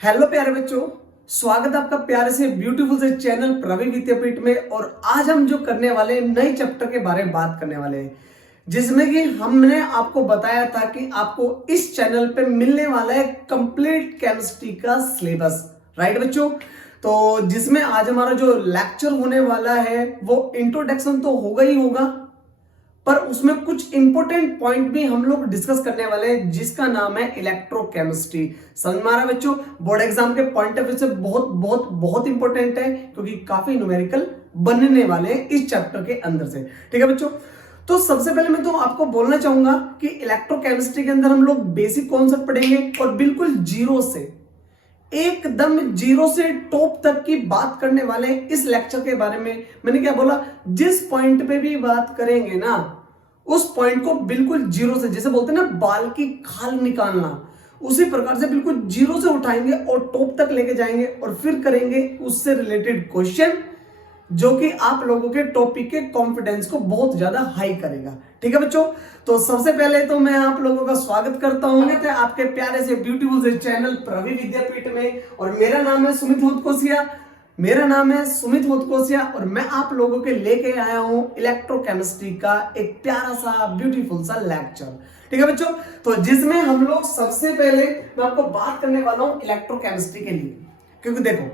Hello प्यारे बच्चों, स्वागत है आपका प्यारे से ब्यूटीफुल से चैनल प्रवी विद्यापीठ में। और आज हम जो करने वाले हैं नए चैप्टर के बारे में बात करने वाले हैं, जिसमें कि हमने आपको बताया था कि आपको इस चैनल पे मिलने वाला है कंप्लीट केमिस्ट्री का सिलेबस। राइट बच्चों, तो जिसमें आज हमारा जो लेक्चर होने वाला है वो इंट्रोडक्शन तो होगा ही होगा, पर उसमें कुछ इंपॉर्टेंट पॉइंट भी हम लोग डिस्कस करने वाले हैं, जिसका नाम है इलेक्ट्रोकेमिस्ट्री। समझ में आ रहा है बच्चों? बोर्ड एग्जाम के पॉइंट ऑफ व्यू से बहुत बहुत बहुत इंपॉर्टेंट है, क्योंकि काफी न्यूमेरिकल बनने वाले हैं इस चैप्टर के अंदर से। ठीक है बच्चों, तो सबसे पहले मैं तो आपको बोलना चाहूंगा कि इलेक्ट्रोकेमिस्ट्री के अंदर हम लोग बेसिक कॉन्सेप्ट पढ़ेंगे और बिल्कुल जीरो से, एकदम जीरो से टॉप तक की बात करने वाले हैं इस लेक्चर के बारे में। मैंने क्या बोला, जिस पॉइंट पे भी बात करेंगे ना, उस पॉइंट को बिल्कुल जीरो से, जैसे बोलते हैं ना बाल की खाल निकालना, उसी प्रकार से बिल्कुल जीरो से उठाएंगे और टॉप तक लेके जाएंगे और फिर करेंगे उससे रिलेटेड क्वेश्चन, जो कि आप लोगों के टॉपिक के कॉन्फिडेंस को बहुत ज्यादा हाई करेगा। ठीक है बच्चों, तो सबसे पहले तो मैं आप लोगों का स्वागत करता हूं आपके प्यारे से ब्यूटीफुल से चैनल प्रवी विद्यापीठ में। और मेरा नाम है सुमित होतकोसिया, और मैं आप लोगों के लेके आया हूं इलेक्ट्रोकेमिस्ट्री का एक प्यारा सा ब्यूटीफुल सा लेक्चर। ठीक है बच्चों, तो जिसमें हम लोग सबसे पहले मैं आपको बात करने वाला हूं इलेक्ट्रोकेमिस्ट्री के लिए, क्योंकि देखो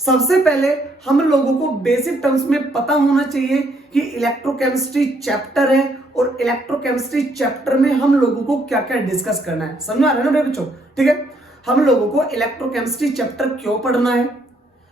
सबसे पहले हम लोगों को बेसिक टर्म्स में पता होना चाहिए कि इलेक्ट्रोकेमिस्ट्री चैप्टर है और इलेक्ट्रोकेमिस्ट्री चैप्टर में हम लोगों को क्या क्या डिस्कस करना है। समझ आ रहा है ना मेरे बच्चों? ठीक है, हम लोगों को इलेक्ट्रोकेमिस्ट्री चैप्टर क्यों पढ़ना है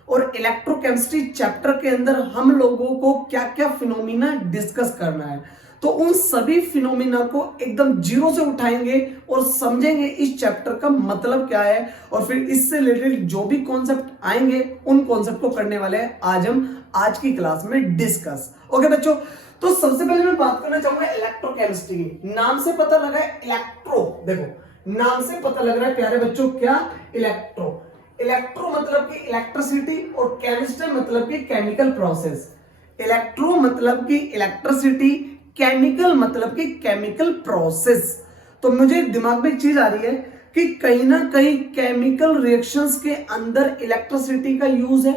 और इलेक्ट्रोकेमिस्ट्री चैप्टर के अंदर हम लोगों को क्या क्या फिनोमिना डिस्कस करना है, तो उन सभी फिनोमिना को एकदम जीरो से उठाएंगे और समझेंगे इस चैप्टर का मतलब क्या है, और फिर इससे रिलेटेड जो भी कॉन्सेप्ट आएंगे उन कॉन्सेप्ट को करने वाले हैं आज हम आज की क्लास में डिस्कस। ओके बच्चों, तो सबसे पहले मैं बात करना चाहूंगा इलेक्ट्रोकेमिस्ट्री की। नाम से पता लगा है इलेक्ट्रो, देखो नाम से पता लग रहा है प्यारे बच्चों क्या, इलेक्ट्रो। इलेक्ट्रो मतलब कि इलेक्ट्रिसिटी और केमिस्ट्री मतलब कि केमिकल प्रोसेस। इलेक्ट्रो मतलब कि इलेक्ट्रिसिटी, केमिकल मतलब कि केमिकल प्रोसेस। तो मुझे दिमाग में एक चीज आ रही है कि कहीं ना कहीं केमिकल रिएक्शंस के अंदर इलेक्ट्रिसिटी का यूज है,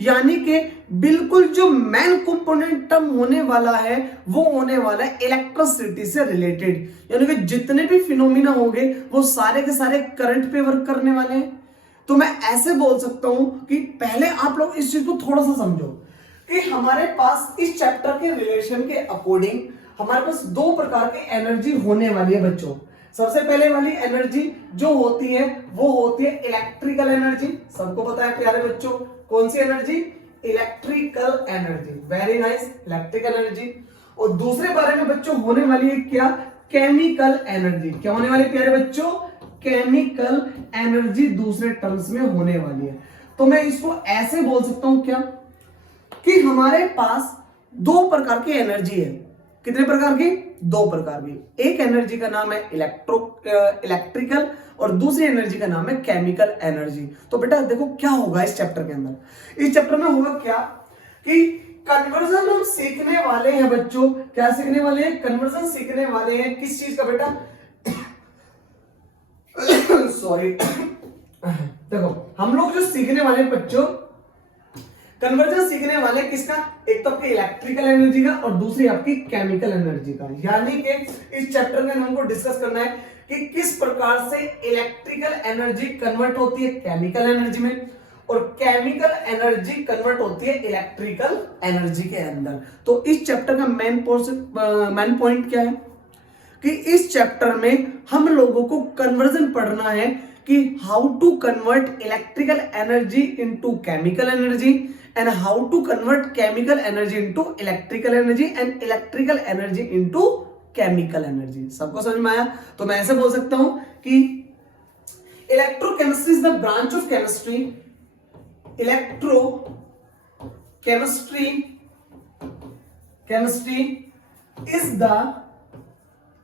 यानी कि बिल्कुल जो मेन कंपोनेंट टर्म होने वाला है वो होने वाला है इलेक्ट्रिसिटी से रिलेटेड, यानी कि जितने भी फिनोमिना होंगे वो सारे के सारे करंट पे वर्क करने वाले हैं। तो मैं ऐसे बोल सकता हूं कि पहले आप लोग इस चीज को थोड़ा सा समझो कि हमारे पास इस चैप्टर के रिलेशन के अकॉर्डिंग हमारे पास दो प्रकार की एनर्जी होने वाली है बच्चों। सबसे पहले वाली एनर्जी जो होती है वो होती है इलेक्ट्रिकल एनर्जी। सबको पता है प्यारे बच्चों कौन सी energy? Electrical energy. Very nice, electrical energy. और दूसरे बारे में बच्चों होने वाली है क्या? Chemical energy. क्या होने वाली प्यारे बच्चों? केमिकल एनर्जी दूसरे टर्म्स में होने वाली है। तो मैं इसको ऐसे बोल सकता हूं क्या, कि हमारे पास दो प्रकार की एनर्जी है। कितने प्रकार की? दो प्रकार की। एक एनर्जी का नाम है इलेक्ट्रिकल और दूसरी एनर्जी का नाम है केमिकल एनर्जी। तो बेटा देखो क्या होगा इस चैप्टर के अंदर। इस चैप्टर में होगा क्या कि कन्वर्जन हम सीखने वाले हैं बच्चों। क्या सीखने वाले हैं? कन्वर्जन सीखने वाले हैं। किस चीज का बेटा? सॉरी देखो हम लोग जो सीखने वाले बच्चों कन्वर्जन सीखने वाले किसका? एक तो आपकी इलेक्ट्रिकल एनर्जी का और दूसरी आपकी केमिकल एनर्जी का। यानी कि इस चैप्टर में हमको डिस्कस करना है कि किस प्रकार से इलेक्ट्रिकल एनर्जी कन्वर्ट होती है केमिकल एनर्जी में और केमिकल एनर्जी कन्वर्ट होती है इलेक्ट्रिकल एनर्जी के अंदर। तो इस चैप्टर का मेन पॉइंट क्या है कि इस चैप्टर में हम लोगों को कन्वर्जन पढ़ना है कि how to convert electrical energy into chemical energy and how to convert chemical energy into electrical energy and electrical energy into chemical energy. सबको समझ में आया? तो मैं ऐसे बोल सकता हूं कि electrochemistry is the branch of chemistry. Electro chemistry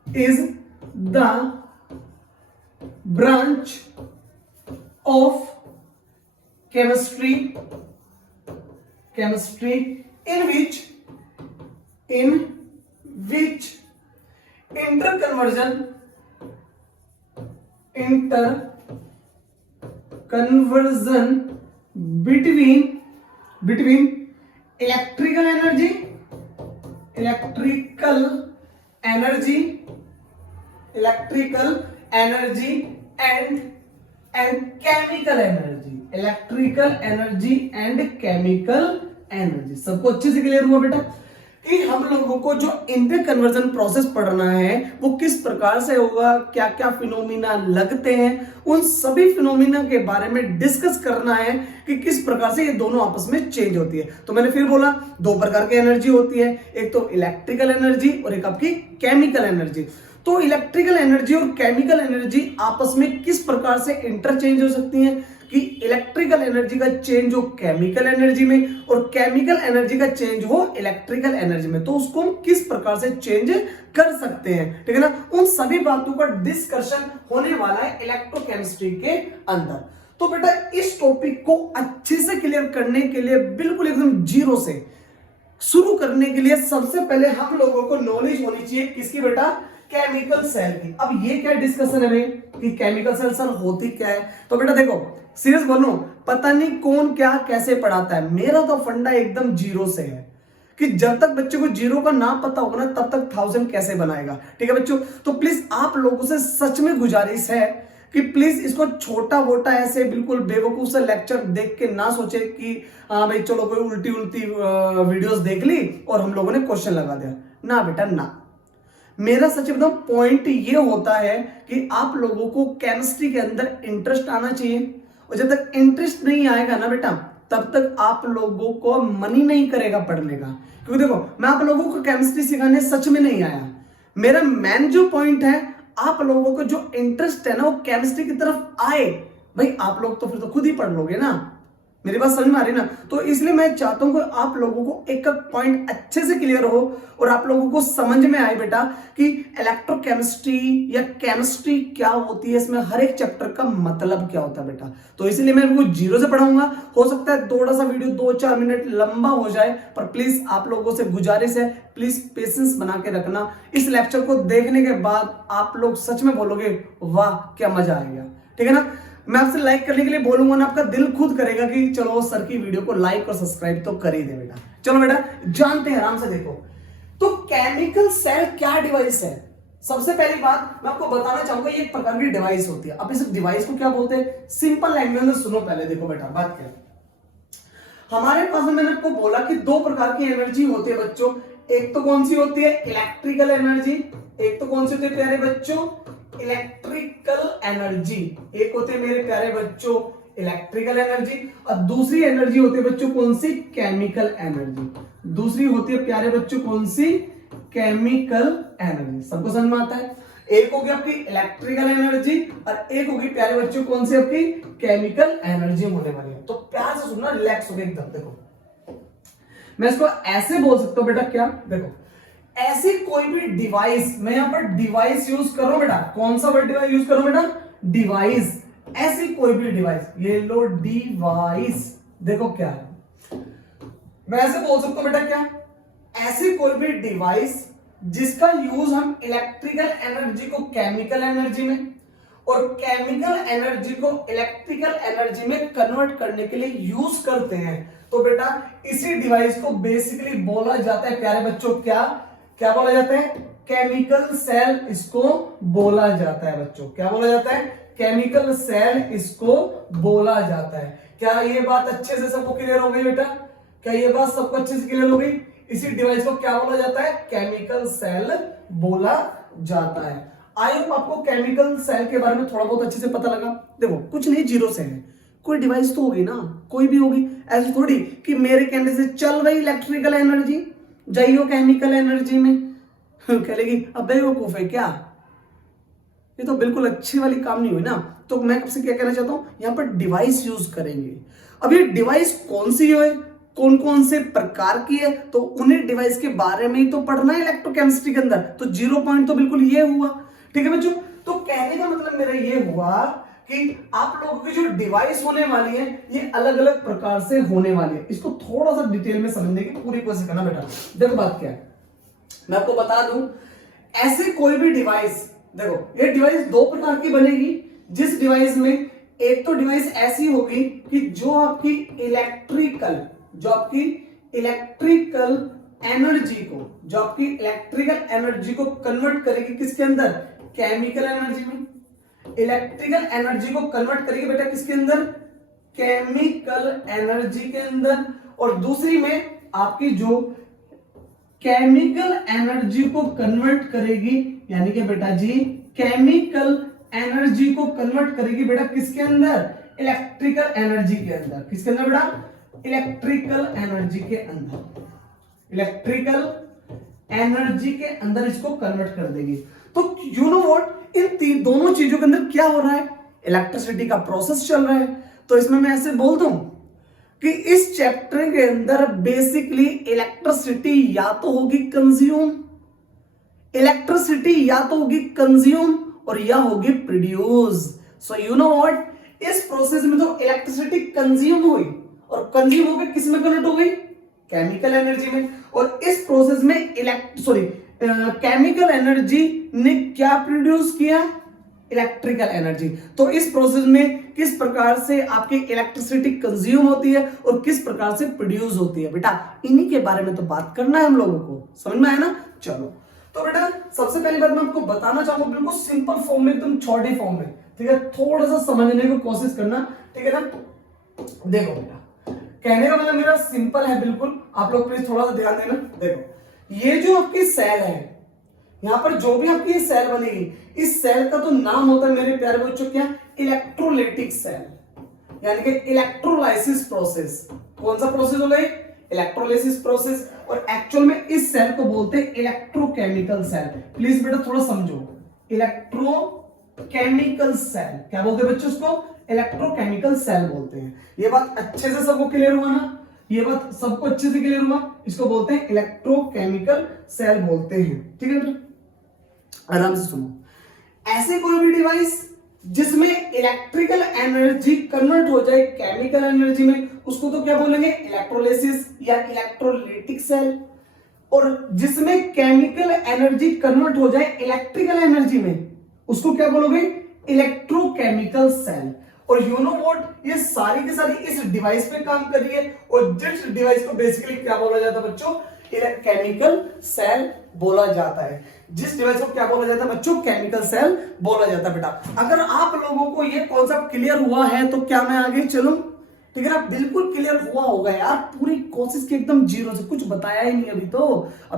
is the branch of chemistry in which interconversion conversion between between electrical energy and chemical energy. सबको अच्छे से क्लियर हुआ बेटा कि हम लोगों को जो इंटर कन्वर्जन प्रोसेस पढ़ना है वो किस प्रकार से होगा, क्या क्या फिनोमिना लगते हैं, उन सभी फिनोमिना के बारे में डिस्कस करना है कि किस प्रकार से ये दोनों आपस में चेंज होती है। तो मैंने फिर बोला दो प्रकार की एनर्जी होती है, एक तो इलेक्ट्रिकल एनर्जी और एक आपकी केमिकल एनर्जी। तो इलेक्ट्रिकल एनर्जी और केमिकल एनर्जी आपस में किस प्रकार से इंटरचेंज हो सकती हैं कि इलेक्ट्रिकल एनर्जी का चेंज हो केमिकल एनर्जी में और केमिकल एनर्जी का चेंज हो इलेक्ट्रिकल एनर्जी में, तो उसको हम किस प्रकार से चेंज कर सकते हैं, ठीक है ना। उन सभी बातों का डिस्कशन होने वाला है इलेक्ट्रोकेमिस्ट्री के अंदर। तो बेटा इस टॉपिक को अच्छे से क्लियर करने के लिए, बिल्कुल एकदम जीरो से शुरू करने के लिए सबसे पहले हम लोगों को नॉलेज होनी चाहिए किसकी बेटा, केमिकल सेल की। अब ये क्या डिस्कशन है कि केमिकल सेल सर होती क्या है। तो बेटा देखो सीरियस बोलो, पता नहीं कौन क्या कैसे पढ़ाता है, मेरा तो फंडा एकदम जीरो से है कि जब तक बच्चे को जीरो का ना पता होगा ना तब तक 1000 कैसे बनाएगा, ठीक है बच्चों। तो प्लीज आप लोगों से सच में गुजारिश है कि प्लीज इसको छोटा वोटा ऐसे बिल्कुल बेवकूफ से लेक्चर देख के ना सोचे कि हाँ भाई चलो कोई उल्टी वीडियोस देख ली और हम लोगों ने क्वेश्चन लगा दिया। ना बेटा ना, मेरा सच बताऊं पॉइंट ये होता है कि आप लोगों को केमिस्ट्री के अंदर इंटरेस्ट आना चाहिए, और जब तक इंटरेस्ट नहीं आएगा ना बेटा तब तक आप लोगों को मन ही नहीं करेगा पढ़ने का। क्योंकि देखो मैं आप लोगों को केमिस्ट्री सिखाने सच में नहीं आया, मेरा मेन जो पॉइंट है आप लोगों को जो इंटरेस्ट है ना वो केमिस्ट्री की तरफ आए। भाई आप लोग तो फिर तो खुद ही पढ़ लोगे ना, मेरी बात समझ में आ रही ना। तो इसलिए मैं चाहता हूं कि आप लोगों को एक पॉइंट अच्छे से क्लियर हो और आप लोगों को समझ में आए बेटा कि इलेक्ट्रोकेमिस्ट्री या केमिस्ट्री क्या होती है, इसमें हर एक चैप्टर का मतलब क्या होता है बेटा। तो इसलिए मैं इनको जीरो से पढ़ाऊंगा। हो सकता है थोड़ा सा वीडियो 2-4 मिनट लंबा हो जाए, पर प्लीज आप लोगों से गुजारिश है प्लीज पेशेंस बना के रखना। इस लेक्चर को देखने के बाद आप लोग सच में बोलोगे वाह क्या मजा आएगा, ठीक है ना। मैं आपसे लाइक करने के लिए बोलूंगा ना, आपका दिल खुद करेगा कि चलो सर की वीडियो को लाइक और सब्सक्राइब तो कर ही दे बेटा। चलो बेटा जानते हैं आराम से। देखो तो केमिकल सेल क्या डिवाइस है, सबसे पहली बात मैं आपको बताना चाहूंगा ये एक प्रकार की डिवाइस होती है। अब इस डिवाइस को क्या बोलते हैं, सिंपल लैंग्वेज में सुनो पहले। देखो बेटा बात क्या है, हमारे पास मैंने आपको बोला कि दो प्रकार की एनर्जी होती है बच्चों। एक तो कौन सी होती है इलेक्ट्रिकल एनर्जी, एक तो कौन सी होती है प्यारे बच्चों इलेक्ट्रिकल एनर्जी। एक होते हैं मेरे प्यारे बच्चों इलेक्ट्रिकल एनर्जी और दूसरी एनर्जी होती है बच्चों कौन सी, केमिकल एनर्जी। दूसरी होती है प्यारे बच्चों कौन सी, केमिकल एनर्जी। सबको समझ में आता है। एक होगी आपकी इलेक्ट्रिकल एनर्जी और एक होगी प्यारे बच्चों कौन सी आपकी केमिकल एनर्जी होने वाली है। तो प्यार से सुनना, रिलैक्स हो गए एकदम। देखो मैं इसको ऐसे बोल सकता हूं बेटा, क्या देखो ऐसी कोई भी डिवाइस, मैं यहां पर डिवाइस यूज कर रहा हूं बेटा, कौन सा वर्ड यूज कर रहा हूं बेटा, डिवाइस। ऐसी कोई भी डिवाइस, ये लो डिवाइस, देखो क्या है, मैं ऐसे बोल सकता हूं बेटा क्या, ऐसी कोई भी डिवाइस जिसका यूज हम इलेक्ट्रिकल एनर्जी को केमिकल एनर्जी में और केमिकल एनर्जी को इलेक्ट्रिकल एनर्जी में कन्वर्ट करने के लिए यूज करते हैं। तो बेटा इसी डिवाइस को बेसिकली बोला जाता है प्यारे बच्चों, क्या बोला जाता है, केमिकल सेल इसको बोला जाता है बच्चों। क्या बोला जाता है, केमिकल सेल इसको बोला जाता है। क्या ये बात अच्छे से सबको क्लियर हो गई बेटा, क्या ये बात सबको अच्छे से क्लियर हो गई। इसी डिवाइस को क्या बोला जाता है, केमिकल सेल बोला जाता है। आई होप आपको केमिकल सेल के बारे में थोड़ा बहुत अच्छे से पता लगा। देखो कुछ नहीं, जीरो से है, कोई डिवाइस तो होगी ना, कोई भी होगी। ऐसे थोड़ी कि मेरे कहने से चल भाई इलेक्ट्रिकल एनर्जी जाइयो केमिकल एनर्जी में कहेगी अब बेवकूफ है क्या, ये तो बिल्कुल अच्छी वाली काम नहीं हुई ना। तो मैं आपसे क्या कहना चाहता हूं, यहां पर डिवाइस यूज करेंगे। अब ये डिवाइस कौन सी है, कौन कौन से प्रकार की है, तो उन्हें डिवाइस के बारे में ही तो पढ़ना है इलेक्ट्रोकेमिस्ट्री के अंदर। तो 0 पॉइंट तो बिल्कुल ये हुआ, ठीक है बच्चों। तो कहने का मतलब मेरा ये हुआ कि आप लोगों की जो डिवाइस होने वाली है ये अलग अलग प्रकार से होने वाली है। इसको थोड़ा सा डिटेल में समझने की पूरी कोशिश करना बेटा। देखो बात क्या है, मैं आपको बता दूं, ऐसे कोई भी डिवाइस, देखो ये डिवाइस दो प्रकार की बनेगी। जिस डिवाइस में एक तो डिवाइस ऐसी होगी कि जो आपकी इलेक्ट्रिकल एनर्जी को कन्वर्ट करेगी किसके अंदर, केमिकल एनर्जी में। इलेक्ट्रिकल एनर्जी को कन्वर्ट करेगी बेटा किसके अंदर, केमिकल एनर्जी के अंदर। और दूसरी में आपकी जो केमिकल एनर्जी को कन्वर्ट करेगी, यानी कि बेटा जी केमिकल एनर्जी को कन्वर्ट करेगी बेटा किसके अंदर, इलेक्ट्रिकल एनर्जी के अंदर। किसके अंदर बेटा, इलेक्ट्रिकल एनर्जी के अंदर। इलेक्ट्रिकल एनर्जी के अंदर इसको कन्वर्ट कर देगी। तो यू नो व्हाट, इन दोनों चीजों के अंदर क्या हो रहा है, इलेक्ट्रिसिटी का प्रोसेस चल रहा है। तो इसमें मैं ऐसे बोल दूं कि इस चैप्टर के अंदर बेसिकली इलेक्ट्रिसिटी या तो होगी कंज्यूम, और या होगी produce. So you know what, इस प्रोसेस में तो इलेक्ट्रिसिटी कंज्यूम हुई और कंज्यूम होकर किस में कन्वर्ट हो गई, केमिकल एनर्जी में। और इस प्रोसेस में केमिकल एनर्जी ने क्या प्रोड्यूस किया, इलेक्ट्रिकल एनर्जी। तो इस प्रोसेस में किस प्रकार से आपकी इलेक्ट्रिसिटी कंज्यूम होती है और किस प्रकार से प्रोड्यूस होती है, बेटा इन्हीं के बारे में तो बात करना है हम लोगों को। समझ में आया ना। चलो तो बेटा सबसे पहली बात मैं आपको बताना चाहूंगा बिल्कुल सिंपल फॉर्म में, एकदम छोटे फॉर्म में, ठीक है। थोड़ा सा समझने की कोशिश करना, ठीक है ना। देखो बेटा, कहने का मतलब मेरा सिंपल है बिल्कुल, आप लोग प्लीज थोड़ा सा ध्यान देना। देखो ये जो आपकी सेल है, यहां पर जो भी आपकी सेल बनेगी, इस सेल का तो नाम होता है मेरे प्यारे बच्चों क्या, इलेक्ट्रोलाइटिक सेल, यानी कि इलेक्ट्रोलाइसिस प्रोसेस। कौन सा प्रोसेस हो गई, इलेक्ट्रोलाइसिस प्रोसेस। और एक्चुअल में इस सेल को बोलते हैं इलेक्ट्रोकेमिकल सेल। प्लीज बेटा थोड़ा समझो, इलेक्ट्रोकेमिकल सेल क्या बोलते हैं बच्चों, उसको इलेक्ट्रोकेमिकल सेल बोलते हैं। ये बात अच्छे से सबको क्लियर हुआ ना, ये बात सबको अच्छे से क्लियर हुआ। इसको बोलते हैं इलेक्ट्रोकेमिकल सेल बोलते हैं, ठीक है। आराम से सुनो, ऐसे कोई भी डिवाइस जिसमें इलेक्ट्रिकल एनर्जी कन्वर्ट हो जाए केमिकल एनर्जी में, उसको तो क्या बोलेंगे, इलेक्ट्रोलाइसिस या इलेक्ट्रोलाइटिक सेल। और जिसमें केमिकल एनर्जी कन्वर्ट हो जाए इलेक्ट्रिकल एनर्जी में, उसको क्या बोलोगे, इलेक्ट्रोकेमिकल सेल। और यू नो व्हाट, ये सारी की सारी इस डिवाइस पे काम कर रही है। और जिस डिवाइस को बेसिकली क्या बोला जाता है बच्चों, केमिकल सेल बोला जाता है। जिस डिवाइस को क्या बोला जाता है बच्चों, केमिकल सेल बोला जाता है। बेटा अगर आप लोगों को ये कॉन्सेप्ट क्लियर हुआ है तो क्या मैं आगे चलूं, ठीक है ना। बिल्कुल क्लियर हुआ होगा यार, पूरी कोशिश की एकदम जीरो से, कुछ बताया ही नहीं अभी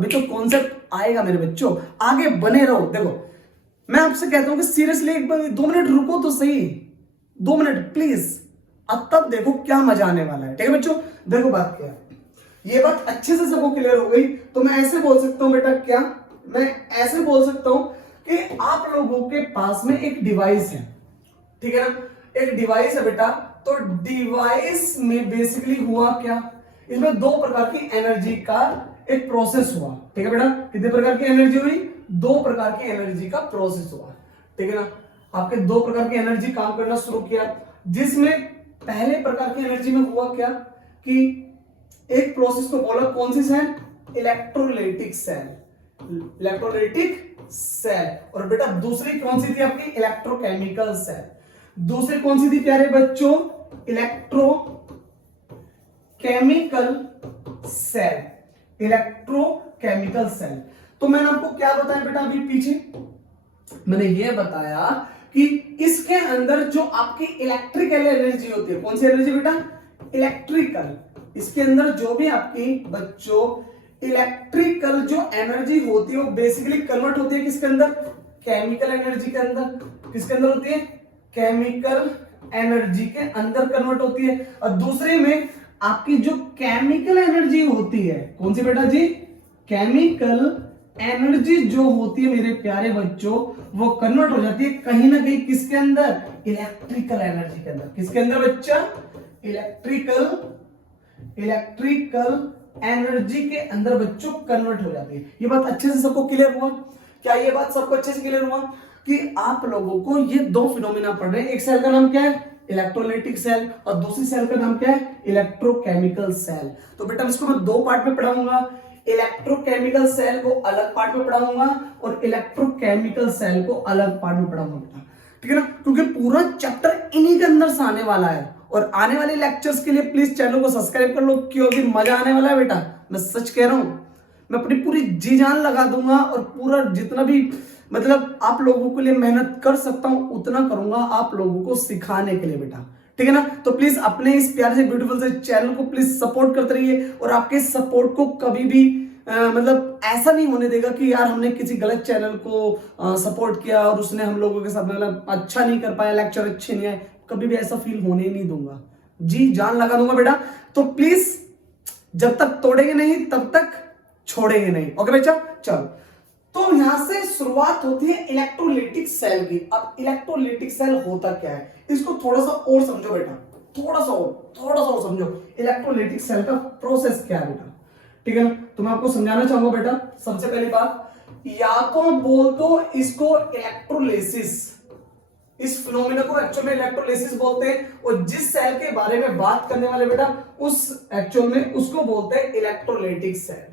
तो कॉन्सेप्ट आएगा मेरे बच्चों, आगे बने रहो। देखो मैं आपसे कहता हूं कि सीरियसली एक बार 2 मिनट रुको तो सही, 2 मिनट प्लीज, अब तब देखो क्या मजा आने वाला है, ठीक है बच्चों। देखो बात क्या है, ये बात अच्छे से सबको क्लियर हो गई। तो मैं ऐसे बोल सकता हूं बेटा, क्या मैं ऐसे बोल सकता हूं कि आप लोगों के पास में एक डिवाइस है, ठीक है ना, एक डिवाइस है बेटा। तो डिवाइस में बेसिकली हुआ क्या, इसमें 2 प्रकार की एनर्जी का एक प्रोसेस हुआ, ठीक है बेटा। कितने प्रकार की एनर्जी हुई, 2 प्रकार की एनर्जी का प्रोसेस हुआ, ठीक है ना। आपके 2 प्रकार की एनर्जी काम करना शुरू किया, जिसमें पहले प्रकार की एनर्जी में हुआ क्या कि एक प्रोसेस को बोला, कौन सी सेल, इलेक्ट्रोलाइटिक सेल, और बेटा दूसरी कौन सी थी आपकी, इलेक्ट्रोकेमिकल सेल। दूसरी कौन सी थी प्यारे बच्चों, इलेक्ट्रोकेमिकल सेल। तो मैंने आपको क्या बताया बेटा, अभी पीछे मैंने ये बताया कि इसके अंदर जो आपकी इलेक्ट्रिकल एनर्जी होती है, कौन सी एनर्जी बेटा, इलेक्ट्रिकल। इसके अंदर जो भी आपकी बच्चों इलेक्ट्रिकल जो एनर्जी होती है वो बेसिकली कन्वर्ट होती है किसके अंदर, केमिकल एनर्जी के अंदर। किसके अंदर होती है, केमिकल एनर्जी के अंदर कन्वर्ट होती है। और दूसरे में आपकी जो केमिकल एनर्जी होती है, कौन सी बेटा जी, केमिकल एनर्जी जो होती है मेरे प्यारे बच्चों, वो कन्वर्ट हो जाती है कहीं ना कहीं किसके अंदर, इलेक्ट्रिकल एनर्जी के अंदर। किसके अंदर बच्चा, इलेक्ट्रिकल एनर्जी के अंदर बच्चों कन्वर्ट हो जाती है। ये बात अच्छे से सबको क्लियर हुआ, क्या ये बात सबको अच्छे से क्लियर हुआ कि आप लोगों को ये 2 फिनोमिना पढ़ रहे हैं। एक सेल का नाम क्या है, इलेक्ट्रोलाइटिक सेल, और दूसरी सेल का नाम क्या है, इलेक्ट्रोकेमिकल सेल। तो बेटा इसको मैं 2 पार्ट में पढ़ाऊंगा, इलेक्ट्रोकेमिकल सेल को अलग पार्ट में पढ़ाऊंगा और इलेक्ट्रोकेमिकल सेल को अलग पार्ट में पढ़ाऊंगा बेटा, ठीक है ना, क्योंकि पूरा चैप्टर इन्हीं के अंदर से आने वाला है। और आने वाले लेक्चर्स के लिए प्लीज चैनल को सब्सक्राइब कर लो, क्योंकि मजा आने वाला है बेटा, मैं सच कह रहा हूं। मैं अपनी पूरी जी जान लगा दूंगा और पूरा जितना भी मतलब आप लोगों के लिए मेहनत कर सकता हूं उतना करूंगा आप लोगों को सिखाने के लिए बेटा, ठीक है ना। तो प्लीज अपने इस प्यारे से ब्यूटीफुल से चैनल को प्लीज सपोर्ट करते रहिए, और आपके सपोर्ट को कभी भी मतलब ऐसा नहीं होने देगा कि यार हमने किसी गलत चैनल को सपोर्ट किया और उसने हम लोगों के साथ मतलब अच्छा नहीं कर पाया, लेक्चर अच्छे नहीं आए, कभी भी ऐसा फील होने ही नहीं दूंगा, जी जान लगा दूंगा बेटा। तो प्लीज जब तक तोड़ेंगे नहीं तब तक छोड़ेंगे नहीं, ओके बच्चा। चलो, तो यहां से शुरुआत होती है इलेक्ट्रोलाइटिक सेल की। अब इलेक्ट्रोलाइटिक सेल होता क्या है, इसको थोड़ा सा और समझो बेटा, थोड़ा सा और समझो इलेक्ट्रोलाइटिक सेल का प्रोसेस क्या है बेटा, ठीक है ना। तो मैं आपको समझाना चाहूंगा बेटा, सबसे पहली बात, या तो बोल दो इसको इलेक्ट्रोलिसिस, इस फिनोमेना को एक्चुअल में इलेक्ट्रोलिसिस बोलते हैं, और जिस सेल के बारे में बात करने वाले बेटा उस एक्चुअल में उसको बोलते हैं इलेक्ट्रोलाइटिक सेल,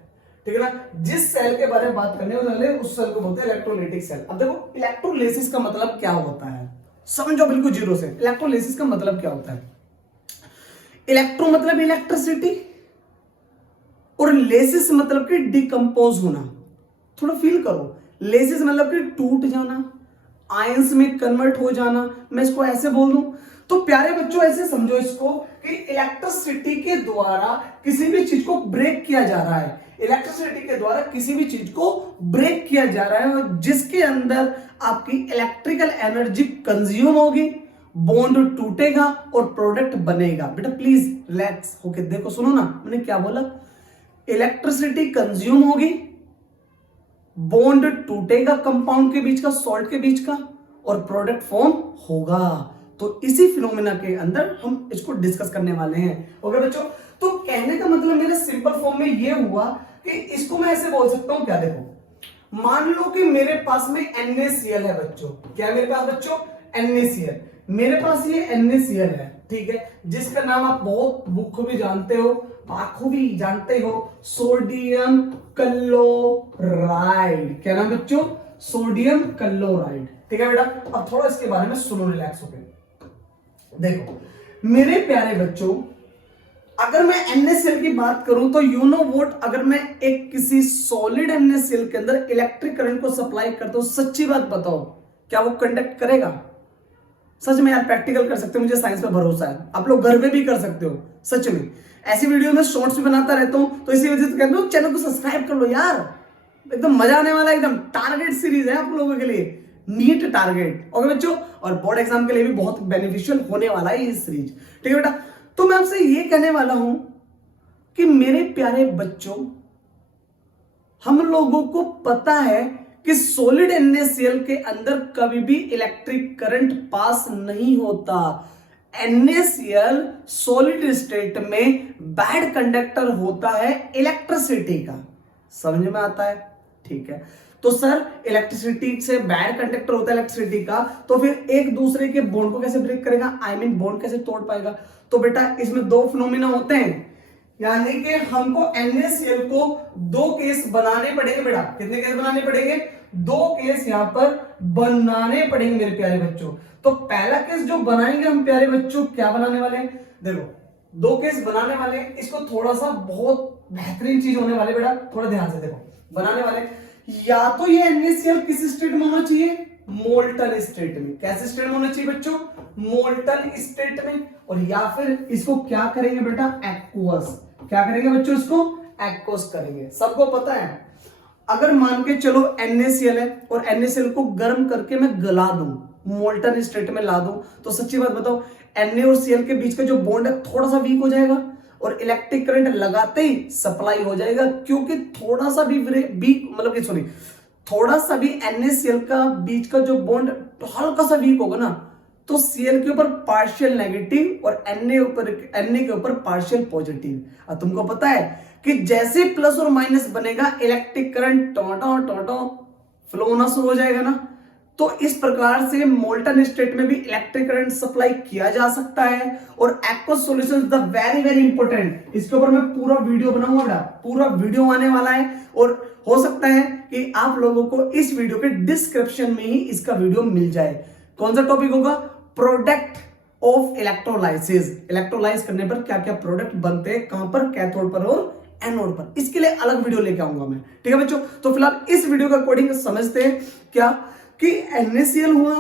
ठीक है ना। जिस सेल के बारे में बात करने वाले उस सेल को बोलते हैं इलेक्ट्रोलाइटिक सेल। अब देखो इलेक्ट्रोलिसिस का मतलब क्या होता है, समझो बिल्कुल जीरो से। इलेक्ट्रोलिसिस का मतलब क्या होता है, इलेक्ट्रो मतलब इलेक्ट्रिसिटी, और लेसिस मतलब कि डिकम्पोज होना। थोड़ा फील करो, लेसिस मतलब कि टूट जाना, आयंस में कन्वर्ट हो जाना, मैं इसको ऐसे बोल दूं तो प्यारे बच्चों ऐसे समझो इसको कि इलेक्ट्रिसिटी के द्वारा किसी भी चीज को ब्रेक किया जा रहा है, इलेक्ट्रिसिटी के द्वारा किसी भी चीज को ब्रेक किया जा रहा है, और जिसके अंदर आपकी इलेक्ट्रिकल एनर्जी कंज्यूम होगी, बॉन्ड टूटेगा और प्रोडक्ट बनेगा। बेटा प्लीज रिलैक्स होके देखो, सुनो ना मैंने क्या बोला, इलेक्ट्रिसिटी कंज्यूम होगी, बॉन्ड टूटेगा कंपाउंड के बीच का, सॉल्ट के बीच का, और प्रोडक्ट फॉर्म होगा। तो इसी फिनोमेना के अंदर हम इसको डिस्कस करने वाले हैं, ओके बच्चों। तो कहने का मतलब मेरे सिंपल फॉर्म में ये हुआ कि इसको मैं ऐसे बोल सकता हूं, क्या देखो, मान लो कि मेरे पास में NaCl है बच्चों, क्या है मेरे पास बच्चों, NaCl, मेरे पास ये NaCl है, ठीक है, जिसका नाम आप बहुत बखूबी जानते हो, बाखूबी जानते हो, सोडियम क्लोराइड। क्या नाम बच्चों, सोडियम क्लोराइड, ठीक है बेटा। अब थोड़ा इसके बारे में सुनो रिलैक्स होकर, देखो मेरे प्यारे बच्चों, अगर मैं NaCl की बात करूं तो यू नो व्हाट, अगर मैं एक किसी सॉलिड NaCl के अंदर इलेक्ट्रिक करंट को सप्लाई करता हूं, सच्ची बात बताओ क्या वो कंडक्ट करेगा? सच में यार, प्रैक्टिकल कर सकते हो, मुझे साइंस पे भरोसा है, आप लोग घर पे भी कर सकते हो, सच में। ऐसी वीडियो में शॉर्ट्स भी बनाता रहता हूं, तो इसी वजह से कहता हूं चैनल को सब्सक्राइब कर लो यार, एकदम मजा आने वाला है, एकदम टारगेट सीरीज है आप लोगों के लिए, नीट टारगेट, ओके बच्चों, और बोर्ड एग्जाम के लिए भी बहुत बेनिफिशियल होने वाला है ये सीरीज, ठीक है बेटा। तो मैं आपसे ये कहने वाला हूं कि मेरे प्यारे बच्चों, हम लोगों को पता है कि सॉलिड NaCl के अंदर कभी भी इलेक्ट्रिक करंट पास नहीं होता। NaCl सॉलिड स्टेट में बैड कंडक्टर होता है इलेक्ट्रिसिटी का, समझ में आता है? ठीक है, तो सर इलेक्ट्रिसिटी से बैड कंडक्टर होता है इलेक्ट्रिसिटी का, तो फिर एक दूसरे के बॉन्ड को कैसे ब्रेक करेगा, आई मीन बॉन्ड कैसे तोड़ पाएगा? तो बेटा इसमें दो फिनोमेना होते हैं, यानी कि हमको NaCl को दो केस बनाने पड़ेंगे बेटा। कितने केस बनाने पड़ेंगे? दो केस यहां पर बनाने पड़ेंगे मेरे प्यारे बच्चों। तो पहला केस जो बनाएंगे हम प्यारे बच्चों, क्या बनाने वाले हैं, देखो दो केस बनाने वाले हैं, इसको थोड़ा सा बहुत बेहतरीन चीज होने वाले बेटा, थोड़ा ध्यान से देखो, बनाने वाले या तो ये NaCl किस स्टेट में होना चाहिए, मोल्टन स्टेट में। कैसे स्टेट में होना चाहिए बच्चों, मोल्टन स्टेट में, और या फिर इसको क्या करेंगे बेटा, एक्वस। क्या करेंगे बच्चों, इसको एक्वस करेंगे। सबको पता है, अगर मान के चलो NaCl है और NaCl को गर्म करके मैं गला दूं, मोल्टन स्टेट में ला दूं, तो सच्ची बात बताओ Na और Cl के बीच का जो बॉन्ड है थोड़ा सा वीक हो जाएगा, और इलेक्ट्रिक करंट लगाते ही सप्लाई हो जाएगा, क्योंकि थोड़ा सा भी मतलब कि सॉरी, थोड़ा सा भी NaCl का बीच का जो बॉन्ड हल्का सा वीक होगा ना, तो Cl के ऊपर पार्शियल नेगेटिव और Na के ऊपर पार्शियल पॉजिटिव। अब तुमको पता है कि जैसे प्लस और माइनस बनेगा, इलेक्ट्रिक करंट टोटो फ्लो होना शुरू हो जाएगा ना। तो इस प्रकार से मोल्टन स्टेट में भी इलेक्ट्रिक करंट सप्लाई किया जा सकता है। और aqueous solution is the very very important, इसके ऊपर मैं पूरा वीडियो बनाऊंगा, पूरा वीडियो आने वाला है, और हो सकता है कि आप लोगों को इस वीडियो के डिस्क्रिप्शन में ही इसका वीडियो मिल जाए। कौन सा टॉपिक होगा? Product of electrolysis. इलेक्ट्रोलाइज करने पर क्या क्या प्रोडक्ट बनते हैं, कहां पर? कैथोड पर और एनोड पर। इसके लिए अलग वीडियो लेके आऊंगा मैं, ठीक है बच्चों। तो फिलहाल इस वीडियो के अकॉर्डिंग समझते हैं क्या कि NaCl हुआ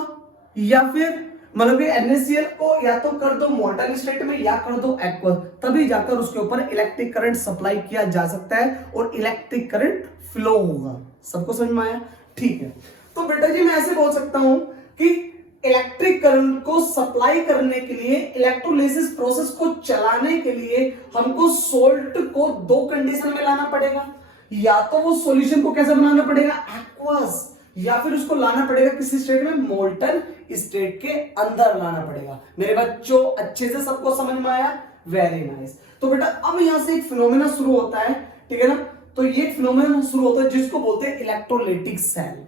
या फिर मतलब कि NaCl को या तो कर दो मोल्टन स्टेट में या कर दो एक्वस, तभी जाकर उसके ऊपर इलेक्ट्रिक करंट सप्लाई किया जा सकता है और इलेक्ट्रिक करंट फ्लो होगा। सबको समझ में आया? ठीक है। तो बेटा जी मैं ऐसे बोल सकता हूं कि इलेक्ट्रिक करंट को सप्लाई करने के लिए, इलेक्ट्रोलिसिस प्रोसेस को चलाने के लिए हमको सोल्ट को दो कंडीशन में लाना पड़ेगा। या तो वो सॉल्यूशन को कैसे बनाना पड़ेगा? एक्वस, या फिर उसको लाना पड़ेगा किसी स्टेट में? मोल्टन स्टेट के अंदर लाना पड़ेगा। मेरे बच्चों अच्छे से सबको समझ में आया? Very nice. तो बेटा अब यहां से एक फिनोमेना शुरू होता है, ठीक है ना। तो ये फिनोमेना शुरू होता है जिसको बोलते हैं इलेक्ट्रोलाइटिक सेल,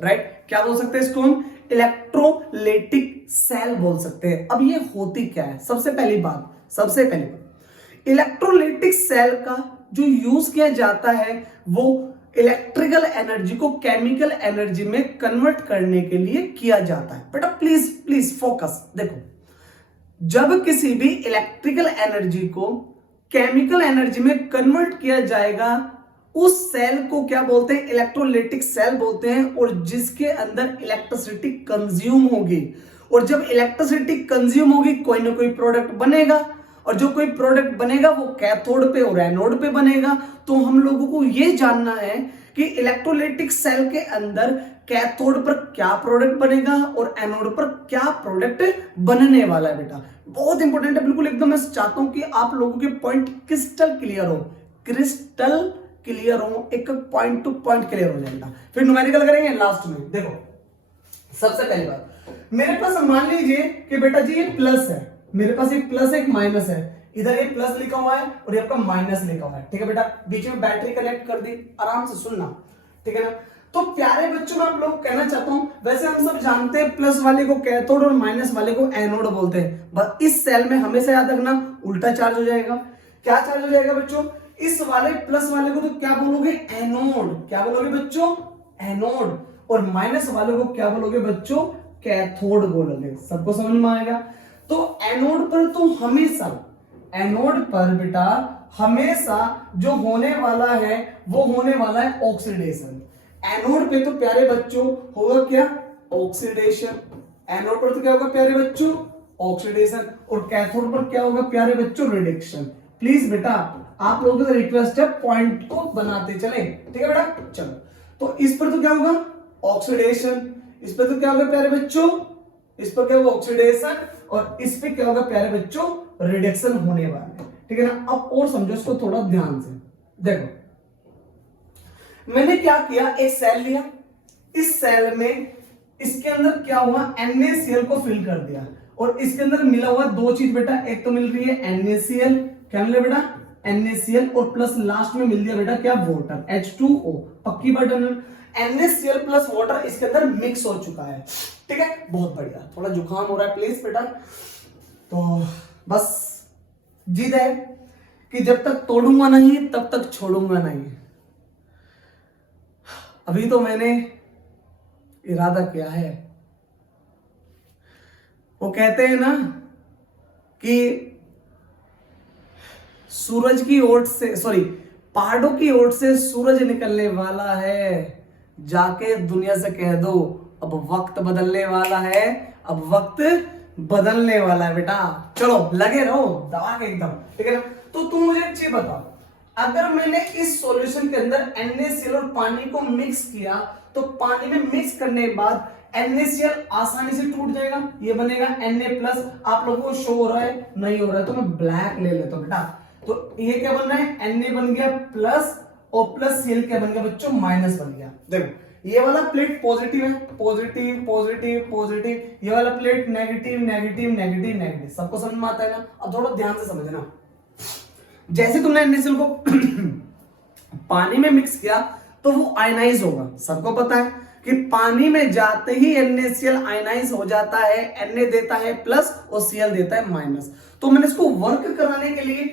राइट? क्या बोल सकते हैं इसको हम? इलेक्ट्रोलाइटिक सेल बोल सकते हैं। अब ये होती क्या है? सबसे पहली बात इलेक्ट्रोलाइटिक सेल का जो यूज किया जाता है वो इलेक्ट्रिकल एनर्जी को केमिकल एनर्जी में कन्वर्ट करने के लिए किया जाता है। बेटा प्लीज प्लीज फोकस। देखो, जब किसी भी इलेक्ट्रिकल एनर्जी को केमिकल एनर्जी में कन्वर्ट किया जाएगा, उस सेल को क्या बोलते हैं? इलेक्ट्रोलाइटिक सेल बोलते हैं। और जिसके अंदर इलेक्ट्रिसिटी कंज्यूम होगी, और जब इलेक्ट्रिसिटी कंज्यूम होगी कोई ना कोई प्रोडक्ट बनेगा, और जो कोई प्रोडक्ट बनेगा वो कैथोड पे और एनोड पे बनेगा। तो हम लोगों को यह जानना है कि इलेक्ट्रोलाइटिक सेल के अंदर कैथोड पर क्या प्रोडक्ट बनेगा और एनोड पर क्या प्रोडक्ट बनने वाला है। बेटा बहुत इंपॉर्टेंट है, बिल्कुल एकदम। मैं चाहता हूं कि आप लोगों के पॉइंट क्रिस्टल क्लियर हो, क्रिस्टल क्लियर हो, एक पॉइंट टू पॉइंट क्लियर हो जाएगा। फिर न्यूमेरिकल करेंगे लास्ट में। देखो सबसे पहली बात, मेरे पास मान लीजिए कि बेटा जी ये प्लस है, मेरे पास एक प्लस एक माइनस है, इधर ये प्लस लिखा हुआ है और ये आपका माइनस लिखा हुआ है, ठीक है बेटा। बीच में बैटरी कनेक्ट कर दी, आराम से सुनना, ठीक है ना। तो प्यारे बच्चों मैं आप लोग कहना चाहता हूं, वैसे हम सब जानते हैं प्लस वाले को कैथोड और माइनस वाले को एनोड बोलते हैं। बस इस सेल में हमेशा याद रखना उल्टा चार्ज हो जाएगा। क्या चार्ज हो जाएगा बच्चों? इस वाले प्लस वाले को तो क्या बोलोगे? एनोड। क्या बोलोगे बच्चों? एनोड। और माइनस वाले को क्या बोलोगे बच्चों? कैथोड बोलोगे। सबको समझ में आएगा? तो एनोड पर तो हमेशा, एनोड पर बेटा हमेशा जो होने वाला है वो होने वाला है ऑक्सीडेशन। एनोड पे तो प्यारे बच्चों होगा क्या? ऑक्सीडेशन। एनोड पर तो क्या होगा प्यारे बच्चों? ऑक्सीडेशन। और कैथोड पर क्या होगा प्यारे बच्चों? रिडक्शन। प्लीज बेटा आप लोगों से रिक्वेस्ट है पॉइंट को बनाते चले, ठीक है बेटा। चलो, तो इस पर तो क्या होगा? ऑक्सीडेशन। इस पर तो क्या होगा प्यारे बच्चों? इस पर क्या होगा? ऑक्सीडेशन। और इस पे क्या होगा प्यारे बच्चों? रिडक्शन होने वाला है, ठीक है ना। अब और समझो इसको थोड़ा ध्यान से। देखो मैंने क्या किया, एक सेल लिया, इस सेल में इसके अंदर क्या हुआ? NaCl को फिल कर दिया। और इसके अंदर मिला हुआ दो चीज बेटा, एक तो मिल रही है NaCl, क्या मिला बेटा? NaCl, और प्लस लास्ट में मिल दिया बेटा क्या? Water, H2O। पक्की बात है, NaCl प्लस वाटर इसके अंदर मिक्स हो चुका है, ठीक है। बहुत बढ़िया। थोड़ा जुकाम हो रहा है प्लीज बेटा, तो बस जिद है कि जब तक तोड़ूंगा नहीं तब तक छोड़ूंगा नहीं। अभी तो मैंने इरादा किया है। वो कहते हैं ना कि सूरज की ओर से, सॉरी, पहाड़ों की ओर से सूरज निकलने वाला है, जाके दुनिया से कह दो अब वक्त बदलने वाला है, अब वक्त बदलने वाला है बेटा। चलो लगे रहो दबा के एकदम, ठीक है ना। तो तुम मुझे एक चीज बताओ, अगर मैंने इस सॉल्यूशन के अंदर NaCl और पानी को मिक्स किया तो पानी में मिक्स करने के बाद NaCl आसानी से टूट जाएगा, ये बनेगा Na+। आप लोगों को शो हो रहा है? नहीं हो रहा है, तो मैं ब्लैक ले लेता हूं बेटा। तो ये क्या बन रहा है? Na बन गया प्लस, और प्लस Cl क्या बन गया बच्चों? माइनस बन गया। देखो ये वाला प्लेट पॉजिटिव है, पॉजिटिव पॉजिटिव पॉजिटिव, ये वाला plate negative negative negative negative. सबको समझ में आता है ना? अब थोड़ा ध्यान से समझना। जैसे तुमने NaCl को पानी में मिक्स किया तो वो आयनाइज होगा। सबको पता है कि पानी में जाते ही NaCl आयनाइज हो जाता है, Na देता है प्लस और Cl देता है माइनस। तो मैंने इसको वर्क कराने के लिए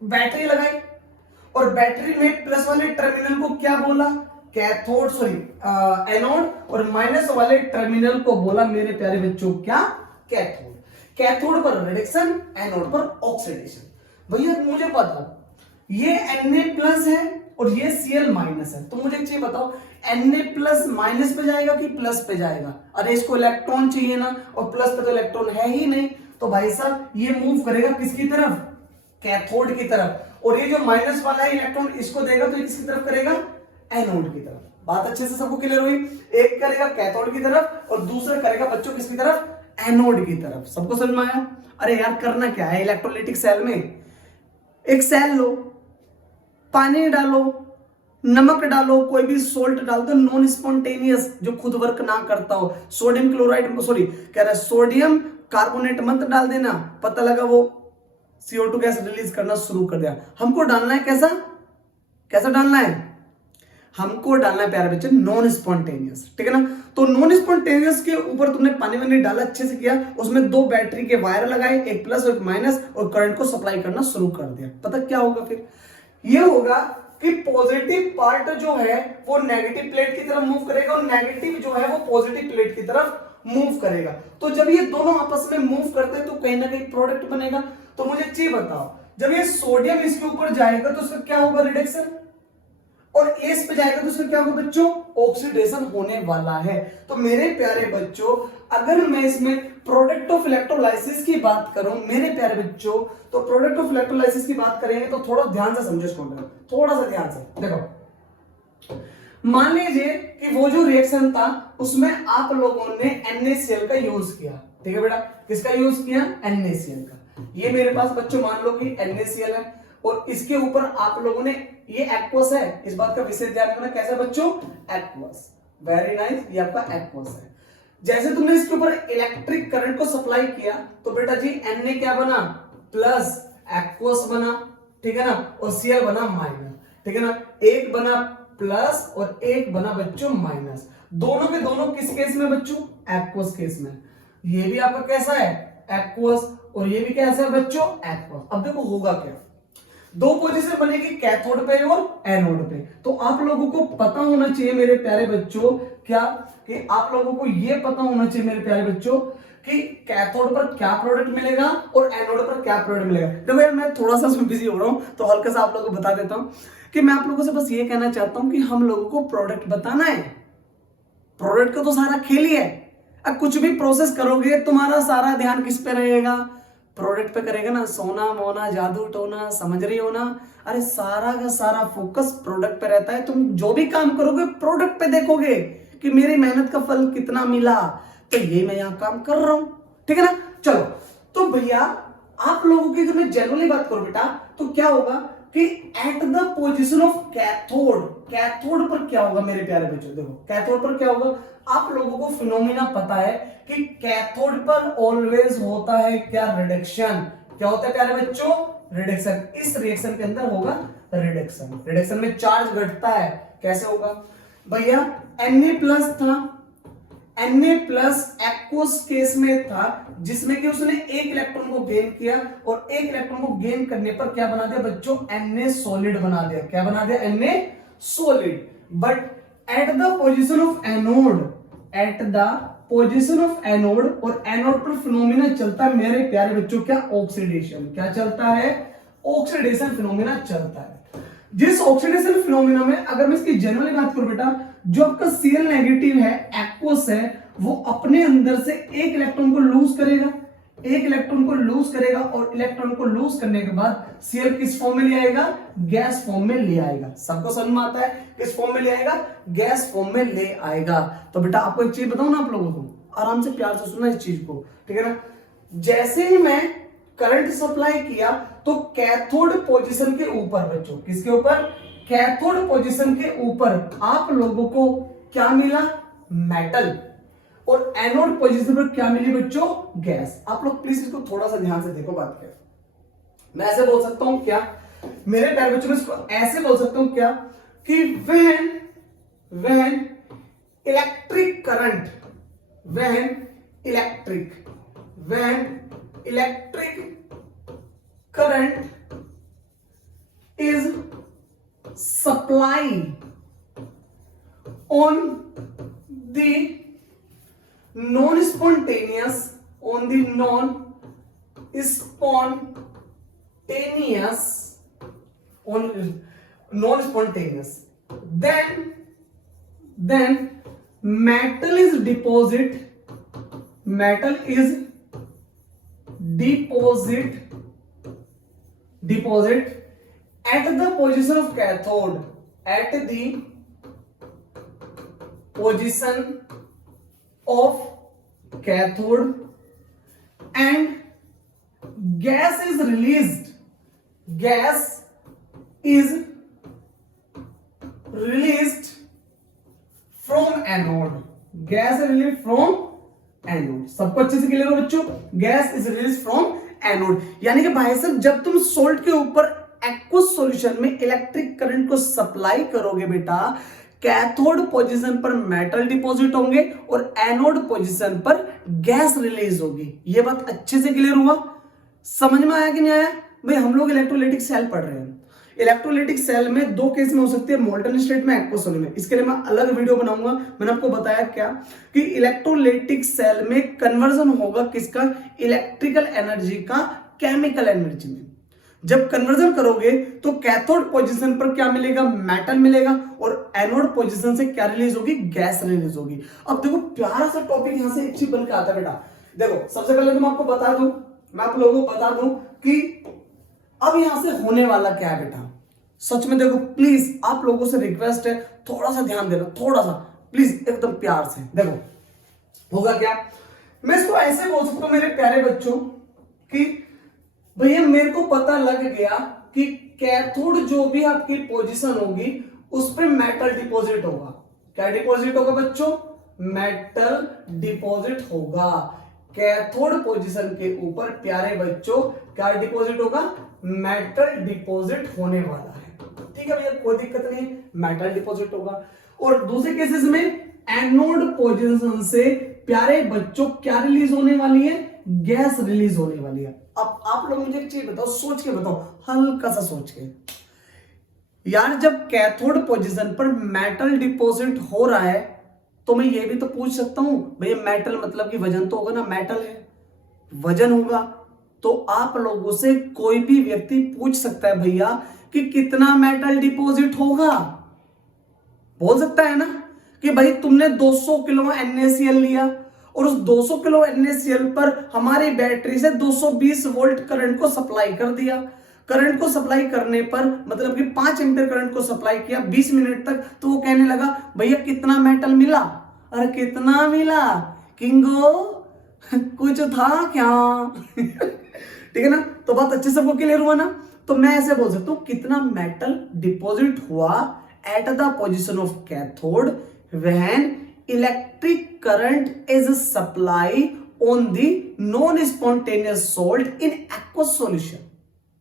बैटरी लगाई, और बैटरी में प्लस वाले टर्मिनल को क्या बोला? कैथोड सॉरी एनोड और माइनस वाले टर्मिनल को बोला मेरे प्यारे बच्चों क्या, कैथोड। कैथोड पर रिडक्शन, एनोड पर ऑक्सीडेशन। भैया मुझे बताओ ये Na प्लस है और ये Cl माइनस है, तो मुझे एक चीज बताओ Na प्लस माइनस पे जाएगा कि प्लस पे जाएगा? अरे इसको इलेक्ट्रॉन चाहिए ना, और प्लस पे तो इलेक्ट्रॉन है ही नहीं, तो भाई साहब ये मूव करेगा किसकी तरफ, कैथोड की तरफ। और ये जो माइनस वाला है इलेक्ट्रॉन इसको देगा तो ये किसकी तरफ करेगा, एनोड की तरफ। बात अच्छे से सबको क्लियर हुई? एक करेगा कैथोड की तरफ और दूसरा करेगा बच्चों किसकी तरफ, एनोड की तरफ। सबको समझ में आया? अरे यार करना क्या है, इलेक्ट्रोलाइटिक सेल में एक सेल लो, पानी डालो, नमक डालो, कोई भी सोल्ट डाल दो, नॉन स्पॉन्टेनियस जो खुद वर्क ना करता हो। सोडियम क्लोराइड सॉरी कह रहा है सोडियम कार्बोनेट मत डाल देना, पता लगा वो CO2 गैस रिलीज करना शुरू कर दिया। हमको डालना है कैसा, कैसा डालना है, हमको डालना है प्यारे बच्चे नॉन स्पॉन्टेनियस, ठीक है ना। तो नॉन स्पॉन्टेनियस के ऊपर तुमने पानी वानी डाला, अच्छे से किया, उसमें 2 बैटरी के वायर लगाए, एक प्लस और एक माइनस, और करंट को सप्लाई करना शुरू कर दिया। पता क्या होगा फिर, ये होगा कि पॉजिटिव पार्ट जो है वो नेगेटिव प्लेट की तरफ मूव करेगा और नेगेटिव जो है वो पॉजिटिव प्लेट की तरफ मूव करेगा। तो जब ये दोनों आपस में मूव करते हैं तो कहीं ना कहीं प्रोडक्ट बनेगा। तो मुझे एक चीज बताओ, जब ये सोडियम इसके ऊपर जाएगा तो उसका क्या होगा, रिडक्शन, और एस पे जाएगा तो उसका क्या होगा बच्चों, ऑक्सीडेशन होने वाला है। तो मेरे प्यारे बच्चों अगर मैं इसमें प्रोडक्ट ऑफ इलेक्ट्रोलाइसिस की बात करूं मेरे प्यारे बच्चों, तो प्रोडक्ट ऑफ इलेक्ट्रोलाइसिस की बात करेंगे तो थोड़ा ध्यान से समझो इसको, थोड़ा सा ध्यान से देखो। मान लीजिए कि वो जो रिएक्शन था उसमें आप लोगों ने NaCl का यूज किया, ठीक है बेटा, किसका यूज किया, NaCl का। ये मेरे पास बच्चों मान लो कि NaCl है और इसके ऊपर आप लोगों ने, ये एक्वस है, इस बात का विशेष ध्यान रखना, कैसा बच्चों, एक्वस, वेरी नाइस, ये आपका एक्वस है। जैसे तुमने इसके ऊपर इलेक्ट्रिक करंट को सप्लाई किया तो बेटा जी Na क्या बना, प्लस, एक्वस बना, ठीक है ना, और Cl बना माइनस, ठीक है ना, एक बना प्लस और एक बना बच्चों माइनस। दोनों के दोनों किस केस में बच्चों, एक्वस केस में। ये भी आपका कैसा है, एक्वस, और ये भी कैसा है बच्चों, एक्वस। अब देखो होगा क्या, 2 पोजीशन बनेगी कैथोड पे और एनोड पे। तो आप लोगों को पता होना चाहिए मेरे प्यारे बच्चों, क्या कि आप लोगों को यह पता होना चाहिए मेरे प्यारे बच्चों कि कैथोड पर क्या प्रोडक्ट मिलेगा और एनोड पर क्या प्रोडक्ट मिलेगा। देखो यार मैं थोड़ा सा उसमें बिजी हो रहा हूं तो हल्का सा आप लोगों को बता देता हूं कि मैं आप लोगों से बस ये कहना चाहता हूं कि हम लोगों को प्रोडक्ट बताना है। प्रोडक्ट का तो सारा खेल ही है। अब कुछ भी प्रोसेस करोगे तुम्हारा सारा ध्यान किस पे रहेगा, प्रोडक्ट पे करेगा ना, सोना मोना जादू टोना, समझ रही हो ना। अरे सारा का सारा फोकस प्रोडक्ट पे रहता है। तुम जो भी काम करोगे प्रोडक्ट पे देखोगे कि मेरी मेहनत का फल कितना मिला, तो ये मैं यहां काम कर रहा हूं, ठीक है ना। चलो तो भैया आप लोगों की, मैं जनरली बात करूं बेटा, तो क्या होगा कि eight the position of cathode, cathode पर क्या होगा मेरे प्यारे बच्चों, देखो कैथोड पर क्या होगा, आप लोगों को फिनोमिना पता है कि कैथोड पर ऑलवेज होता है क्या, रिडक्शन। क्या होता है प्यारे बच्चों, रिडक्शन। इस रिएक्शन के अंदर होगा रिडक्शन। रिडक्शन में चार्ज घटता है, कैसे होगा भैया, Na प्लस था, Na प्लस एक्वस केस में था जिसमें कि उसने एक इलेक्ट्रॉन को गेन किया और एक इलेक्ट्रॉन को गेन करने पर क्या बना दिया बच्चों, Na सॉलिड बना दिया। क्या बना दिया, Na solid. But at the position of anode, eight the position of anode, और एनोड पर फिनोमिना चलता है मेरे प्यारे बच्चों क्या, ऑक्सीडेशन। क्या चलता है, ऑक्सीडेशन फिनोमिना चलता है। जिस ऑक्सीडेशन फिनोमिना में अगर मैं इसकी जनरली बात करूं बेटा, जो आपका Cl नेगेटिव है, एक्वस है, वो अपने अंदर से एक इलेक्ट्रॉन को लूज करेगा, एक इलेक्ट्रॉन को लूज करेगा, और इलेक्ट्रॉन को लूज करने के बाद Cl किस फॉर्म में ले आएगा, गैस फॉर्म में ले आएगा। सबको समझ में आता है, किस फॉर्म में ले आएगा, गैस फॉर्म में ले आएगा। तो बेटा आपको एक चीज बताऊं ना, आप लोगों को आराम से प्यार से सुनना इस चीज को, ठीक है ना। जैसे ही मैं करंट सप्लाई किया तो कैथोड पोजीशन के ऊपर बच्चों, किसके ऊपर, कैथोड पोजीशन के ऊपर आप लोगों को क्या मिला, मेटल, और एनोड पोजीशन पर क्या मिली बच्चों, गैस। आप लोग प्लीज इसको थोड़ा सा ध्यान से देखो बात क्या, मैं ऐसे बोल सकता हूं क्या मेरे प्यारे बच्चों, इसको ऐसे बोल सकता हूं क्या कि when electric current, when electric current is supplied on the non-spontaneous then metal is deposit at the position of cathode, at the position of cathode, and gas is released from anode. सबको अच्छे से clear हो बच्चों? Gas is release from anode, यानी कि भाई साहब जब तुम सोल्ट के ऊपर एक्वस सॉल्यूशन में इलेक्ट्रिक करंट को सप्लाई करोगे बेटा, कैथोड पोजीशन पर मेटल डिपॉजिट होंगे और एनोड पोजीशन पर गैस रिलीज होगी। ये बात अच्छे से क्लियर हुआ? समझ में आया कि नहीं आया? भाई हम लोग इलेक्ट्रोलाइटिक सेल पढ़ रहे हैं। इलेक्ट्रोलाइटिक सेल में दो केस में हो सकती है, मोल्टन स्टेट में, एक्वस सॉल्यूशन में। इसके लिए मैं अलग वीडियो बनाऊंगा। मैंने आपको बताया क्या कि इलेक्ट्रोलाइटिक सेल में कन्वर्जन होगा किसका? इलेक्ट्रिकल एनर्जी का केमिकल एनर्जी में। जब कन्वर्जन करोगे तो कैथोड पोजीशन पर क्या मिलेगा? मेटल मिलेगा, और एनोड पोजीशन से क्या रिलीज होगी? गैस रिलीज होगी। अब देखो प्यारा सा टॉपिक यहां से एक चीज बन के आता है बेटा। देखो सबसे पहले तो मैं आपको बता दूं, मैं आप लोगों को बता दूं कि अब यहां से होने वाला क्या है बेटा। सच में देखो प्लीज आप लोगों से रिक्वेस्ट है, थोड़ा सा ध्यान देना, थोड़ा सा प्लीज, एकदम प्यार से। देखो होगा क्या, मैं इसको ऐसे बोल सकता हूं मेरे प्यारे बच्चों कि भैया मेरे को पता लग गया कि कैथोड जो भी आपकी पोजीशन होगी उस पर मेटल डिपॉजिट होगा। क्या डिपॉजिट होगा बच्चों? मेटल डिपॉजिट होगा। कैथोड पोजीशन के ऊपर प्यारे बच्चों क्या डिपॉजिट होगा? मेटल डिपॉजिट होने वाला है। ठीक है भैया, कोई दिक्कत नहीं, मेटल डिपॉजिट होगा। और दूसरे केसेस में एनोड पोजीशन से प्यारे बच्चों क्या रिलीज होने वाली है? गैस रिलीज होने वाली है। अब आप लोग मुझे एक चीज बताओ, सोच के बताओ, हल्का सा सोच के यार, जब कैथोड पोजीशन पर मेटल डिपॉजिट हो रहा है तो मैं ये भी तो पूछ सकता हूं भैया मेटल मतलब कि वजन तो होगा ना, मेटल है, वजन होगा। तो आप लोगों से कोई भी व्यक्ति पूछ सकता है भैया कि कितना मेटल डिपॉजिट होगा, बोल सकता है ना कि भाई तुमने 200 किलो NaCl लिया और उस 200 किलो NaCl पर हमारी बैटरी से 220 वोल्ट करंट को सप्लाई कर दिया। करंट को सप्लाई करने पर मतलब कि 5 एम्पीयर करंट को सप्लाई किया 20 मिनट तक, तो वो कहने लगा भैया कितना मेटल मिला? अरे कितना मिला किंगो, कुछ था क्या? ठीक है ना? तो बात अच्छे सबको क्लियर हुआ ना? तो मैं ऐसे बोल सकता हूं कितना मेटल डिपॉजिट हुआ at the position of cathode when electric current is supply on the non spontaneous salt in aqueous solution,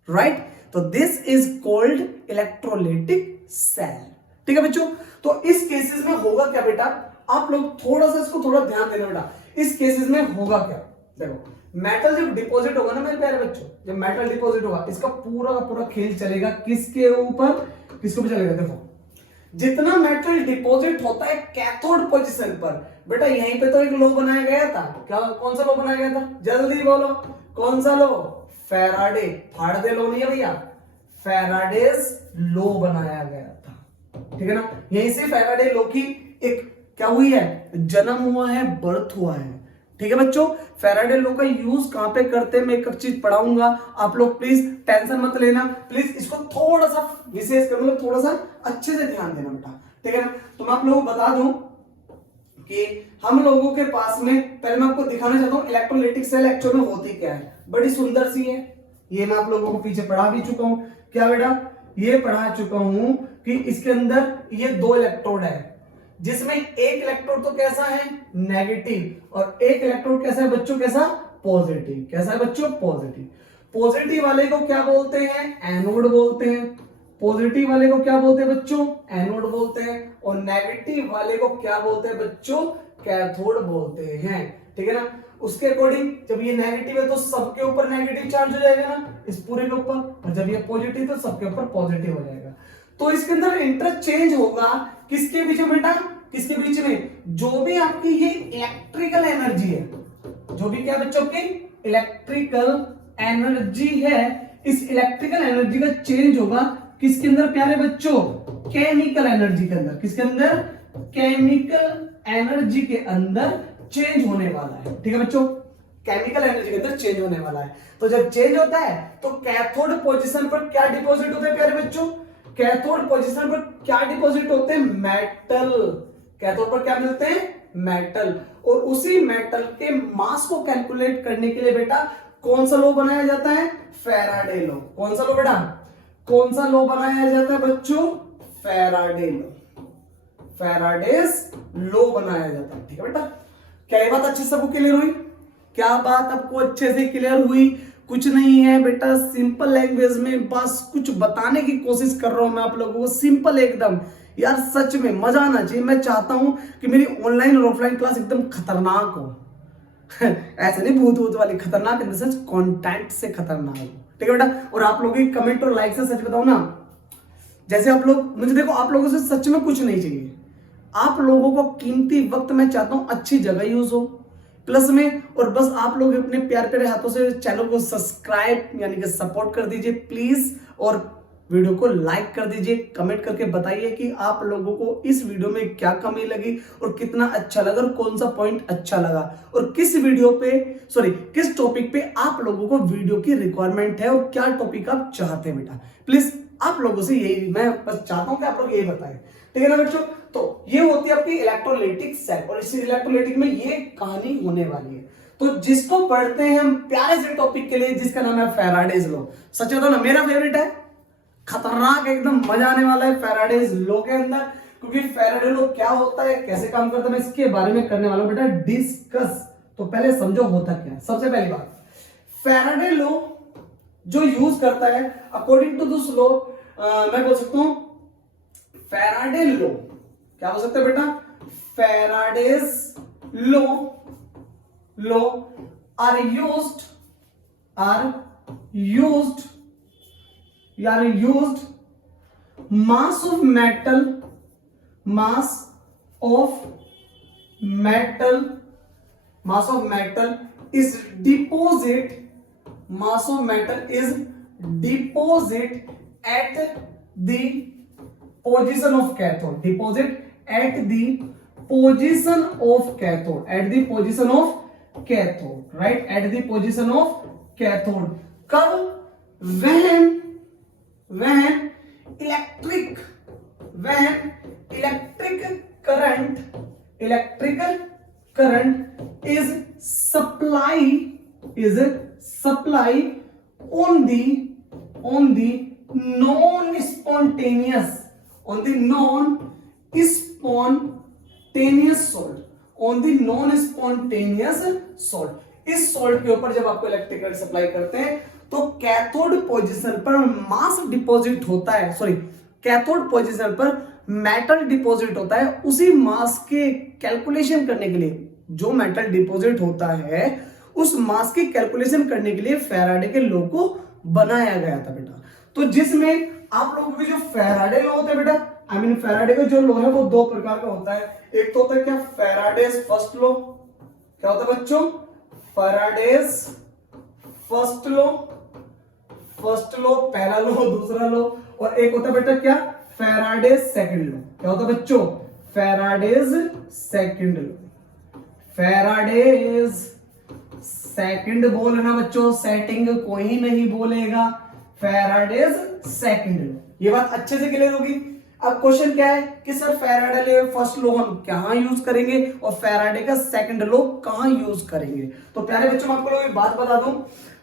right? तो this is called electrolytic cell. ठीक है बच्चों, तो इस केसेस में होगा क्या बेटा, आप लोग थोड़ा सा इसको थोड़ा ध्यान देना बेटा। इस केसेस में होगा क्या, देखो मेटल जब डिपॉजिट होगा ना मेरे प्यारे बच्चों, जब मेटल डिपॉजिट होगा इसका पूरा का पूरा खेल चलेगा किसके ऊपर? किसके ऊपर चलेगा? देखो जितना मेटल डिपॉजिट होता है कैथोड पोजीशन पर, बेटा यहीं पे तो एक लॉ बनाया गया था। क्या, कौन सा लॉ बनाया गया था? जल्दी बोलो, कौन सा लॉ? फैराडे, फाड़ दे लॉ नहीं है भैया, फैराडेज लॉ बनाया गया था। ठीक है ना? यहीं से फैराडे लॉ की एक क्या हुई है? जन्म हुआ है, बर्थ हुआ है। ठीक है बच्चों, फैराडे लॉ का यूज कहां पे करते हैं मैं एक चीज पढ़ाऊंगा, आप लोग प्लीज टेंशन मत लेना, प्लीज इसको थोड़ा सा विशेष कर, मतलब थोड़ा सा अच्छे से ध्यान देना बेटा। ठीक है ना? तो मैं आप लोगों को बता दूं कि हम लोगों के पास में, पहले मैं आपको दिखाना चाहता हूं इलेक्ट्रोलाइटिक सेल एक्चुअल में होती क्या है। बड़ी सुंदर सी है, ये मैं आप लोगों को पीछे पढ़ा भी चुका हूं। क्या बेटा? ये पढ़ा चुका हूं कि इसके अंदर ये 2 इलेक्ट्रोड है, जिसमें एक इलेक्ट्रोड तो कैसा है? नेगेटिव, और एक इलेक्ट्रोड कैसा है बच्चों? कैसा? पॉजिटिव। कैसा है बच्चों? पॉजिटिव। पॉजिटिव वाले को क्या बोलते हैं? एनोड बोलते हैं। पॉजिटिव वाले को क्या बोलते हैं बच्चों? एनोड बोलते हैं। और नेगेटिव वाले को क्या बोलते हैं बच्चों? कैथोड बोलते हैं। ठीक है ना? उसके अकॉर्डिंग जब ये नेगेटिव है तो सबके ऊपर नेगेटिव चार्ज हो जाएगा ना, इस पूरे के ऊपर, और जब ये पॉजिटिव तो सबके ऊपर पॉजिटिव हो जाएगा। तो इसके अंदर इंटरचेंज होगा किसके बीच में बेटा? किसके बीच में, जो भी आपकी ये इलेक्ट्रिकल एनर्जी है, जो भी क्या बच्चों की इलेक्ट्रिकल एनर्जी है, इस इलेक्ट्रिकल एनर्जी का चेंज होगा किसके अंदर प्यारे बच्चों, केमिकल एनर्जी के अंदर। किसके अंदर, केमिकल एनर्जी के अंदर चेंज होने वाला है। ठीक है बच्चों, केमिकल एनर्जी के अंदर चेंज होने वाला है। तो जब चेंज होता है तो कैथोड पोजीशन पर क्या डिपॉजिट होता है प्यारे बच्चों, कैथोड पोजीशन पर क्या डिपॉजिट होते हैं, मेटल। कैथोड पर क्या मिलते हैं, मेटल। और उसी मेटल के मास को कैलकुलेट करने के लिए बेटा कौन सा लॉ बनाया जाता है, फैराडे लॉ। कौन सा लॉ बेटा, कौन सा लॉ बनाया जाता है बच्चों, फैराडे लॉ, फैराडेस लॉ बनाया जाता है। ठीक है बेटा, क्या ये बात अच्छे से सबको क्लियर हुई, क्या बात आपको अच्छे से क्लियर हुई। कुछ नहीं है बेटा, सिंपल लैंग्वेज में बस कुछ बताने की कोशिश कर रहा हूं मैं आप लोगों को, सिंपल एकदम। यार सच में मजा आना चाहिए। मैं चाहता हूं कि मेरी ऑनलाइन और ऑफलाइन क्लास एकदम खतरनाक हो ऐसे नहीं भूत भूत वाली, खतरनाक इन द सेंस कंटेंट से खतरनाक हो। ठीक है बेटा, और आप लोगों की कमेंट और लाइक से सच बताओ ना, जैसे आप लोग मुझे देखो, आप लोगों से सच में कुछ नहीं चाहिए, आप लोगों को कीमती वक्त मैं चाहता हूं अच्छी जगह यूज हो प्लस में, और बस आप लोग अपने प्यार प्यारे हाथों से चैनल को सब्सक्राइब यानी कि सपोर्ट कर दीजिए प्लीज, और वीडियो को लाइक कर दीजिए। कमेंट करके बताइए कि आप लोगों को इस वीडियो में क्या कमी लगी और कितना अच्छा लगा और कौन सा पॉइंट अच्छा लगा, और किस वीडियो पे किस टॉपिक पे आप लोगों को वीडियो की रिक्वायरमेंट है और क्या टॉपिक आप चाहते हैं बेटा। प्लीज आप लोगों से यही मैं बस चाहता हूं कि आप लोग यही बताएं। ठीक है ना बच्चों, तो ये होती है आपकी इलेक्ट्रोलाइटिक सेल, और इस इलेक्ट्रोलाइटिक में ये कहानी होने वाली है। तो जिसको पढ़ते हैं हम प्यारे से टॉपिक के लिए जिसका नाम है फैराडेज लॉ। सच बताओ ना, मेरा फेवरेट है, खतरनाक एकदम मजा आने वाला है फैराडेज लॉ के अंदर, क्योंकि फैराडे लॉ क्या होता है, कैसे काम करता है, मैं इसके बारे में करने वाला हूं बेटा डिस्कस। तो पहले समझो होता क्या है। सबसे पहली बात, फैराडे लॉ जो यूज करता है अकॉर्डिंग टू दिस लॉ, मैं बोल सकता हूं फैराडे लॉ, क्या बोल सकते हैं बेटा, Faraday's law are used mass of metal is deposit at the position of cathode, right, at the position of cathode। कब, when electric current is supply on the non-spontaneous salt। इस salt के ऊपर जब आपको इलेक्ट्रिक करंट सप्लाई करते हैं तो cathode position पर मास डिपॉजिट होता है, कैथोड पोजीशन पर मेटल डिपॉजिट होता है। उसी मास के कैलकुलेशन करने के लिए, जो मेटल डिपॉजिट होता है उस मास की कैलकुलेशन करने के लिए फैराडे के लॉ को बनाया गया था बेटा। तो जिसमें आप लोगों के जो फैराडे लॉ होता है बेटा, फैराडे का जो लॉ है वो दो प्रकार का होता है। एक तो होता है क्या, फैराडेज फर्स्ट लॉ। क्या होता है बच्चों, फैराडेज फर्स्ट लॉ, पहला लॉ, दूसरा लॉ। और एक होता है बेटा क्या, फैराडेज सेकंड लॉ। क्या होता है बच्चों, Faraday's second law. Faraday's second बोलना बच्चों, सेटिंग कोई नहीं बोलेगा, फैराडेज सेकंड लॉ। ये बात अच्छे से क्लियर होगी। अब क्वेश्चन क्या है कि सर फैराडे फर्स्ट लॉ हम कहां यूज करेंगे और फैराडे का सेकंड लॉ कहां यूज करेंगे। तो प्यारे बच्चों, मैं आपको लोग एक बात बता दूं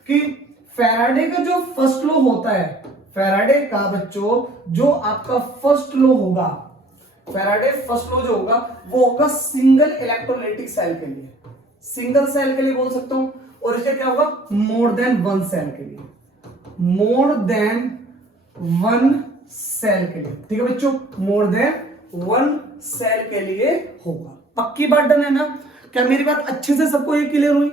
कि फैराडे का जो फर्स्ट लॉ होता है, फैराडे का बच्चों जो आपका फर्स्ट लॉ होगा, फैराडे फर्स्ट लॉ जो होगा वो होगा सिंगल इलेक्ट्रोलाइटिक सेल के लिए, सिंगल सेल के लिए बोल सकता हूं। और इसका क्या होगा, मोर देन वन सेल के लिए, मोर देन वन सेल के लिए। ठीक है बच्चों, मोर देन वन सेल के लिए होगा। पक्की बात डन है ना। क्या मेरी बात अच्छे से सबको ये क्लियर हुई,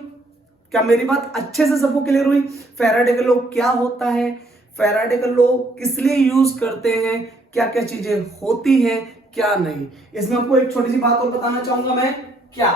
क्या मेरी बात अच्छे से सबको क्लियर हुई। फैराडे का लॉ क्या होता है, फैराडे का लॉ किस लिए यूज करते हैं, क्या क्या चीजें होती हैं, क्या नहीं। इसमें आपको एक छोटी सी बात और बताना चाहूंगा मैं, क्या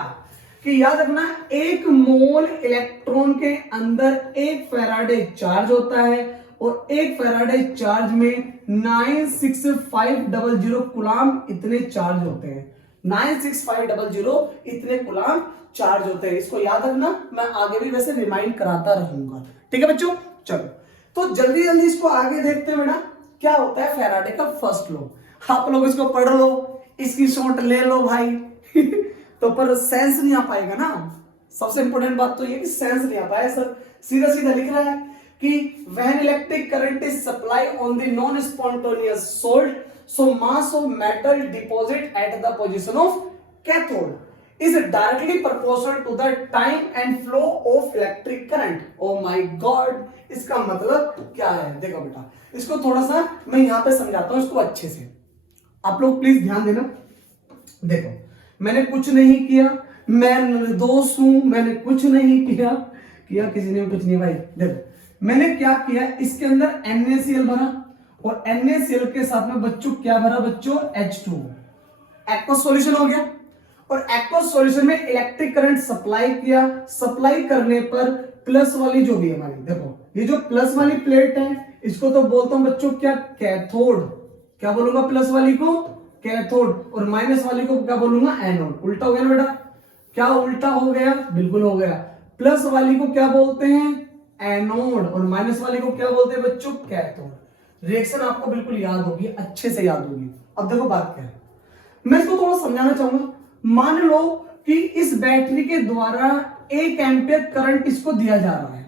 कि याद रखना, एक मोल इलेक्ट्रॉन के अंदर एक फैराडे चार्ज होता है और एक फैराडे चार्ज में 96500 कूलाम इतने चार्ज होते हैं। 96500 इतने कूलाम चार्ज होते हैं। इसको याद रखना, मैं आगे भी वैसे रिमाइंड कराता रहूंगा। ठीक है बच्चों, चलो तो जल्दी जल्दी इसको आगे देखते हैं बेटा। क्या होता है फैराडे का फर्स्ट लॉ? आप लोग इसको पढ़ लो, इसकी शॉट ले लो भाई तो पर सेंस नहीं आ पाएगा ना। सबसे इंपॉर्टेंट बात तो ये कि सेंस नहीं आ पाया सर। सीधा सीधा लिख रहा है कि when electric current is supply on the non spontaneous salt, so mass of metal deposit at the position of cathode is directly proportional to the time and flow of electric current. Oh my god, इसका मतलब क्या है? देखो बेटा, इसको थोड़ा सा मैं यहां पे समझाता हूं इसको अच्छे से। आप लोग प्लीज ध्यान देना। देखो, मैंने कुछ नहीं किया, मैं निर्दोष हूं, मैंने कुछ नहीं किया किसी ने कुछ नहीं भाई। देखो मैंने क्या किया, इसके अंदर NaCl भरा और NaCl के साथ में बच्चों क्या भरा बच्चों? H2। एक्वस सॉल्यूशन हो गया और एक्वस सॉल्यूशन में इलेक्ट्रिक करंट सप्लाई किया। सप्लाई करने पर प्लस वाली जो भी है हमारी, देखो ये जो प्लस वाली प्लेट है इसको तो बोलता हूं बच्चों क्या? कैथोड। क्या बोलूंगा प्लस वाली को? कैथोड। और माइनस वाली को क्या बोलूंगा? एनोड। उल्टा हो गया ना बेटा? क्या उल्टा हो गया? बिल्कुल हो गया। प्लस वाली को क्या बोलते हैं? एनोड। और माइनस वाली को क्या बोलते हैं बच्चों? कैथोड। रिएक्शन आपको बिल्कुल याद होगी, अच्छे से याद होगी। अब देखो बात क्या है, मैं इसको थोड़ा समझाना चाहूंगा। मान लो कि इस बैटरी के द्वारा 1 एम्पियर करंट इसको दिया जा रहा है।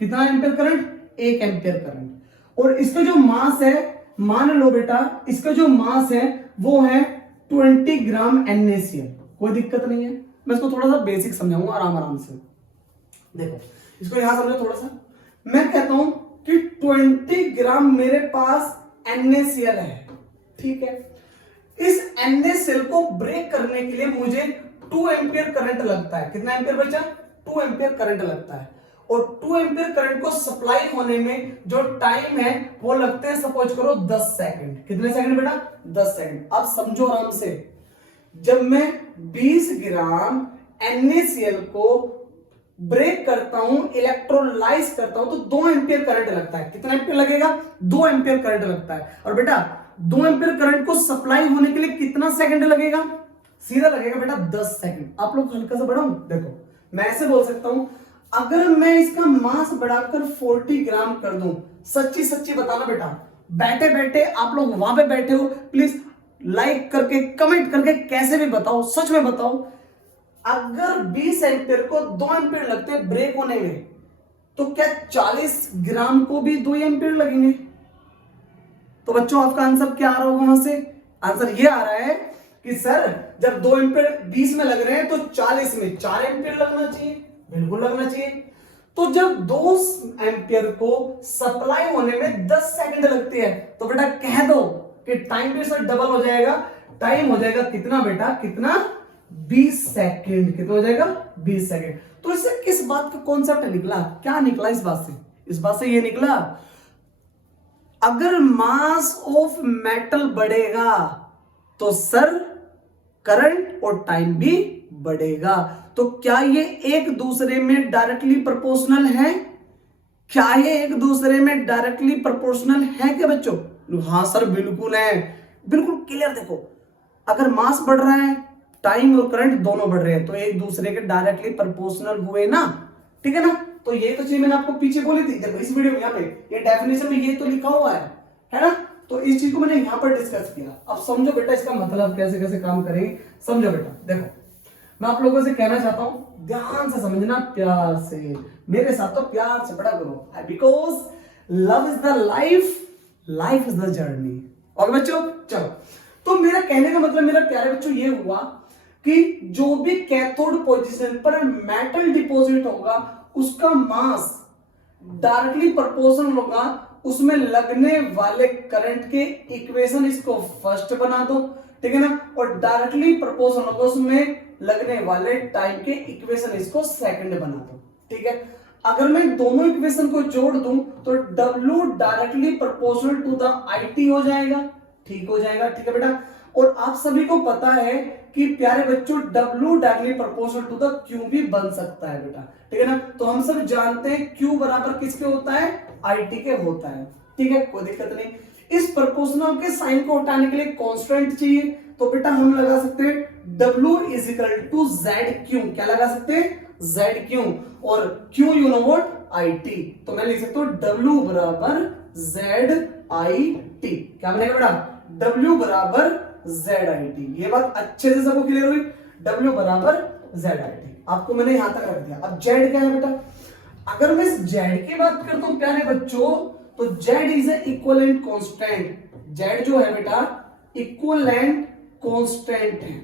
कितना एम्पियर करंट? 1 ampere current. और इसका जो मास है, मान लो बेटा इसका जो मास है वो है 20 ग्राम NaCl। कोई दिक्कत नहीं है, मैं इसको थोड़ा सा बेसिक समझाऊंगा आराम आराम से। देखो इसको यहां समझो थोड़ा सा। मैं कहता हूं कि 20 ग्राम मेरे पास NaCl है, ठीक है। इस NaCl को ब्रेक करने के लिए मुझे 2 एम्पियर करंट लगता है। कितना एम्पियर बचा? 2 एम्पियर करंट लगता है। और 2 एम्पियर करंट को सप्लाई होने में जो टाइम है वो लगते हैं, सपोज करो 10 सेकंड। कितने सेकंड बेटा? 10 सेकंड। अब समझो आराम से, जब मैं 20 ग्राम NaCl को ब्रेक करता हूं, इलेक्ट्रोलाइज करता हूं, तो 2 एम्पियर करंट लगता है। कितना एम्पियर लगेगा? 2 एम्पियर करंट लगता है। और बेटा 2 एम्पियर करंट को सप्लाई होने के लिए कितना सेकंड लगेगा? सीधा लगेगा बेटा 10 सेकंड। आप लोग हल्का सा बढ़ाऊं, देखो मैं ऐसे बोल सकता हूं, अगर मैं इसका मास बढ़ाकर 40 ग्राम कर दूं, सच्ची सच्ची बताना बेटा, बैठे बैठे आप लोग वहां पे बैठे हो, प्लीज लाइक करके कमेंट करके कैसे भी बताओ, सच में बताओ, अगर 20 एम्पियर को 2 एम्पियर लगते हैं ब्रेक होने में, तो क्या 40 ग्राम को भी 2 एम्पियर लगेंगे? तो बच्चों आपका आंसर क्या आ रहा होगा वहां से? आंसर ये आ रहा है कि सर जब 2 एम्पियर 20 में लग रहे हैं तो 40 में 4 एम्पियर लगना चाहिए। बिल्कुल लगना चाहिए। तो जब 2 एम्पियर को सप्लाई होने में 10 सेकंड लगते हैं, तो बेटा कह दो कि टाइम भी सर डबल हो जाएगा। टाइम हो जाएगा कितना बेटा? कितना? 20 सेकंड। कितना हो जाएगा? 20 सेकंड। तो इससे किस बात का कॉन्सेप्ट निकला? क्या निकला इस बात से? इस बात से ये निकला, अगर मास ऑफ मेटल बढ़ेगा तो सर करंट और टाइम भी बढ़ेगा। तो क्या ये एक दूसरे में डायरेक्टली प्रोपोर्शनल है? क्या ये एक दूसरे में डायरेक्टली प्रोपोर्शनल है क्या बच्चों? हाँ सर बिल्कुल है, बिल्कुल क्लियर। देखो अगर मास बढ़ रहा है, टाइम और करंट दोनों बढ़ रहे हैं, तो एक दूसरे के डायरेक्टली प्रोपोर्शनल हुए ना, ठीक है ना। तो ये तो चीज मैंने आपको पीछे बोली थी, देखो इस वीडियो में यहाँ पे ये डेफिनेशन में ये तो लिखा हुआ है ना। तो इस चीज को मैंने यहां पर डिस्कस किया। अब समझो बेटा इसका मतलब कैसे कैसे काम करेंगे, समझो बेटा। देखो मैं आप लोगों से कहना चाहता हूं, ध्यान से समझना, प्यार से मेरे साथ तो प्यार से पढ़ा करो, because love is the life, life is the journey. और बच्चों चलो, तो मेरा कहने का मतलब मेरा प्यारे बच्चों ये हुआ कि जो भी कैथोड पोजीशन पर मेटल डिपॉजिट होगा उसका मास डायरेक्टली प्रोपोर्शनल होगा उसमें लगने वाले करंट के इक्वेशन, इसको फर्स्ट बना दो, ठीक है ना। और डायरेक्टली प्रोपोर्शनल होगा उसमें लगने वाले टाइम के इक्वेशन, इसको सेकंड बना दो, ठीक है। अगर मैं दोनों इक्वेशन को जोड़ दूं तो W directly proportional to the IT हो जाएगा, ठीक हो जाएगा, ठीक है बेटा। और आप सभी को पता है कि प्यारे बच्चों W directly proportional to the Q भी बन सकता है बेटा, ठीक है ना। तो हम सब जानते हैं Q बराबर किसके होता है, IT के होता है, ठीक है, कोई दिक्कत नहीं। इस प्रोपोर्शनल के साइन को हटाने के लिए कांस्टेंट चाहिए, तो बेटा हम लगा सकते हैं W is equal to ZQ, क्या लगा सकते हैं, ZQ, और Q you know what, IT, तो मैं लिख सकता हूं W बराबर ZIT, क्या बनेगा बेटा, W बराबर ZIT। ये बात अच्छे से सबको क्लियर हुई, W बराबर ZIT, आपको मैंने यहां तक रख दिया। अब Z क्या है बेटा, अगर मैं इस Z की बात करता हूं प्यारे बच्चों, तो Z is a equivalent constant, Z जो है बेटा इक्विवेलेंट कांस्टेंट है,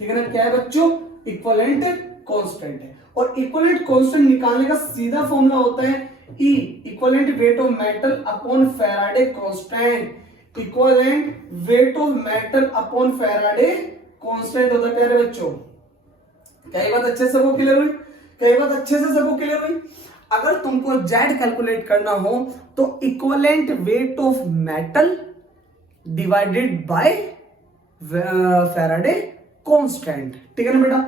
ठीक है ना, क्या है बच्चों, इक्विवेलेंट कांस्टेंट है। और इक्विवेलेंट कांस्टेंट निकालने का सीधा फॉर्मूला होता है E equivalent weight of metal upon Faraday constant, equivalent weight of metal upon Faraday constant होता है प्यारे बच्चों। क्या ये बात अच्छे से सबको क्लियर हुई, क्या ये बात अच्छे से सबको क्लियर हुई। अगर तुमको Z कैलकुलेट करना हो तो equivalent weight of metal divided by Faraday constant, ठीक है ना बेटा।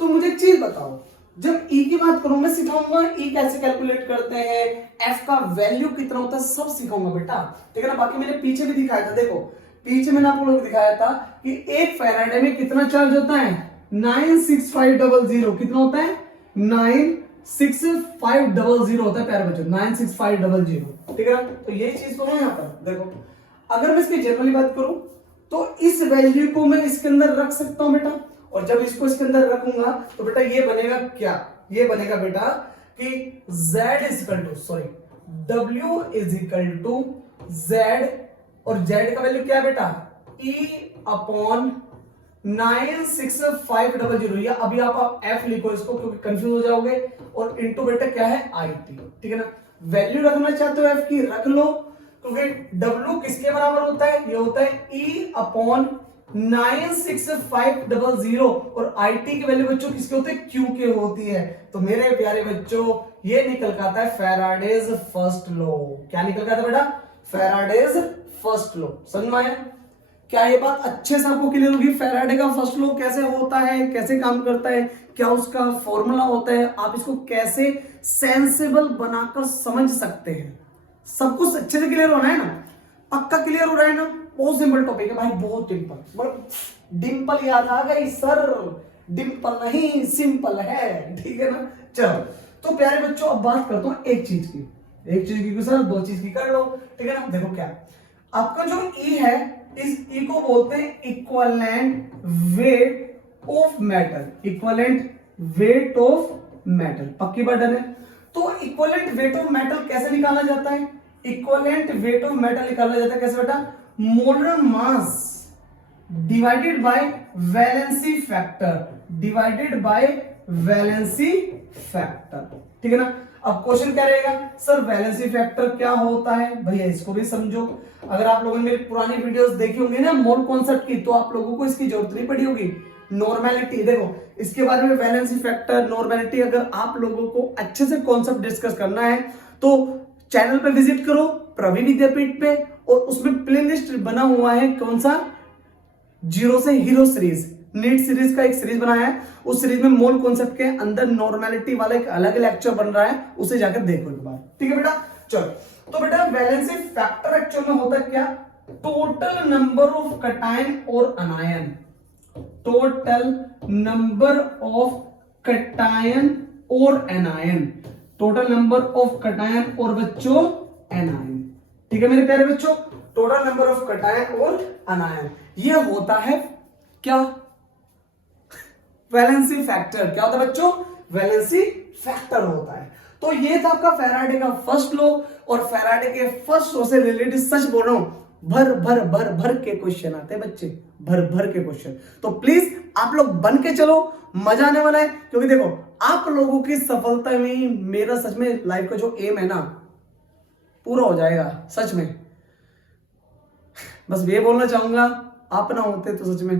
तो मुझे एक चीज बताओ, जब E की बात करूं मैं सिखाऊंगा E कैसे कैलकुलेट करते हैं, F का वैल्यू कितना होता है, सब सिखाऊंगा बेटा, ठीक है ना। बाकी मैंने पीछे भी दिखाया था, देखो पीछे मैंने आप लोगों को दिखाया था कि एक फैराडे में कितना चार्ज होता है, 96500, कितना होता है, 96500 होता है प्यारे बच्चों, 96500, ठीक है ना। तो ये चीज करो यहां पर, देखो अगर मैं इसकी जनरली बात करूं तो इस वैल्यू को मैं इसके अंदर रख सकता हूं बेटा, और जब इसको इसके अंदर रखूंगा तो बेटा ये बनेगा क्या, ये बनेगा बेटा कि Z is equal to W is equal to Z, और Z का वैल्यू क्या है बेटा, E अपॉन 96500, या अभी आप F लिखो इसको क्योंकि कंफ्यूज हो जाओगे, और इनटू बेटा क्या है IT, ठीक है ना। वैल्यू रखना चाहते हो F की रख लो, क्योंकि W किसके बराबर होता है, ये होता है E अपॉन 96500, और IT की वैल्यू बच्चों किसके होते हैं, Q के होती है। तो मेरे प्यारे बच्चों ये निकल के आता है फैराडेज फर्स्ट लॉ, क्या निकल के आता है बेटा, फैराडेज फर्स्ट लॉ। समझ में आया, क्या ये बात अच्छे से आपको क्लियर होगी, फैराडे का फर्स्ट लॉ कैसे होता है, कैसे काम करता है, क्या उसका फॉर्मूला होता है, आप इसको कैसे सेंसेबल बनाकर समझ सकते हैं, सब कुछ अच्छे से क्लियर होना है ना, पक्का क्लियर हो रहा है ना। बहुत सिंपल टॉपिक है भाई, बहुत सिंपल, मतलब डिंपल याद आ गई सर, डिंपल नहीं सिंपल है, ठीक है ना। चलो तो प्यारे बच्चों अब बात करता हूं एक चीज की सर, दो चीज की कर लो, ठीक है ना। देखो क्या आपका जो E है, इस E को बोलते हैं equivalent weight of metal, equivalent weight of metal, पक्की बात है। तो इक्विवेलेंट वेट ऑफ मेटल कैसे निकाला जाता है, इक्विवेलेंट वेट ऑफ मेटल निकाला जाता है कैसे बेटा, molar mass divided by valency factor, divided by valency factor, ठीक है ना। अब क्वेश्चन क्या रहेगा, सर वैलेंसी फैक्टर क्या होता है, भैया इसको भी समझो। अगर आप लोगों ने मेरी पुरानी वीडियोस देखी होंगी ना मोल कॉन्सेप्ट की, तो आप लोगों को इसकी जरूरत नहीं पड़ी होगी। नॉर्मेलिटी, देखो इसके बारे में वैलेंसी फैक्टर, नॉर्मेलिटी, अगर आप लोगों को अच्छे से कॉन्सेप्ट डिस्कस करना है तो चैनल पे विजिट करो प्रवी विद्यापीठ पे, और उसमें प्लेलिस्ट बना हुआ है कौन सा, जीरो से हीरो सीरीज, नीट सीरीज का एक सीरीज बनाया है, उस सीरीज में मोल कॉन्सेप्ट के अंदर नॉर्मेलिटी वाला एक अलग लेक्चर बन रहा है, उसे जाकर देखो एक बार, ठीक है बेटा। चलो तो बेटा वैलेंसी फैक्टर एक्चुअल में होता है क्या, टोटल नंबर ऑफ कटायन और anion, total number of cation और anion, total number of cation और बच्चों एनायन, ठीक है मेरे प्यारे बच्चों, टोटल नंबर ऑफ कटायन और अनायन, ये होता है क्या, वैलेंसी फैक्टर। क्या होता है बच्चों, वैलेंसी फैक्टर होता है। तो ये था आपका फैराडे का फर्स्ट लॉ, और फैराडे के फर्स्ट लॉ से रिलेटेड सच बोल रहा हूं भर भर भर भर के क्वेश्चन आते हैं बच्चे, भर भर के क्वेश्चन। तो प्लीज आप लोग बन के चलो, मजा आने वाला है, क्योंकि देखो आप लोगों की सफलता में मेरा सच में लाइफ का जो एम है ना पूरा हो जाएगा सच में। बस ये बोलना चाहूंगा, आप ना होते तो सच में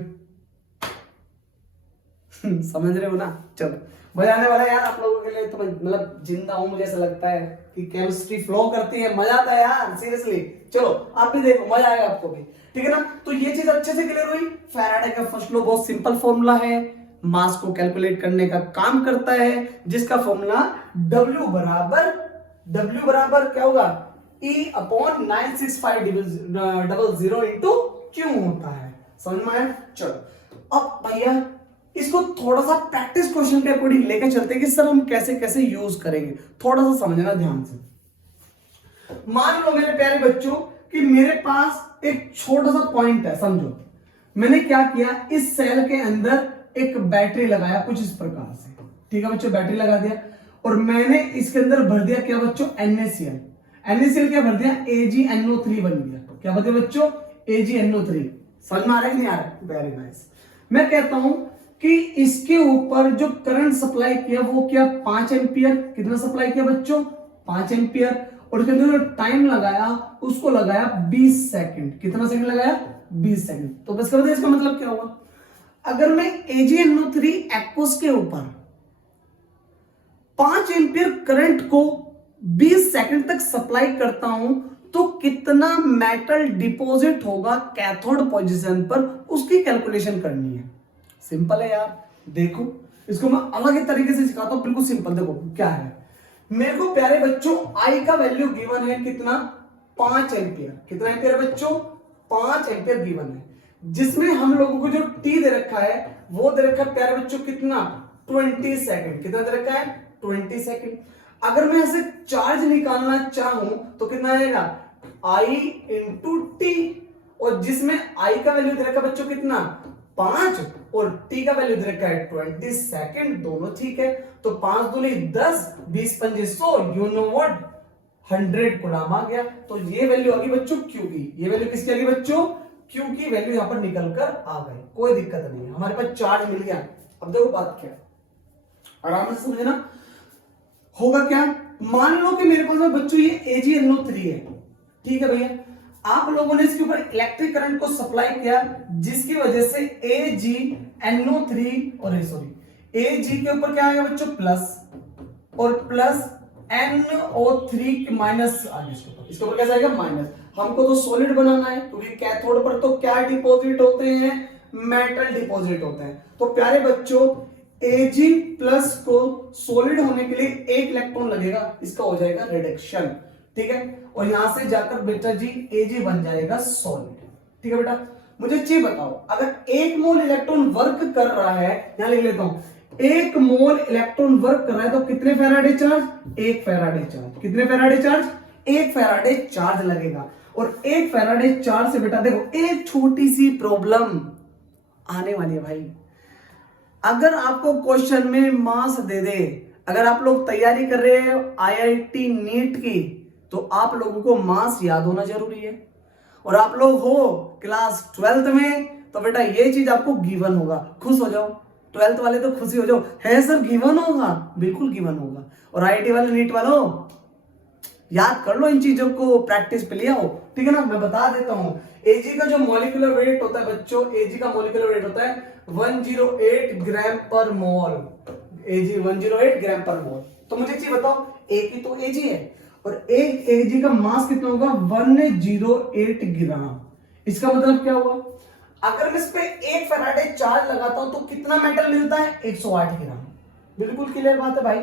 समझ रहे हो ना? चलो मजा आने वाला है यार आप लोगों के लिए, तो मतलब जिंदा हूं, मुझे ऐसा लगता है कि केमिस्ट्री फ्लो करती है, मजा आता है यार सीरियसली। चलो आप भी देखो, मजा आएगा आपको भी, ठीक है ना? तो ये चीज अच्छे से क्लियर हुई। फैराडे का फर्स्ट लॉ बहुत सिंपल फॉर्मूला है, मास को कैलकुलेट करने का काम करता है, जिसका फॉर्मूला W बराबर क्या होगा, E अपॉन 96500 इंटू क्यू होता है। समझ में आया? चलो अब भैया इसको थोड़ा सा प्रैक्टिस क्वेश्चन के अकॉर्डिंग लेकर चलते हैं कि सर हम कैसे कैसे यूज करेंगे, थोड़ा सा समझना ध्यान से। मान लो मेरे प्यारे बच्चों कि मेरे पास एक छोटा सा पॉइंट है, समझो मैंने क्या किया, इस सेल के अंदर एक बैटरी लगाया कुछ इस प्रकार से, ठीक है बच्चों, बैटरी लगा दिया और मैंने इसके अंदर भर दिया क्या बच्चों, NaCl। NaCl क्या भर दिया, AgNO3 बन गया। क्या बन गया बच्चों, AgNO3। समझ में आ रहा है कि नहीं आ रहा है? Very nice. मैं कहता हूं कि इसके ऊपर जो करंट सप्लाई किया वो क्या, 5 एम्पियर। कितना सप्लाई किया बच्चों, 5 एम्पियर। और इसके अंदर जो टाइम लगाया उसको लगाया 20 सेकंड। कितना सेकंड लगाया, 20 सेकंड। तो बस कर दे, इसका मतलब क्या हुआ, अगर मैं AgNO3 एक्वस के ऊपर 5 एम्पियर करंट को 20 सेकंड तक सप्लाई करता हूं तो कितना मेटल डिपॉजिट होगा कैथोड पोजीशन पर, उसकी कैलकुलेशन करनी है। सिंपल है यार, देखो इसको मैं अलग तरीके से सिखाता हूं, बिल्कुल सिंपल। देखो क्या है, मेरे को प्यारे बच्चों आई का वैल्यू गिवन है कितना, 5 एम्पियर। कितना एम्पियर है बच्चों, 5 एम्पियर गिवन है, जिसमें हम लोगों को जो टी दे रखा है वो दे रखा है प्यारे बच्चों कितना, 20 सेकंड। कितना दे रखा है, 20 सेकंड। अगर मैं ऐसे चार्ज निकालना चाहूं तो कितना आएगा, I इंटू टी, और जिसमें I का वैल्यू दे रखा है बच्चों कितना, 5, और T का वैल्यू दे रखा है 20 सेकंड, दोनों ठीक है। तो 5 दूनी 10, 20 पंजे 100, यू नो व्हाट, 100 कूलम आ गया। तो ये वैल्यू आ गई बच्चों Q की। ये वैल्यू किसकी आ गई बच्चों, Q की वैल्यू यहां पर निकल कर आ गई, कोई दिक्कत नहीं है, हमारे पास चार्ज मिल गया। अब देखो बात क्या, आराम से समझना। होगा क्या, मान लो कि मेरे पास में बच्चों ये AgNO3 है, ठीक है भैया। आप लोगों ने इसके ऊपर इलेक्ट्रिक करंट को सप्लाई किया, जिसकी वजह से AgNO3 और सॉरी Ag के ऊपर क्या आएगा बच्चों, प्लस, और प्लस NO3 माइनस आगे इसके ऊपर कैसा आएगा, माइनस। हमको तो सॉलिड बनाना है क्योंकि कैथोड पर तो क्या डिपॉजिट होते हैं, मेटल डिपॉजिट होते हैं। तो प्यारे बच्चों Ag प्लस को सॉलिड होने के लिए एक इलेक्ट्रॉन लगेगा, इसका हो जाएगा रिडक्शन, ठीक है। और यहां से जाकर बेटा जी Ag बन जाएगा सॉलिड, ठीक है बेटा। मुझे चीज बताओ, अगर 1 मोल इलेक्ट्रॉन वर्क कर रहा है, यहां लिख लेता हूं, 1 मोल इलेक्ट्रॉन वर्क कर रहा है तो कितने फैराडे चार्ज, 1 फैराडे चार्ज। कितने फैराडे चार्ज, 1 फैराडे चार्ज लगेगा। और 1 फैराडे चार्ज से बेटा देखो एक छोटी सी प्रॉब्लम आने वाली है भाई, अगर आपको क्वेश्चन में मास दे दे, अगर आप लोग तैयारी कर रहे हैं IIT नीट की, तो आप लोगों को मास याद होना जरूरी है। और आप लोग हो क्लास 12th में तो बेटा ये चीज आपको गिवन होगा, खुश हो जाओ। 12th वाले तो खुशी हो जाओ, है सर गिवन होगा, बिल्कुल गिवन होगा। और IIT वाले नीट वालों याद कर लो इन चीजों को, प्रैक्टिस पे लिया हो, ठीक है ना। मैं बता देता हूं, Ag का जो मॉलिक्यूलर वेट होता है बच्चों, Ag का मॉलिक्यूलर वेट होता है 108 ग्राम पर मोल। Ag 108 ग्राम पर मोल। तो मुझे चीज बताओ, एक ही तो Ag है और एक Ag का मास कितना होगा, 108 ग्राम। इसका मतलब क्या हुआ, अगर मैं इस पे 1 फैराडे चार्ज लगाता हूं तो कितना मेटल मिलता है, 108 ग्राम। बिल्कुल क्लियर बात है भाई।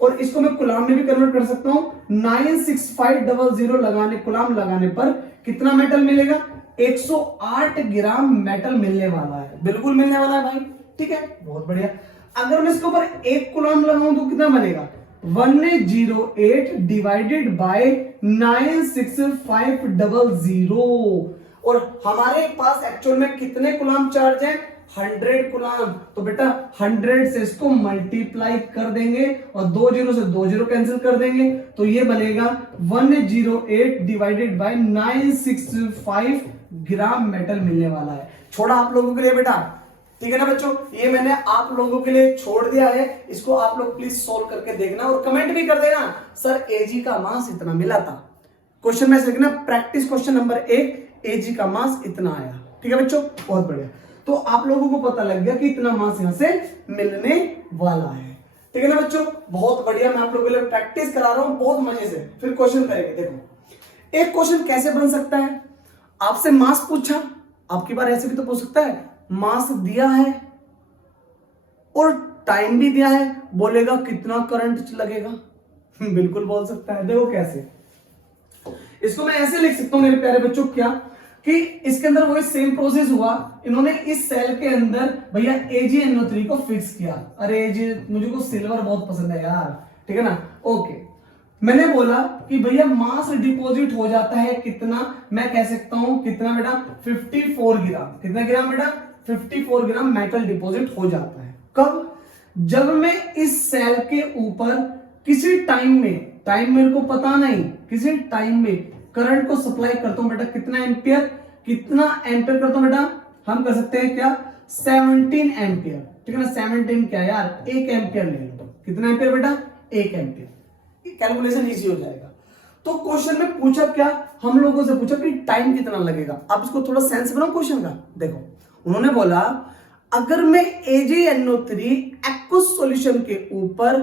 और इसको मैं कुलाम में भी कन्वर्ट कर सकता हूं, 96500 लगाने, कुलाम लगाने पर कितना मेटल मिलेगा, 108 ग्राम मेटल मिलने वाला है, बिल्कुल मिलने वाला है भाई, ठीक है, बहुत बढ़िया। अगर मैं इसके ऊपर 1 कुलाम लगाऊं तो कितना बनेगा, 108 डिवाइडेड बाय 96500। और हमारे पास एक्चुअल में कितने कुलाम चार्ज है, 100 कुलाम। तो बेटा 100 से इसको मल्टीप्लाई कर देंगे और 2 जीरो से 2 जीरो कैंसिल कर देंगे, तो ये बनेगा 108 डिवाइडेड बाय 965 ग्राम मेटल मिलने वाला है। छोड़ा आप लोगों के लिए बेटा, ठीक है ना बच्चों, ये मैंने आप लोगों के लिए छोड़ दिया है, इसको आप लोग प्लीज सोल्व करके देखना और कमेंट भी कर देना, सर Ag का मास इतना मिला था। क्वेश्चन में लिखना, प्रैक्टिस क्वेश्चन नंबर 1, Ag का मास इतना आया, ठीक है बच्चों, बहुत बढ़िया। तो आप लोगों को पता लग गया कि इतना मास यहां से मिलने वाला है। ठीक है ना बच्चों, बहुत बढ़िया, मैं आप लोगों के लिए प्रैक्टिस करा रहा हूं बहुत मजे से। फिर क्वेश्चन करेंगे। देखो एक क्वेश्चन कैसे बन सकता है, आपसे मास पूछा, आपकी बार ऐसे भी तो पूछ सकता है, मास दिया है और टाइम भी दिया है, बोलेगा कितना करंट लगेगा। बिल्कुल बोल सकता है। देखो कैसे, इसको मैं ऐसे लिख सकता हूं मेरे प्यारे बच्चों, क्या कि इसके अंदर वही सेम प्रोसेस हुआ, इन्होंने इस सेल के अंदर भैया AgNO3 को फिक्स किया। अरे मुझे को सिल्वर बहुत पसंद है यार, ठीक है ना। ओके, मैंने बोला कि भैया मास डिपॉजिट हो जाता है कितना, मैं कह सकता हूं कितना बेटा, 54 ग्राम। कितना ग्राम बेटा, 54 ग्राम मेटल डिपॉजिट हो जाता है। कब, जब मैं इस सेल के ऊपर किसी टाइम में, टाइम मेरे को पता नहीं, किसी टाइम में करंट को सप्लाई करता हूं बेटा, कितना एम्पियर, कितना एम्पियर करता हूं बेटा, हम कर सकते हैं क्या, 17 एम्पियर। ठीक है ना, 17 क्या यार, 1 एम्पियर ले लो। कितना एम्पियर बेटा, 1 एम्पियर। कैलकुलेशन इजी हो जाएगा। तो क्वेश्चन में पूछा क्या, हम लोगों से पूछा कि टाइम कितना लगेगा। अब इसको थोड़ा सेंस बनाओ क्वेश्चन का। देखो उन्होंने बोला अगर मैं AgNO3 एक्वस सॉल्यूशन के ऊपर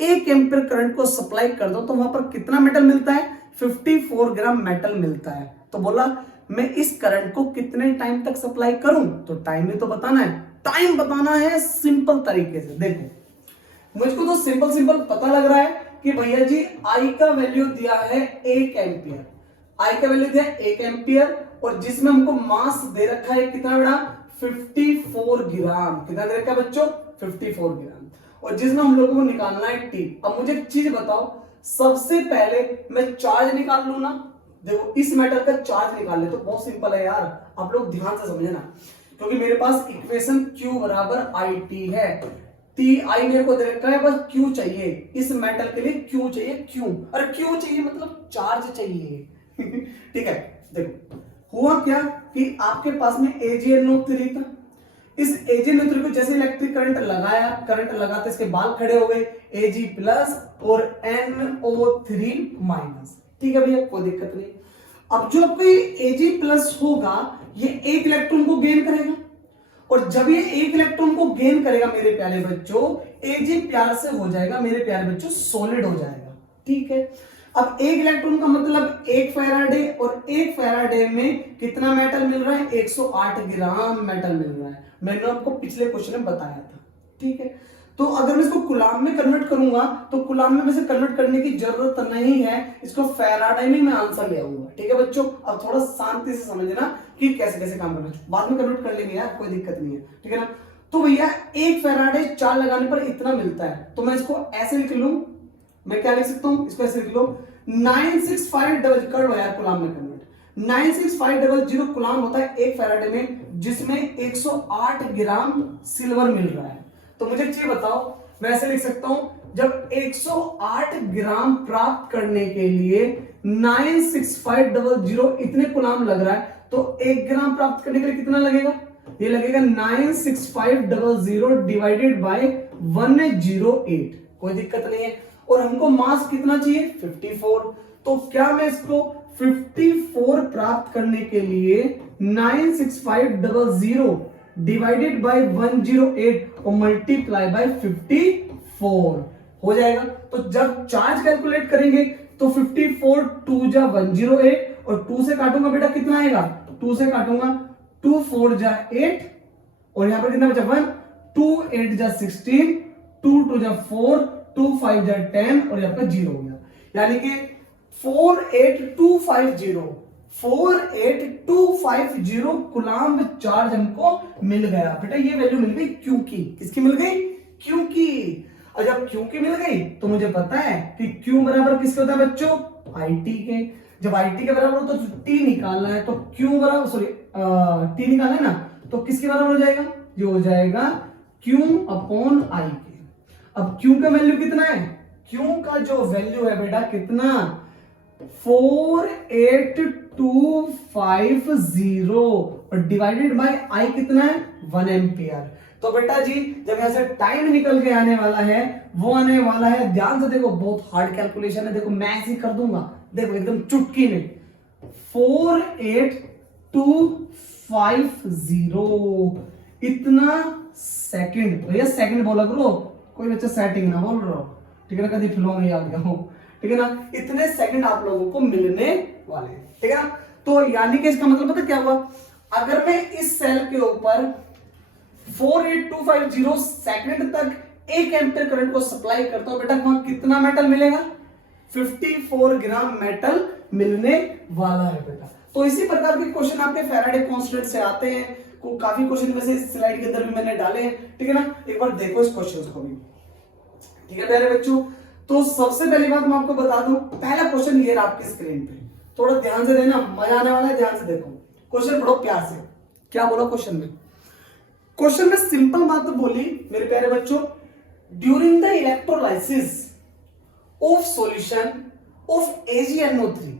1 एम्पियर करंट को सप्लाई कर दो तो वहां पर कितना मेटल मिलता है, 54 ग्राम मेटल मिलता है। तो बोला मैं इस करंट को कितने टाइम तक सप्लाई करूं, तो टाइम भी तो बताना है। टाइम बताना है सिंपल तरीके से। देखो मुझको तो सिंपल पता लग रहा है कि भैया जी आई का वैल्यू दिया है 1 एम्पियर, आई का वैल्यू दिया है 1 एम्पियर, और जिसमें हमको मास दे रखा है कितना बड़ा, 54 ग्राम। कितना दे रखा है बच्चों, 54 ग्राम, और जिसमें हम लोगों को निकालना है टी। अब मुझे एक चीज बताओ, सबसे पहले मैं चार्ज निकाल लू ना। देखो इस मेटल का चार्ज निकाल ले तो बहुत सिंपल है यार, आप लोग ध्यान से समझे ना, क्योंकि मेरे पास इक्वेशन Q बराबर IT है। टी आई मेरे को दे रखा है, बस क्यू चाहिए इस मेटल के लिए, क्यू चाहिए, क्यू, अरे क्यू चाहिए मतलब चार्ज चाहिए। ठीक है, देखो हुआ क्या कि आपके पास में AgNO3 था, इस AgNO3 को जैसे इलेक्ट्रिक करंट लगाया, करंट लगाते इसके बाल खड़े हो गए, Ag प्लस और NO3 माइनस। ठीक है भैया, कोई दिक्कत नहीं। अब जो आपको Ag प्लस होगा ये 1 इलेक्ट्रॉन को गेन करेगा, और जब ये 1 इलेक्ट्रॉन को गेन करेगा मेरे प्यारे बच्चों, Ag प्यार से हो जाएगा मेरे प्यारे बच्चों सॉलिड हो जाएगा। ठीक है, अब 1 इलेक्ट्रॉन का मतलब 1 फैराडे, और 1 फैराडे में कितना मेटल मिल रहा है, 108 ग्राम मेटल मिल रहा है। मैंने आपको पिछले क्वेश्चन में बताया था। ठीक है, तो अगर मैं इसको कूलाम में कन्वर्ट करूंगा तो कूलाम में वैसे कन्वर्ट करने की जरूरत नहीं है, इसको फैराडे में मैं आंसर ले आऊंगा। ठीक है बच्चों, अब थोड़ा शांति से समझना कि कैसे कैसे काम करना, बाद में कन्वर्ट कर लेंगे यार, कोई दिक्कत नहीं है। ठीक है ना, तो भैया 1 फैराडे 4 लगाने पर इतना मिलता है, तो मैं इसको ऐसे लिख लूं, मैं क्या लिख सकता हूं, इसको ऐसे लिख लो, 96500 कर लो यार कूलाम में कन्वर्ट, 96500 कूलाम होता है 1 फैराडे में, जिसमें 108 ग्राम सिल्वर मिल रहा है। तो मुझे एक चीज बताओ, मैं ऐसे लिख सकता हूं, जब 108 ग्राम प्राप्त करने के लिए 96500 इतने कूलाम लग रहा है, तो 1 ग्राम प्राप्त करने के लिए कितना लगेगा, ये लगेगा 96500 डिवाइडेड बाय 108। कोई दिक्कत नहीं है, और हमको मास कितना चाहिए, 54। तो क्या मैं इसको 54 प्राप्त करने के लिए 96500 डिवाइडेड बाय 108 और मल्टीप्लाई बाय 54 हो जाएगा। तो जब चार्ज कैलकुलेट करेंगे तो 54 2 जा 108, और 2 से काटूंगा बेटा कितना आएगा, 2 से काटूंगा 2 4 जा 8, और यहां पर कितना बचा 1, 2 8 जा 16, 2 2 जा 4, 2 5 जा 10, और यहां पर 0 हो गया, यानी कि 48250 कूलाम चार्ज हमको मिल गया। बेटा ये वैल्यू मिल गई क्यू की, किसकी मिल गई, क्यू की। और जब क्यू की मिल गई तो मुझे पता है कि क्यू बराबर किसके होता है बच्चों, IT के। जब IT के बराबर हो तो T निकालना है, तो क्यू बराबर सॉरी T निकालना है ना, तो किसके बराबर हो जाएगा, ये हो जाएगा Q अपॉन I के। अब Q का वैल्यू कितना है, Q का जो वैल्यू है बेटा कितना, 48250, और डिवाइडेड बाय I कितना है, 1 एम्पियर। तो बेटा जी जब यहां से टाइम निकल के आने वाला है, वो आने वाला है, ध्यान से देखो, बहुत हार्ड कैलकुलेशन है, देखो मैं ऐसे कर दूंगा, देखो एकदम चुटकी में, 48250 इतना सेकंड, भैया सेकंड बोला करो, कोई बच्चा सेटिंग ना बोल रहा हो, ठीक है ना, कभी फ्लो में आ गया हो, ठीक है ना, इतने सेकंड आप लोगों को मिलने वाले हैं, ठीक है ना। तो यानी कि इसका मतलब पता क्या हुआ, अगर मैं इस सेल के ऊपर 48250 सेकंड तक 1 एम्पीयर करंट को सप्लाई करता हूं, बेटा वहां कितना मेटल मिलेगा, 54 ग्राम मेटल मिलने वाला है बेटा। तो इसी प्रकार के क्वेश्चन आपके फैराडे कांस्टेंट से आते हैं, काफी क्वेश्चन वैसे इस स्लाइड के अंदर भी मैंने डाले हैं, ठीक है ना, एक बार देखो इस क्वेश्चन को भी, ठीक है प्यारे बच्चों। तो सबसे पहली बात मैं आपको बता दूं, पहला क्वेश्चन ये रहा आपकी स्क्रीन पे, थोड़ा ध्यान से देना, मजा आने वाला है, ध्यान से देखो क्वेश्चन, पढ़ो प्यार से। क्या बोला क्वेश्चन में, क्वेश्चन में सिंपल बात तो बोली मेरे प्यारे बच्चों, during the electrolysis of solution of AgNO3,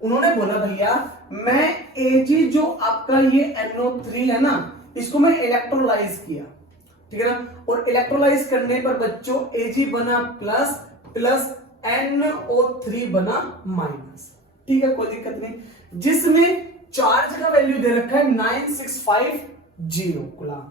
उन्होंने बोला भैया मैं Ag जो आपका ये NO3 है ना, इसको मैं इलेक्ट्रोलाइज किया, ठीक है ना, और इलेक्ट्रोलाइज करने पर बच्चों Ag बना प्लस प्लस NO3 बना माइनस, ठीक है, कोई दिक्कत नहीं, जिसमें चार्ज का वैल्यू दे रखा है 9650 कूलम,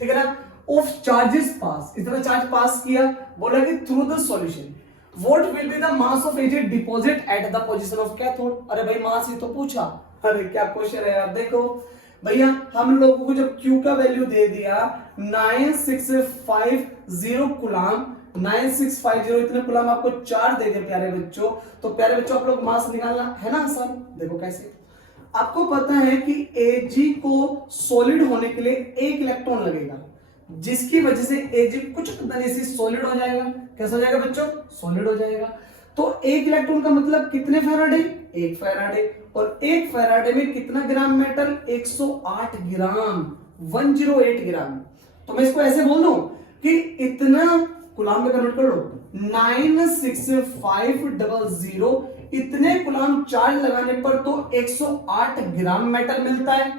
ठीक है ना, ऑफ चार्जेस पास, इतना चार्ज पास किया, बोला कि through the solution what will be the mass of Ag deposit at the position of cathode. अरे भाई मास ही तो पूछा, अरे क्या क्वेश्चन है यार, देखो भैया हम लोगों को जब Q का वैल्यू दे दिया 9650 कूलम, 9650 इतने कूलम आपको चार्ज दे दिया प्यारे बच्चों, तो प्यारे बच्चों आप लोग मास निकालना है ना आसान, देखो कैसे, आपको पता है कि Ag को सॉलिड होने के लिए 1 इलेक्ट्रॉन लगेगा, जिसकी वजह से Ag कुछ पता नहीं सी सॉलिड हो जाएगा, कैसा हो जाएगा बच्चों, सॉलिड हो जाएगा। तो 1 इलेक्ट्रॉन का मतलब कितने फैराडे, 1 फैराडे, और 1 फैराडे में कितना ग्राम मेटल, 108 ग्राम, 108 ग्राम। तो मैं इसको ऐसे बोल दूं कि इतना कूलम में कन्वर्ट कर लो, 96500 इतने कूलम चार्ज लगाने पर तो 108 ग्राम मेटल मिलता है।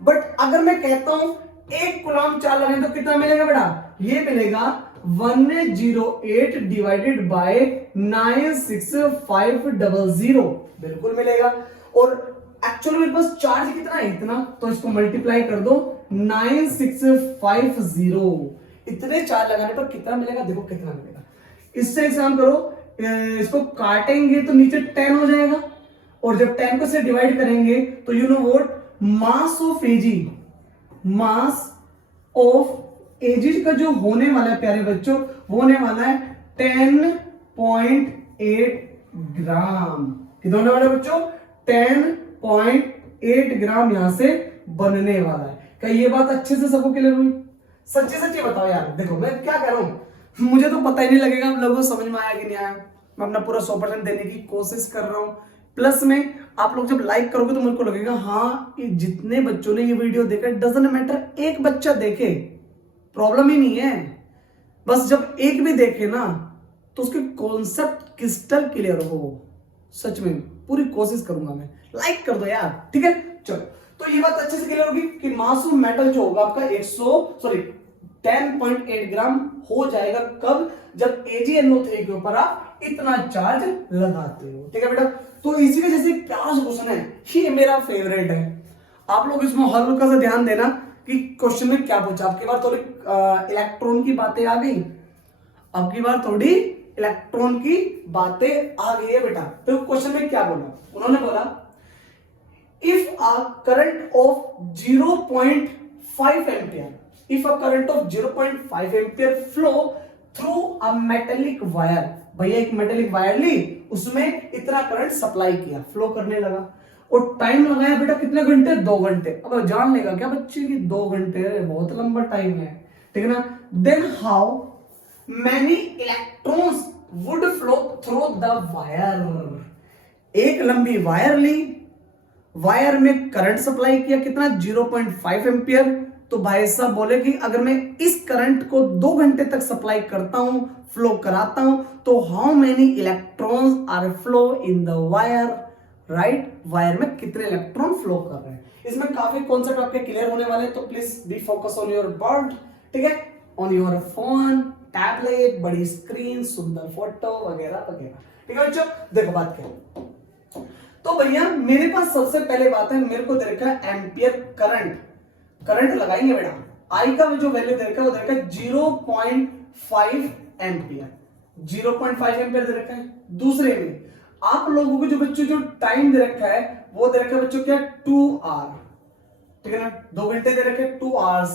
बट अगर मैं कहता हूं 1 कूलम चार्ज लगाने तो कितना मिलेगा बेटा, ये मिलेगा 108 डिवाइडेड बाय 96500, बिल्कुल मिलेगा। और एक्चुअली मेरे पास चार्ज कितना है, इतना, तो इसको मल्टीप्लाई कर दो 9650, इतने चार्ज लगाने पर कितना मिलेगा, देखो कितना मिलेगा, इससे एग्जाम करो, इसको काटेंगे तो नीचे 10 हो जाएगा, और जब 10 को से डिवाइड करेंगे तो you know what, mass of Ag, mass of Ag का जो होने वाला है प्यारे बच्चों, वो होने वाला है 10.8 ग्राम, कितना होने वाला है बच्चों, 10.8 ग्राम यहां से बनने वाला है। क्या ये बात अच्छे से सबको क्लियर हुई, सच्ची सच्ची बताओ यार, देखो मैं क्या कह रहा हूं, मुझे तो पता ही नहीं लगेगा आप लोगों को समझ में आया कि नहीं आया, मैं अपना पूरा 100% देने की कोशिश कर रहा हूं, प्लस में आप लोग जब लाइक करोगे तो मेरे को लगेगा हाँ ये जितने बच्चों ने ये वीडियो देखा, डजंट मैटर, एक बच्चा देखे प्रॉब्लम ही नहीं है, बस जब एक भी देखे ना तो उसके कॉन्सेप्ट क्रिस्टल क्लियर हो, सच में पूरी कोशिश करूंगा मैं, लाइक कर दो यार, ठीक है। चलो तो ये बात अच्छे से क्लियर होगी कि मास ऑफ मेटल जो होगा आपका 10.8 ग्राम हो जाएगा, कब, जब AgNO3 के ऊपर आप इतना चार्ज लगाते हो, ठीक है बेटा। तो इसी वजह से प्यारा क्वेश्चन है, ये मेरा फेवरेट है, आप लोग इसमें हल्का सा ध्यान देना कि क्वेश्चन में क्या पूछा। आपकी बार थोड़ी इलेक्ट्रॉन की बातें आ गई, आपकी बार थोड़ी इलेक्ट्रॉन की बातें आ गई है बेटा। तो क्वेश्चन में क्या बोला, उन्होंने बोला if a current of 0.5 ampere, if a current of 0.5 ampere flow through a metallic wire, भैया एक मेटेलिक वायर ली, उसमें इतना करंट सप्लाई किया, फ्लो करने लगा, और टाइम लगाया बेटा कितने घंटे, 2 घंटे। अब जान लेगा क्या बच्चे की 2 घंटे बहुत लंबा टाइम है, ठीक है ना। Then how many electrons would flow through the wire, एक लंबी वायर ली, वायर में करंट सप्लाई किया कितना, 0.5 एम्पियर। तो भाई साहब बोले कि अगर मैं इस करंट को 2 घंटे तक सप्लाई करता हूं, फ्लो कराता हूं, तो how many electrons are flow in the wire, right, wire में कितने इलेक्ट्रॉन फ्लो कर रहे हैं। इसमें काफी कॉन्सेप्ट आपके क्लियर होने वाले हैं, तो please be focus on your board, ठीक है, ऑन योर फोन, टैबलेट, बड़ी स्क्रीन, सुंदर फोटो वगैरह वगैरह, ठीक है बच्चों। देखो बात क्या, तो भैया मेरे पास सबसे पहले बात है, मेरे को दे रखा है एम्पियर करंट, करंट लगाएंगे बेटा। आई का जो वैल्यू दे रखा है वो दे रखा है 0.5 एम्पियर, 0.5 एम्पियर दे रखा है। दूसरे में आप लोगों को जो बच्चों जो टाइम दे रखा है वो दे रखा है बच्चों क्या 2 आवर, ठीक है ना, 2 घंटे दे रखे 2 आवर्स,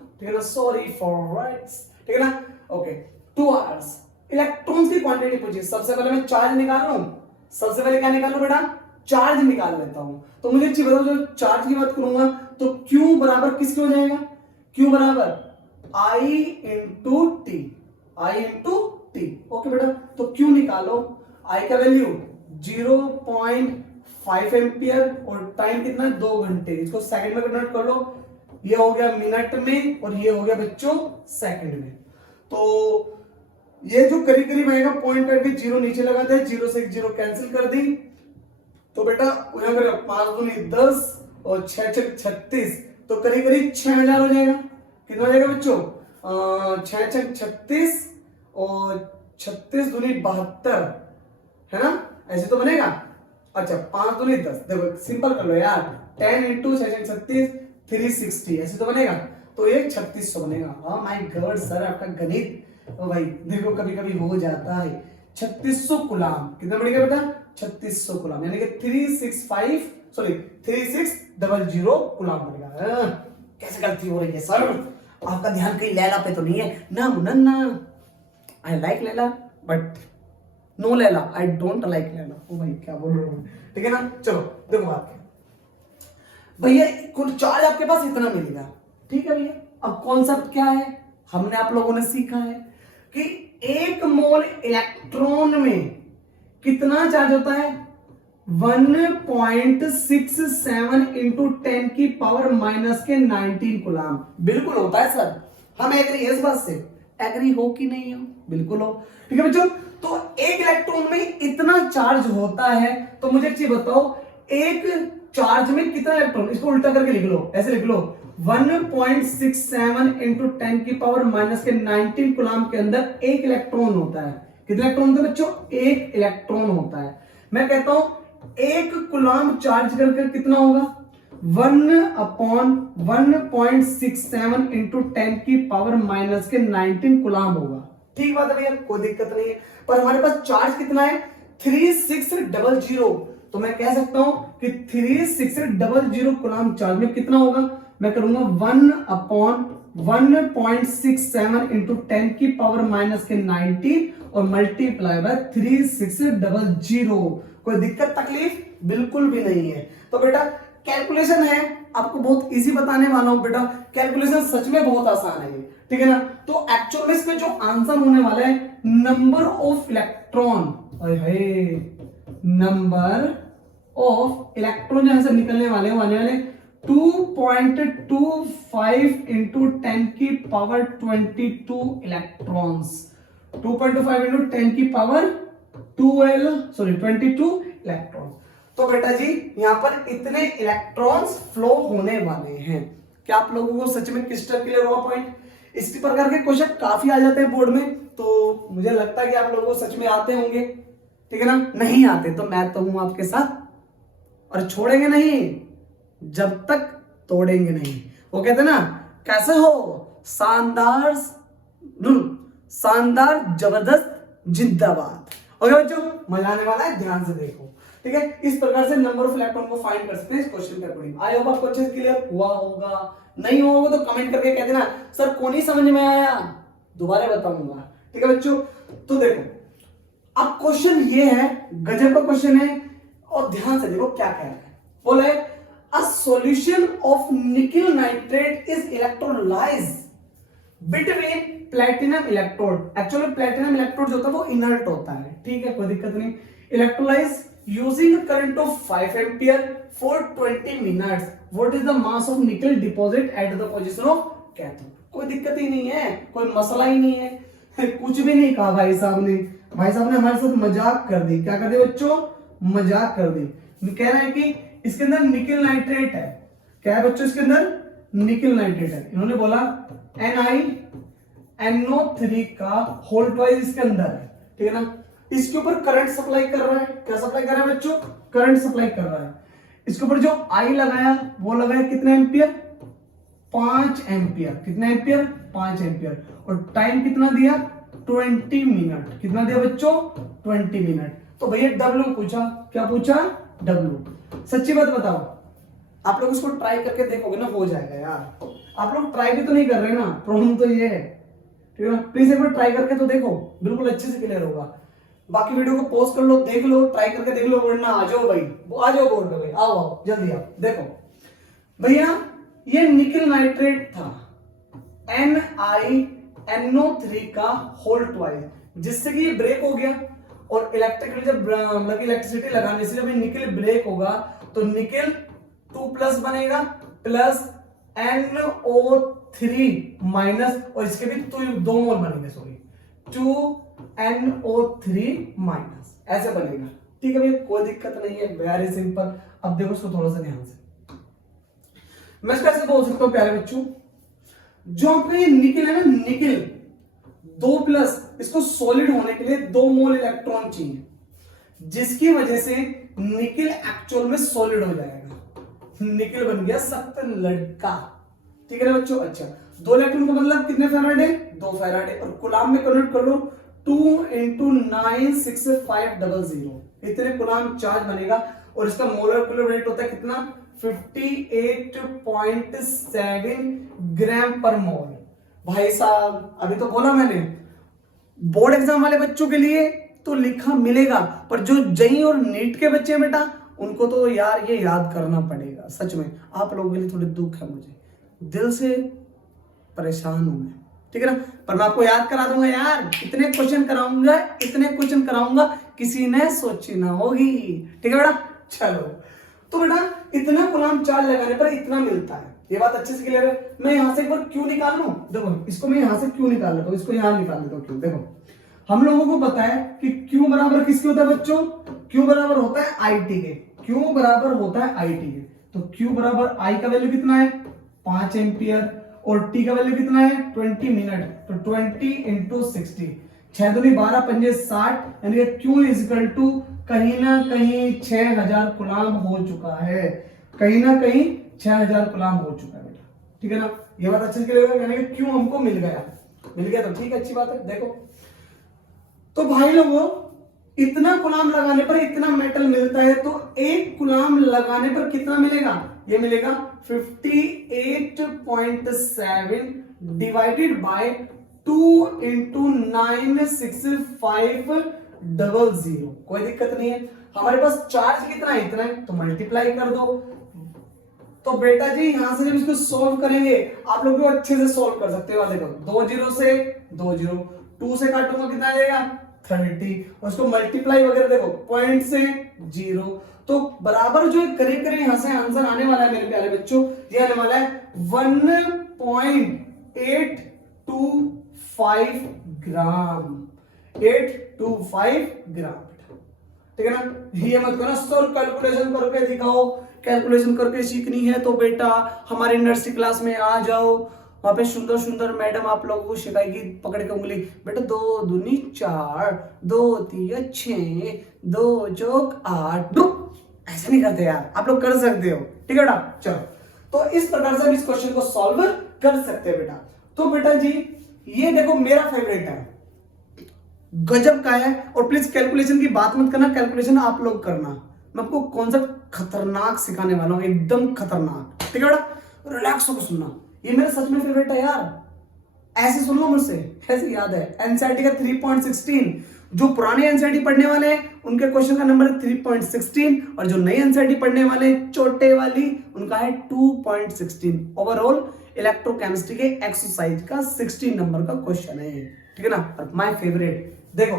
ठीक है ना, सॉरी फॉर राइट्स, ठीक है ना, ओके 2 आवर्स। इलेक्ट्रॉन्स की क्वांटिटी पूछिए, सबसे पहले मैं चार्ज निकाल रहा हूं, सबसे पहले क्या निकालूं बेटा, चार्ज निकाल लेता हूं। तो मुझे अच्छी बताओ, जो चार्ज की बात करूंगा तो Q बराबर किसके हो जाएगा, Q बराबर I into T, I into T, okay बेटा। तो Q निकालो, I का वैल्यू 0.5 एम्पियर और टाइम कितना है 2 घंटे, इसको सेकंड में कन्वर्ट कर लो, ये हो गया मिनट में और ये हो गया बच्चों सेकंड में। तो ये जो करीब करीब आएगा पॉइंट करके जीरो नीचे लगाते हैं, जीरो से एक जीरो कैंसिल कर दी, तो बेटा यहां पर 5 दूनी 10 और 6 6 36, तो करीब करीब 6000 हो जाएगा। कितना हो जाएगा बच्चों, 6 6 36 और 36 दूनी 72, है ना, ऐसे तो बनेगा। अच्छा 5 दूनी 10, देखो सिंपल कर लो यार, 10 इंटू 6 6 36 360, ऐसे तो बनेगा, तो ये 3600 बनेगा। हाँ माय गॉड सर, आपका गणित ओ भाई देखो कभी कभी हो जाता है। 3600 कूलम कितना बढ़ेगा बेटा, 3600 कूलम, यानी कि 3600 कूलम बढ़ेगा। कैसे गलती हो रही है सर, आपका ध्यान कहीं लैला पे तो नहीं है ना Munna, I like Laila but no Laila, I don't like Laila. ओ भाई क्या बोल रहे हो, ठीक है ना। चलो देखो बात भैया, कुल चार्ज आपके पास इतना मिलेगा, ठीक है भैया। अब कॉन्सेप्ट क्या है, हमने आप लोगों ने सीखा है कि 1 मोल इलेक्ट्रॉन में कितना चार्ज होता है, 1.67 इंटू 10 की पावर माइनस के 19 कूलम। बिल्कुल होता है सर, हम एग्री है इस बात से, एग्री हो कि नहीं हो, बिल्कुल हो, ठीक है बच्चों। तो एक इलेक्ट्रॉन में इतना चार्ज होता है, तो मुझे एक चीज बताओ, एक चार्ज में कितना इलेक्ट्रॉन, इसको उल्टा करके लिख लो, ऐसे लिख लो 1.67 इंटू 10 की पावर माइनस के 19 कूलम के अंदर एक इलेक्ट्रॉन होता है। कितने इलेक्ट्रॉन होते हैं बच्चों, एक इलेक्ट्रॉन होता है। मैं कहता हूं 1 कूलम चार्ज करके कितना होगा, 1/1.67 इंटू 10 की पावर माइनस के 19 कूलम होगा। ठीक बात है भैया, कोई दिक्कत नहीं है। पर हमारे पास चार्ज कितना है 3600, तो मैं कह सकता हूं कि 3600 कूलम चार्ज में कितना होगा, मैं करूंगा 1/1.67 इंटू 10 की पावर माइनस के 19 और मल्टीप्लाई बाय 3600। कोई दिक्कत तकलीफ बिल्कुल भी नहीं है। तो बेटा कैलकुलेशन है, आपको बहुत इजी बताने वाला हूं बेटा, कैलकुलेशन सच में बहुत आसान है, ठीक है ना। तो एक्चुअल में इसमें जो आंसर होने वाला है, number of electron, number of electron जहां से निकलने वाले 2.25 इंटू 10 की पावर 22 इलेक्ट्रॉन्स, 2.25 इंटू 10 की पावर 22 इलेक्ट्रॉन्स। तो बेटा जी यहां पर इतने इलेक्ट्रॉन्स फ्लो होने वाले हैं। क्या आप लोगों को सच में क्रिस्टल क्लियर हुआ पॉइंट? इसी प्रकार के क्वेश्चन काफी आ जाते हैं बोर्ड में, तो मुझे लगता है कि आप लोगों को सच में आते होंगे, ठीक है ना। नहीं आते तो मैं तो हूं आपके साथ, और छोड़ेंगे नहीं जब तक तोड़ेंगे नहीं। वो कहते ना, कैसे हो शानदार शानदार जबरदस्त जिंदाबाद। ओके बच्चों, मजा आने वाला है, ध्यान से देखो, ठीक है। इस प्रकार से नंबर ऑफ इलेक्ट्रॉन को फाइंड कर सकते हैं इस क्वेश्चन के अकॉर्डिंग। आई होप आपको अच्छे से क्लियर हुआ होगा, नहीं होगा तो कमेंट करके कह देना सर को नहीं समझ में आया, दोबारा बताऊंगा, ठीक है बच्चों। तो देखो अब क्वेश्चन ये है, गजब का क्वेश्चन है, और ध्यान से देखो क्या कह रहा है। बोले अ सॉल्यूशन ऑफ निकल nitrate is electrolysed between platinum electrode. Actually platinum electrode जो होता है वो इनर्ट होता है, ठीक है, कोई दिक्कत नहीं। Electrolysed using current of 5 ampere for 20 minutes. What is the mass of निकल deposit at the position of cathode. कोई दिक्कत ही नहीं है, कोई मसला ही नहीं है, कुछ भी नहीं कहा भाई साहब ने। भाई साहब ने हमारे साथ मजाक कर दी। क्या कर दी बच्चों? मजाक कर दी। कह रहे हैं कि इसके अंदर निकल नाइट्रेट है। क्या है बच्चों? इसके अंदर निकल नाइट्रेट है। इन्होंने बोला NiNO3 का होल ट्वाइस इसके अंदर है, ठीक है ना। इसके ऊपर करंट सप्लाई कर रहा है। क्या सप्लाई कर रहा है बच्चों? करंट सप्लाई कर रहा है। इसके ऊपर जो आई लगाया वो लगाया कितने एम्पियर? 5 एम्पियर। कितना एम्पियर? 5 एम्पियर। और टाइम कितना दिया? 20 मिनट। कितना दिया बच्चों? 20 मिनट। तो भैया डब्ल्यू पूछा। क्या पूछा? डब्ल्यू। सच्ची बात बताओ, आप लोग इसको ट्राई करके देखोगे ना, हो जाएगा यार। आप लोग ट्राई भी तो नहीं कर रहे ना, प्रॉब्लम तो ये है, ठीक है ना। प्लीज एक बार ट्राई करके तो देखो, बिल्कुल अच्छे से क्लियर होगा। बाकी वीडियो को पॉज कर लो, देख लो, ट्राई करके देख लो, वरना आ जाओ भाई, आ जाओ बोर्ड पे भाई, आओ आओ जल्दी आओ। देखो भैया, ये निकल नाइट्रेट था, NiNO3 का होल ट्वाइस, जिससे कि ये ब्रेक हो गया। और इलेक्ट्रिकल जब मतलब इलेक्ट्रिसिटी लगाने से जब निकल ब्रेक होगा तो निकल 2+ बनेगा प्लस NO3 माइनस, और इसके भी तो 2 मोल बनेंगे, सॉरी 2NO3 माइनस, ऐसे बनेगा। ठीक है भैया, कोई दिक्कत नहीं है, वेरी सिंपल। अब देखो इसको थोड़ा सा ध्यान से, मैं इसको ऐसे बोल सकता हूं प्यारे बच्चों, जो आपका ये निकल है ना, निकल 2+, इसको सॉलिड होने के लिए 2 मोल इलेक्ट्रॉन चाहिए, जिसकी वजह से निकल एक्चुअल में सॉलिड हो जाएगा। निकल बन गया सख्त लड़का। ठीक है ना बच्चों? अच्छा, 2 इलेक्ट्रॉन का मतलब कितने फैराडे? 2 फैराडे। और कूलाम में कन्वर्ट कर लो, 2 × 96500, इतने कूलाम चार्ज बनेगा। और इसका मोलर वेट होता है कितना? 58.7 ग्राम पर मोल। भाई साहब, अभी तो बोला मैंने, बोर्ड एग्जाम वाले बच्चों के लिए तो लिखा मिलेगा, पर जो जेईई और नीट के बच्चे हैं बेटा, उनको तो यार ये याद करना पड़ेगा। सच में आप लोगों के लिए थोड़ी दुख है, मुझे दिल से परेशान हूं मैं, ठीक है ना। पर मैं आपको याद करा दूंगा यार, इतने क्वेश्चन कराऊंगा, इतने क्वेश्चन कराऊंगा, किसी ने सोची ना होगी। ठीक है बेटा? चलो, तो बेटा इतना कूलाम चार्ज लगाने पर इतना मिलता है, ये बात अच्छे से क्लियर है। मैं यहां से एक बार क्यों निकाल लूं, देखो इसको मैं यहां से क्यों निकाल लेता हूं, इसको यहां निकाल लेता हूं। क्यों? देखो हम लोगों को पता है कि Q बराबर किसके होता है बच्चों? Q बराबर होता है IT के। Q बराबर होता है IT के। तो Q बराबर I का वैल्यू कितना है? 5 एम्पियर। और T का वैल्यू कितना है? 20 मिनट। तो 20 × 60, 6 दूनी 12, 5 60, यानी Q इक्वल टू कहीं ना कहीं 6000 कूलाम हो चुका है। कहीं ना कहीं 6000 कूलाम हो चुका है बेटा। ठीक है ना? ये बात अच्छे से क्लियर है, यानी कि Q हमको मिल गया। मिल गया तो ठीक है, अच्छी बात है। देखो तो भाई लोगों, इतना कूलाम लगाने पर इतना मेटल मिलता है, तो एक कूलाम लगाने पर कितना मिलेगा? ये मिलेगा 58.7 डिवाइडेड बाय 2 × 96500। कोई दिक्कत नहीं है, हमारे पास चार्ज कितना है? इतना है, तो मल्टीप्लाई कर दो। तो बेटा जी यहां से जब इसको सॉल्व करेंगे, आप लोग को अच्छे से सॉल्व कर सकते हो। देखो 2 0 से 2 0, 2 से काटूंगा कितना आ जाएगा? 30। और उसको मल्टीप्लाई वगैरह देखो, पॉइंट से 0, तो बराबर जो करीब करीब यहां से आंसर आने वाला है मेरे प्यारे बच्चों, ये आने वाला है 1.825 ग्राम। 825 ग्राम। ठीक है ना? ये मत करो सर कैलकुलेशन करके दिखाओ, कैलकुलेशन करके सीखनी है तो बेटा हमारी नर्सरी क्लास में आ जाओ, वहां पे सुंदर सुंदर मैडम आप लोगों को सिखाएगी पकड़ के उंगली, बेटा 2 दूनी 4, 2 3 6, 2 चौक 8। ऐसा नहीं करते यार, आप लोग कर सकते हो। ठीक है बेटा? चलो, तो इस प्रकार से इस क्वेश्चन को सॉल्व कर सकते हैं बेटा। तो बेटा जी ये देखो मेरा फेवरेट है, गजब का है। और प्लीज कैलकुलेशन की बात मत करना, कैलकुलेशन आप लोग करना। मैं आपको कॉन्सेप्ट खतरनाक सिखाने वाला हूं, एकदम खतरनाक। ठीक है बेटा? रिलैक्स होकर सुनना, ये मेरा सच में फेवरेट है यार। ऐसे सुन लो मुझसे, ऐसे याद है। एनसीईआरटी का 3.16, जो पुराने एनसीईआरटी पढ़ने वाले हैं उनके क्वेश्चन का नंबर है 3.16, और जो नए एनसीईआरटी पढ़ने वाले छोटे वाली उनका है 2.16। ओवरऑल इलेक्ट्रोकेमिस्ट्री के एक्सरसाइज का 16 नंबर का क्वेश्चन है। ठीक है ना? और माय फेवरेट। देखो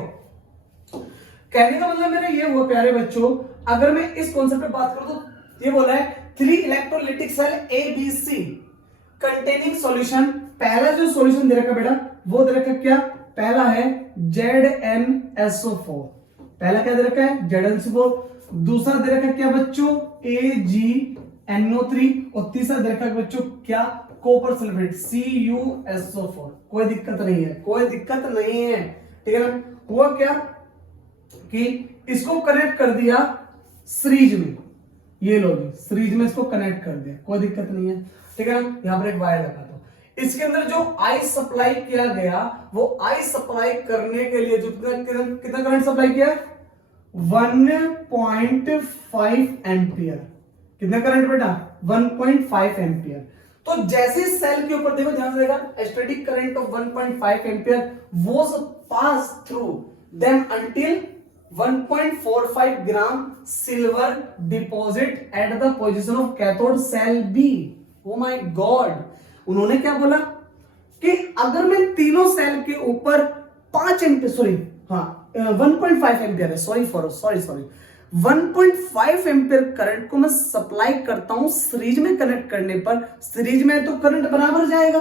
कहने का मतलब मेरा ये हुआ प्यारे बच्चों, अगर मैं इस कॉन्सेप्ट पे बात करूं तो ये बोला है 3 electrolytic cell ABC containing solution. पहला जो सॉल्यूशन दे रखा बेटा वो दे रखा क्या? पहला है ZnSO4। पहला क्या दे रखा है? ZnSO4। दूसरा दे रखा क्या बच्चों? AgNO3। और तीसरा दे रखा बच्चों क्या? Copper sulphate CuSO4। कोई दिक्कत नहीं है, कोई दिक्कत नहीं है। ठीक है ना? हुआ क्या कि इसको कनेक्ट कर दिया सीरीज में, ये लो जी सीरीज में इसको कनेक्ट कर दिया, कोई दिक्कत नहीं है, ठीक है ना। यहाँ पर एक वायर लगा दो, इसके अंदर जो आई सप्लाई किया गया वो आई सप्लाई करने के लिए जो कितना करंट सप्लाई किया 1.5 एम्पियर। कितना करंट बेटा 1.5 एम्पियर। तो जैसे सेल के ऊपर देखो ध्यान से देखा static current of 1.5 ampere was pass through them until 1.45 gram silver deposit at the position of cathode cell B. Oh my god, उन्होंने क्या बोला कि अगर मैं तीनों सेल के ऊपर 5 एम्पियर सॉरी हाँ 1.5 एम्पियर है, सॉरी 1.5 एम्पियर करंट को मैं सप्लाई करता हूं सीरीज में कनेक्ट करने पर, सीरीज में तो करंट बराबर जाएगा,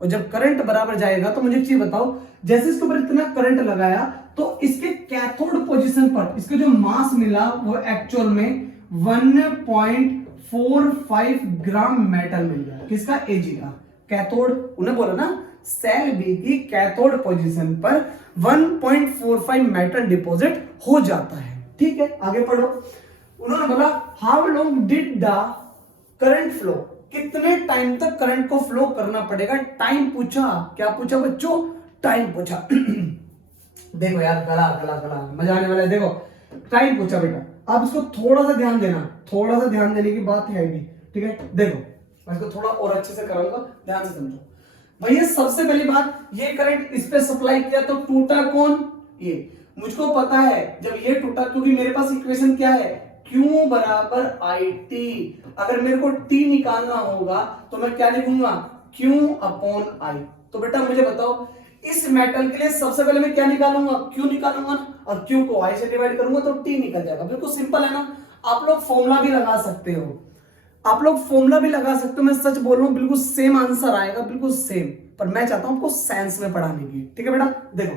और जब करंट बराबर जाएगा तो मुझे एक चीज बताओ, जैसे इसके ऊपर इतना करंट लगाया तो इसके कैथोड पोजीशन पर इसको जो मास मिला वो एक्चुअल में 1.45 ग्राम मेटल मिल गया। किसका एजी का कैथोड, उन्हें बोला ना सेल बी की कैथोड पोजीशन पर 1.45 मेटल डिपॉजिट हो जाता है। ठीक है आगे पढ़ो। उन्होंने बोला how long did the current flow, कितने टाइम तक करंट को फ्लो करना पड़ेगा। टाइम पूछा, क्या पूछा बच्चों, टाइम पूछा। देखो यार गला गला गला मजा आने वाला है। देखो टाइम पूछा बेटा, आप इसको थोड़ा सा ध्यान देना, थोड़ा सा ध्यान देने की बात है भी, ठीक है। देखो मैं इसको थोड़ा और अच्छे से कराऊंगा, ध्यान से समझो भैया। सबसे पहली बात, ये करंट इस पे सप्लाई किया तो टूटा कौन, ये मुझको पता है जब ये टूटा, क्योंकि मेरे पास इक्वेशन क्या है Q बराबर आई टी। अगर मेरे को T निकालना होगा तो मैं क्या लिखूंगा Q अपॉन I। तो बेटा मुझे बताओ इस मेटल के लिए सबसे पहले मैं क्या निकालूंगा, Q निकालूंगा और Q को I से डिवाइड करूंगा तो T निकल जाएगा। बिल्कुल सिंपल है ना। आप लोग फॉर्मूला भी लगा सकते हो, आप लोग फॉर्मूला भी लगा सकते हो। मैं सच बोल रहा हूं बिल्कुल सेम आंसर आएगा, बिल्कुल सेम, पर मैं चाहता हूं आपको साइंस में पढ़ाने की। ठीक है बेटा। देखो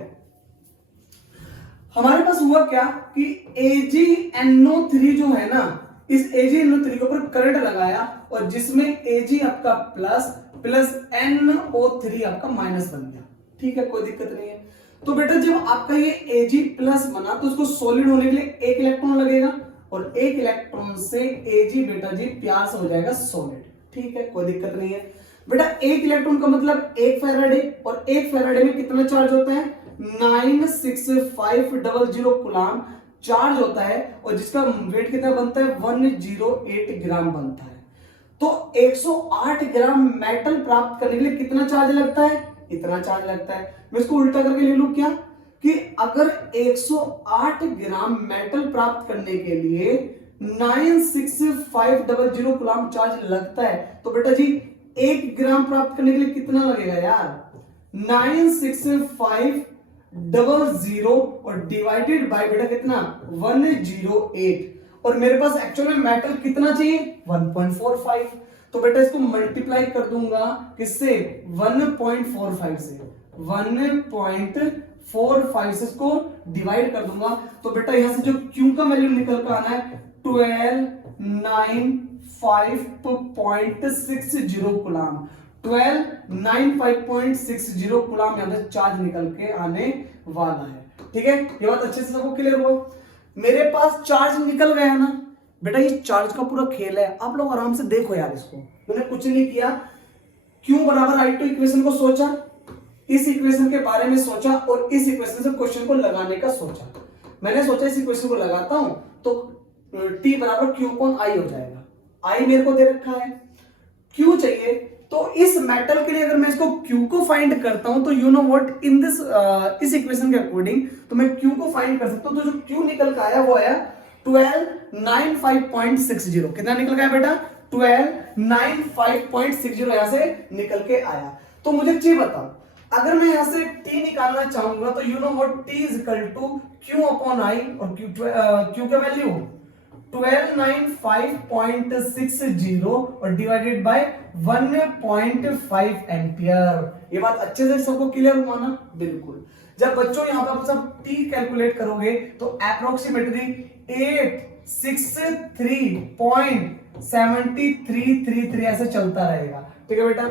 हमारे पास हुआ क्या कि AgNO3 जो है ना, इस AgNO3 के ऊपर करंट लगाया और जिसमें Ag आपका प्लस प्लस NO3 आपका माइनस बन गया। ठीक है कोई दिक्कत नहीं है। तो बेटा जब आपका ये Ag प्लस बना तो उसको सॉलिड होने के लिए एक इलेक्ट्रॉन लगेगा और एक इलेक्ट्रॉन से Ag बेटा जी प्यार से हो जाएगा सॉलिड। ठीक है कोई दिक्कत नहीं है बेटा। एक इलेक्ट्रॉन का मतलब एक फेराडे, और एक फेराडे में कितना चार्ज होता है 96500 कूलाम चार्ज होता है, और जिसका वेट कितना बनता है 108 ग्राम बनता है। तो 108 ग्राम मेटल प्राप्त करने के लिए कितना चार्ज लगता है, इतना चार्ज लगता है। मैं इसको उल्टा करके लिख लूं क्या कि अगर 108 ग्राम मेटल प्राप्त करने के लिए 96500 कूलाम चार्ज लगता है, तो बेटा जी 1 ग्राम प्राप्त करने के लिए कितना लगेगा यार 96500 और डिवाइडेड बाय बेटा कितना 108, और मेरे पास एक्चुअल में मेटल कितना चाहिए 1.45। तो बेटा इसको मल्टीप्लाई कर दूंगा किससे 1.45 से, 1.45 से इसको डिवाइड कर दूंगा। तो बेटा यहां से जो Q का वैल्यू निकल कर आना है 1295.60 कूलाम, 1295.60 कूलाम यहां से चार्ज निकल के आने वाला है। ठीक है ये बात अच्छे से सबको क्लियर हुआ। मेरे पास चार्ज निकल गया ना बेटा, ये चार्ज का पूरा खेल है। आप लोग आराम से देखो यार इसको, मैंने कुछ नहीं किया। Q बराबर I2 इक्वेशन को सोचा, इस इक्वेशन के बारे में सोचा और इस इक्वेशन से क्वेश्चन को लगाने का सोचा। मैंने सोचा इस इक्वेशन को लगाता हूं तो T बराबर Q अपॉन I हो जाएगा। I मेरे को दे रखा है, Q चाहिए। तो इस मेटल के लिए अगर मैं इसको Q को फाइंड करता हूं तो you know what in this इस इक्वेशन के अकॉर्डिंग तो मैं Q को फाइंड कर सकता हूं। तो जो Q निकल के आया वो आया 1295.60। कितना निकल गया बेटा 1295.60 यहां से निकल के आया। तो मुझे एक चीज बताओ, अगर मैं यहां से T निकालना चाहूंगा तो you know what T is equal to Q upon I, और Q का वैल्यू 1295.60 और डिवाइडेड बाय 1.5 एम्पियर। ये बात अच्छे से सबको क्लियर हुआ ना। बिल्कुल। जब बच्चों यहां पर सब T कैलकुलेट करोगे तो अप्रोक्सीमेटली 863.7333 ऐसे चलता रहेगा। ठीक है बेटा,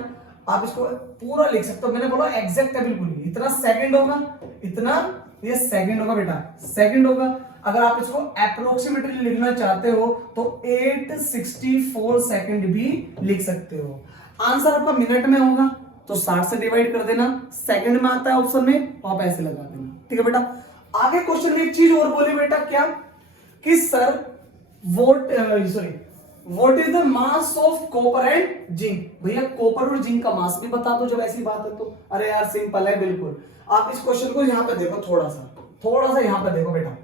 आप इसको पूरा लिख सकते हो। मैंने बोला एग्जैक्ट है बिल्कुल, इतना सेकंड होगा, इतना ये सेकंड होगा बेटा, सेकंड होगा। अगर आप इसको अप्रोक्सीमेटली लिखना चाहते हो तो 864 सेकंड भी लिख सकते हो। आंसर आपका मिनट में होगा तो 60 से डिवाइड कर देना, सेकंड में आता है ऑप्शन में तो आप ऐसे लगा देना। ठीक है बेटा, आगे क्वेश्चन में एक चीज और बोली बेटा, क्या कि sir what is the mass of copper and zinc. भैया कॉपर और जिंक का मास भी बता दो जब ऐसी बात है तो। अरे यार सिंपल है बिल्कुल, आप इस क्वेश्चन को यहां पे देखो, थोड़ा सा यहां पे देखो बेटा,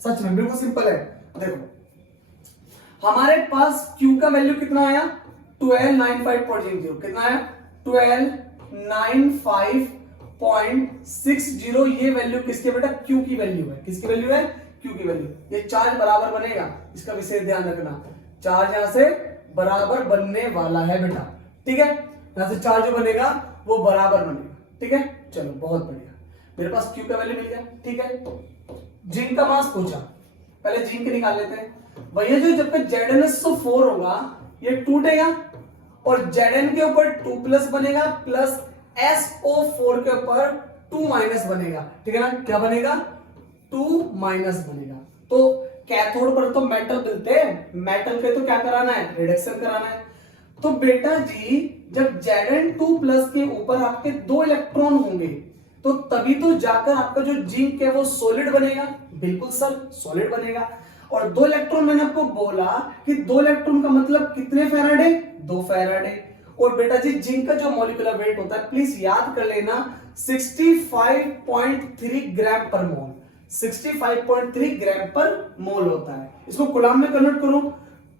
सच में बिल्कुल सिंपल है। देखो हमारे पास Q का वैल्यू कितना आया 1295.60, कितना आया 1295.60। ये वैल्यू किसके बेटा, Q की वैल्यू है। किसकी वैल्यू है, Q की वैल्यू। ये चार्ज बराबर बनेगा, इसका विशेष ध्यान रखना, चार्ज यहां से बराबर बनने वाला है बेटा। ठीक है, यहां से चार्ज जो बनेगा वो बराबर बनेगा। ठीक है, चलो बहुत बढ़िया, मेरे पास Q का वैल्यू मिल गया। ठीक है, जिंक का मास पूछा, पहले जिंक निकाल लेते हैं। भैया जो जब तक ZnSO4 होगा ये टूटेगा और Zn के ऊपर 2 प्लस बनेगा प्लस SO4 के ऊपर 2 माइनस बनेगा। ठीक है ना, क्या बनेगा 2 माइनस बनेगा। तो कैथोड पर तो मेटल मिलते हैं, मेटल के तो क्या कराना है, रिडक्शन कराना है। तो बेटा जी जब Zn2 प्लस के ऊपर आपके 2 इलेक्ट्रॉन होंगे तो तभी तो जाकर आपका जो जिंक है वो सॉलिड बनेगा। बिल्कुल सर सॉलिड बनेगा। और 2 इलेक्ट्रॉन मैंने आपको बोला कि 2 इलेक्ट्रॉन का मतलब कितने फैराडे, 2 फैराडे। और बेटा जी जिंक का जो मॉलिक्यूलर वेट होता है प्लीज याद कर लेना 65.3 ग्राम पर मोल, 65.3 ग्राम पर मोल होता है। इसको कूलाम में कन्वर्ट करो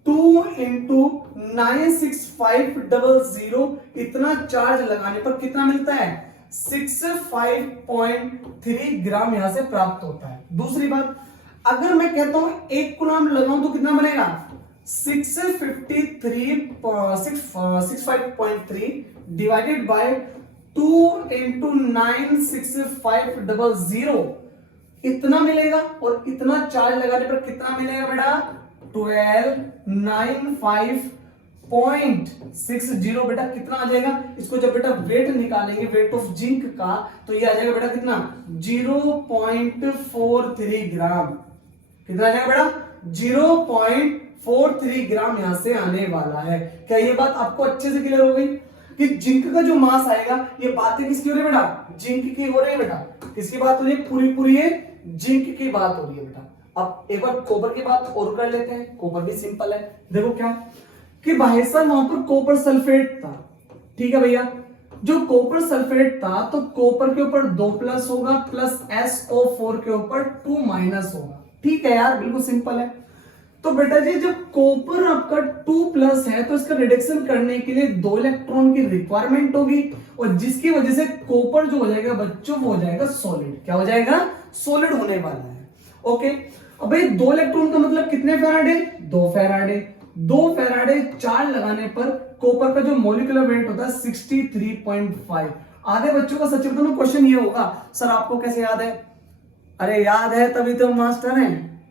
2 into 96500, इतना चार्ज लगाने पर कितना मिलता है 65.3 ग्राम यहां से प्राप्त होता है। दूसरी बात, अगर मैं कहता हूं 1 कूलाम लगाऊं तो कितना बनेगा 65.3 डिवाइडेड बाय 2 into 96500, इतना मिलेगा। और इतना चार्ज लगाने पर कितना मिलेगा बेटा 1295.60 बेटा कितना आ जाएगा। इसको जब बेटा वेट निकालेंगे, वेट ऑफ जिंक का, तो ये आ जाएगा बेटा कितना 0.43 ग्राम। कितना आ जाएगा बेटा 0.43 ग्राम यहां से आने वाला है। क्या ये बात आपको अच्छे से क्लियर हो गई कि जिंक का जो मास आएगा, ये बातें किसकी हो रही है बेटा, जिंक की हो रही है बेटा। किसकी बात हो रही है, पूरी ये जिंक की बात हो रही है बेटा। अब एक बार कॉपर की बात और कर लेते हैं। कॉपर भी सिंपल है, देखो क्या कि भाई साहब वहां पर कॉपर सल्फेट था। ठीक है भैया, जो कॉपर सल्फेट था तो कॉपर के ऊपर 2 प्लस होगा प्लस SO4 के ऊपर 2 माइनस होगा। ठीक है यार, बिल्कुल सिंपल है। तो बेटा जी जब कॉपर आपका 2 प्लस है तो इसका रिडक्शन करने के लिए 2 इलेक्ट्रॉन की रिक्वायरमेंट होगी, और जिसकी वजह से कॉपर जो हो जाएगा बच्चों वो हो जाएगा सॉलिड। क्या हो जाएगा, सॉलिड होने वाला है। ओके, अब भाई 2 इलेक्ट्रॉन का मतलब कितने फैराडे, 2 फैराडे। 2 फैराडे चार्ज लगाने पर कॉपर का जो मॉलिक्यूलर वेट होता है 63.5। आधे बच्चों का सच बताऊं क्वेश्चन ये होगा, सर आपको कैसे याद है। अरे याद है तभी तो मास्टर हैं,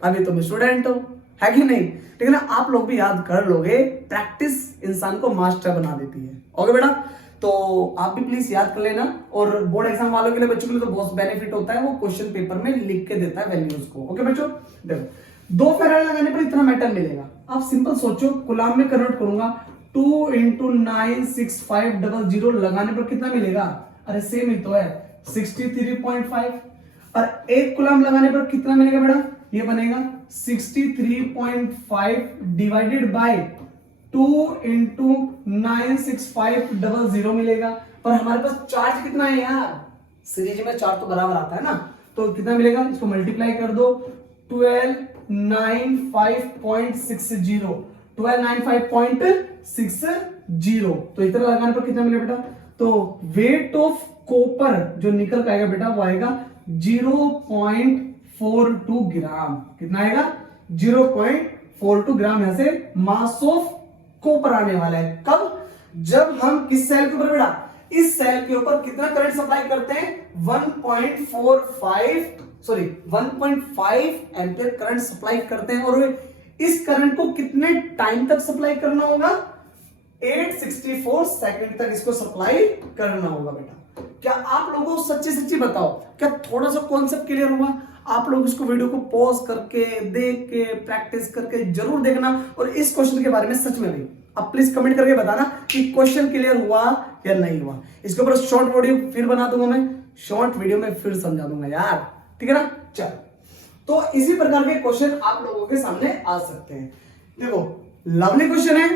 अभी तुम स्टूडेंट हो, है कि नहीं। ठीक है ना, आप लोग भी याद कर लोगे, प्रैक्टिस इंसान को मास्टर बना देती है। ओके बेटा, तो आप भी प्लीज याद कर लेना। और बोर्ड एग्जाम वालों के लिए, बच्चों के लिए तो बहुत बेनिफिट होता है, वो क्वेश्चन पेपर में लिख के देता है वैल्यूज को। ओके बच्चों, देखो 2 फैराडे लगाने पर इतना मेटल मिलेगा। आप सिंपल सोचो, कूलाम में कन्वर्ट करूंगा 2 into 96500 लगाने पर कितना मिलेगा, अरे सेम ही तो है 63.5। और 1 कूलाम लगाने पर कितना मिलेगा बेटा, ये बनेगा 63.5 डिवाइडेड बाय 2 into 96500 मिलेगा। पर हमारे पास चार्ज कितना है यार, सीरीज में चार्ज तो बराबर आता है ना, तो कितना मिलेगा, इसको मल्टीप्लाई कर दो 1295.60, 1295.60। तो इतना लगाने पर कितना मिलेगा बेटा, तो वेट ऑफ कॉपर जो निकल का आएगा बेटा वो आएगा 0.42 ग्राम। कितना आएगा 0.42 ग्राम यहां से मास ऑफ कॉपर आने वाला है। कब, जब हम किस सेल के ऊपर बेटा, इस सेल के ऊपर कितना करंट सप्लाई करते हैं 1.5 एम्पियर करंट सप्लाई करते हैं। और इस करंट को कितने टाइम तक सप्लाई करना होगा, 864 सेकंड तक इसको सप्लाई करना होगा बेटा। क्या आप लोगों को सच्ची बताओ, क्या थोड़ा सा कॉन्सेप्ट क्लियर हुआ। आप लोग इसको वीडियो को पॉज करके देख के प्रैक्टिस करके जरूर देखना। और इस क्वेश्चन के बारे में सच में भी आप प्लीज कमेंट करके बताना कि क्वेश्चन क्लियर हुआ या नहीं हुआ। इसके ऊपर शॉर्ट वीडियो फिर बना दूंगा मैं, शॉर्ट वीडियो में फिर समझा दूंगा यार, ठीक है ना। चल, तो इसी प्रकार के क्वेश्चन आप लोगों के सामने आ सकते हैं। देखो लवली क्वेश्चन है,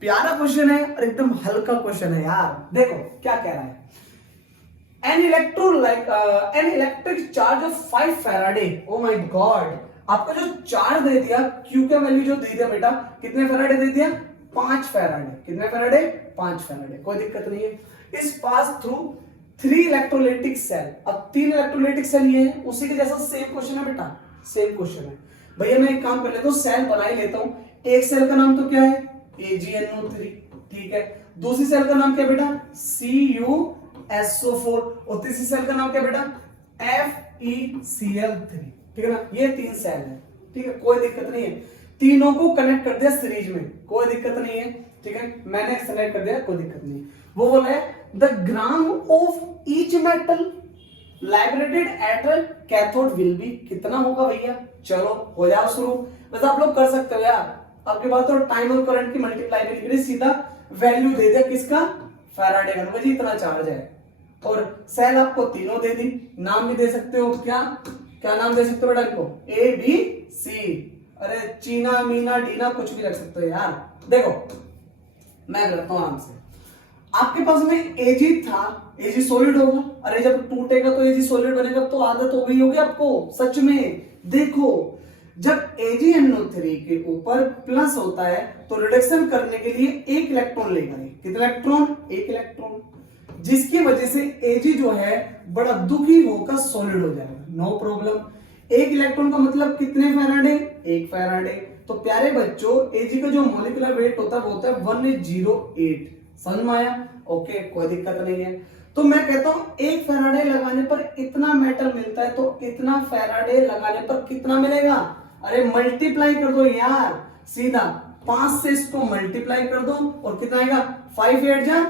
प्यारा क्वेश्चन है और एकदम हल्का क्वेश्चन है यार। देखो क्या कह रहा है, an electric charge of 5 Faraday. O my God, आपका जो चार्ज दे दिया, Q का वैल्यू जो दे दिया बेटा, कितने फैराडे दे दिया, 5 फैराडे। कितने फैराडे, 5 फैराडे। कोई दिक्कत नहीं है। इस पास थ्रू 3 इलेक्ट्रोलाइटिक सेल। अब 3 इलेक्ट्रोलाइटिक सेल ये है, उसी के जैसा सेम क्वेश्चन है बेटा, सेम क्वेश्चन है। भैया मैं एक काम कर लेता हूं, सेल बना ही लेता हूं। एक सेल का नाम तो क्या है, AgNO3, ठीक है। दूसरी सेल का नाम क्या है बेटा, CuSO4। और तीसरी सेल का नाम क्या है बेटा, FeCl3, ठीक है ना। ये 3 सेल है, ठीक है, कोई दिक्कत नहीं है। तीनों को कनेक्ट कर दिया सीरीज में, कोई दिक्कत नहीं है, ठीक है। मैंने सेलेक्ट कर दिया, कोई दिक्कत नहीं। वो बोला है the gram of each metal liberated at cathode will be, कितना होगा भैया। चलो हो जाओ शुरू। बस आप लोग कर सकते हो यार, आपके पास तो टाइम और करंट की मल्टीप्लाई के लिए सीधा वैल्यू दे दिया, किसका, फैराडे का। मुझे इतना चार्ज है और सेल आपको तीनों दे दी। नाम भी दे सकते हो, क्या क्या नाम दे सकते हो बेटा इनको, ABC। अरे चीना मीना डीना कुछ भी रख सकते हो यार। देखो मैं करता हूं आराम से। आपके पास में Ag था, Ag सॉलिड होगा। अरे जब टूटेगा तो Ag सॉलिड बनेगा, तो आदत हो गई होगी आपको सच में। देखो जब AgNO3 के ऊपर प्लस होता है तो रिडक्शन करने के लिए 1 इलेक्ट्रॉन लेगा। कितना इलेक्ट्रॉन, 1 इलेक्ट्रॉन, जिसकी वजह से Ag जो है बड़ा दुखी होकर सॉलिड हो जाएगा। No problem. 1 इलेक्ट्रॉन का मतलब कितने फैराडे, 1 फैराडे। तो प्यारे बच्चों Ag का जो मॉलिक्यूलर वेट होता है वो होता है 108। समझ में आया, ओके, कोई दिक्कत नहीं है। तो मैं कहता हूं 1 फैराडे लगाने पर इतना मेटल मिलता है, तो इतना फैराडे लगाने पर कितना मिलेगा। अरे मल्टीप्लाई कर दो यार, सीधा 5 से इसको मल्टीप्लाई कर दो और कितना आएगा, 5 8 जा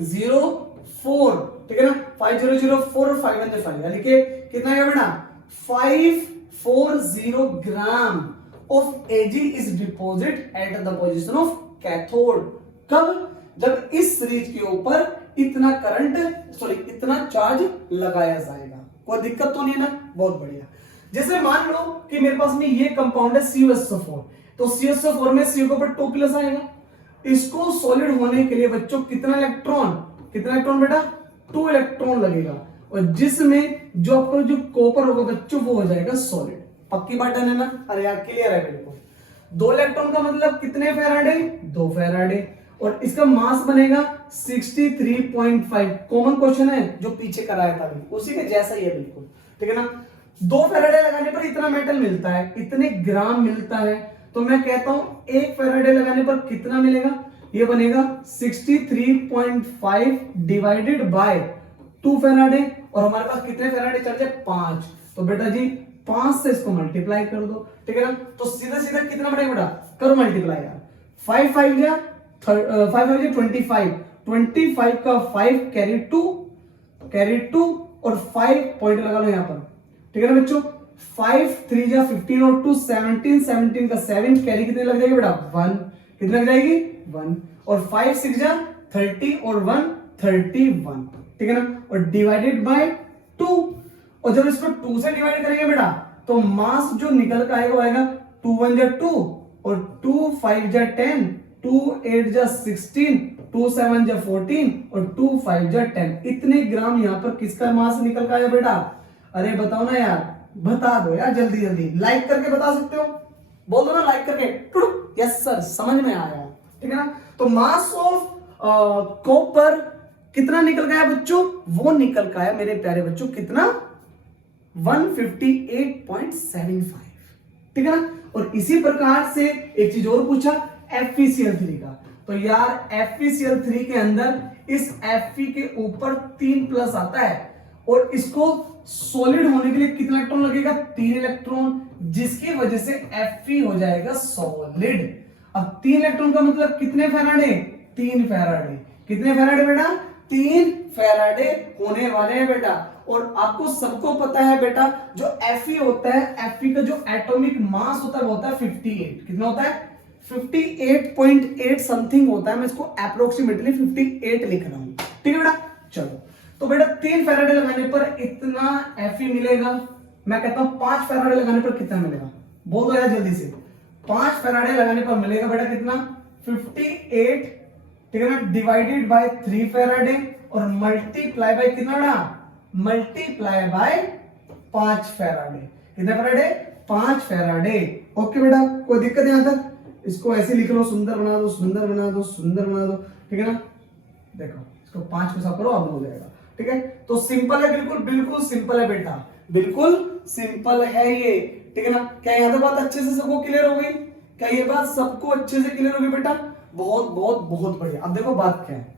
04, ठीक है ना। 5004 और 5 1 5, यानी कि कितना आएगा बेटा, 540 gram of Ag is deposit at the position of cathode. कब, जब इस सीरीज के ऊपर इतना करंट, सॉरी इतना चार्ज लगाया जाएगा। कोई दिक्कत तो नहीं है ना, बहुत बढ़िया। जैसे मान लो कि मेरे पास में ये कंपाउंड है CuSO4, तो CuSO4 में Cu के ऊपर 2 प्लस आएगा। इसको सॉलिड होने के लिए बच्चों कितना इलेक्ट्रॉन, कितना इलेक्ट्रॉन बेटा, 2 इलेक्ट्रॉन लगेगा। और जिसमें जो आपका जो कॉपर होगा बच्चों वो हो जाएगा सॉलिड। पक्की बात है ना, अरे यार क्लियर है बिल्कुल। 2 इलेक्ट्रॉन का मतलब कितने फैराडे, 2 फैराडे। और इसका मास बनेगा 63.5। कॉमन क्वेश्चन है जो पीछे कराया था अभी, उसी के जैसा ही है बिल्कुल, ठीक है ना। 2 फैराडे लगाने पर इतना मेटल मिलता है, इतने ग्राम मिलता है। तो मैं कहता हूं 1 फैराडे लगाने पर कितना मिलेगा, ये बनेगा 63.5 डिवाइडेड बाय 2 फैराडे। और हमारे पास कितने फैराडे चल जाए, 5। तो बेटा जी 5 से इसको मल्टीप्लाई कर दो, ठीक है ना। तो सीधा सीधा कितना बढ़ेगा बेटा, करो मल्टीप्लाई यार। 5 5 जा 25, 25 का 5 कैरी 2 और 5 पॉइंट लगा लो यहां पर, ठीक है ना बच्चों। 5 3 जा 15 और 2 17, 17 का 7 कैरी कितने लग जाएगी बेटा, 1। कितने लग जाएगी, 1। और 5 6 जा 30 और 1 31, ठीक है ना। और डिवाइडेड बाय 2। और जब इसको 2 से डिवाइड करेंगे बेटा तो मास जो निकल कर आएगा वो आएगा 2 1 जा 2 और 2 5 जा 10, 2 8 जा 16, 2 7 जा 14 और 2 5 जा 10। इतने ग्राम यहाँ पर किसका मास निकल कर आया बेटा, अरे बताओ ना यार, बता दो यार जल्दी जल्दी, लाइक करके बता सकते हो, बोल दो ना लाइक करके। यस सर, समझ में आया, ठीक है ना। तो मास ऑफ कॉपर कितना निकल गया बच्चों, वो निकल का आया मेरे प्यारे बच्चों कितना, 158.75, ठीक है ना। और इसी प्रकार से एक चीज और पूछा FeCl3 का। तो यार FeCl3 के अंदर इस Fe के ऊपर 3 प्लस आता है और इसको सॉलिड होने के लिए कितना इलेक्ट्रॉन लगेगा, 3 इलेक्ट्रॉन, जिसकी वजह से Fe हो जाएगा सॉलिड। अब 3 इलेक्ट्रॉन का मतलब कितने फैराडे, 3 फैराडे। कितने फैराडे बेटा, 3 फैराडे होने वाले हैं बेटा। और आपको सबको पता है बेटा जो Fe होता है, Fe का जो एटॉमिक मास होता है वो होता है 58। कितना होता है? 58.8 समथिंग होता है। मैं इसको अप्रोक्सीमेटली 58 लिख रहा हूं। ठीक है बेटा, चलो तो बेटा 3 फैराडे लगाने पर इतना Fe मिलेगा। मैं कहता हूं 5 फैराडे लगाने पर कितना मिलेगा? बोल दो यार जल्दी से। 5 फैराडे लगाने पर मिलेगा बेटा कितना? 58, ठीक है ना, डिवाइडेड बाय 3 फैराडे और मल्टीप्लाई बाय कितना बेटा? Multiply by 5 Faraday. कितने फैराडे? 5 फैराडे। ओके बेटा, कोई दिक्कत यहां तक? इसको ऐसे लिख लो, सुंदर बना दो, सुंदर बना दो, सुंदर बना दो। ठीक है ना, देखो इसको 5 में सब करो, अब हो जाएगा। ठीक है, तो सिंपल है, बिल्कुल बिल्कुल सिंपल है बेटा, बिल्कुल सिंपल है ये। ठीक है ना, क्या यहां तक बात अच्छे से सबको क्लियर हो गई? क्या ये बात सबको अच्छे से क्लियर होगी बेटा? बहुत बहुत बहुत बढ़िया। अब देखो बात क्या है,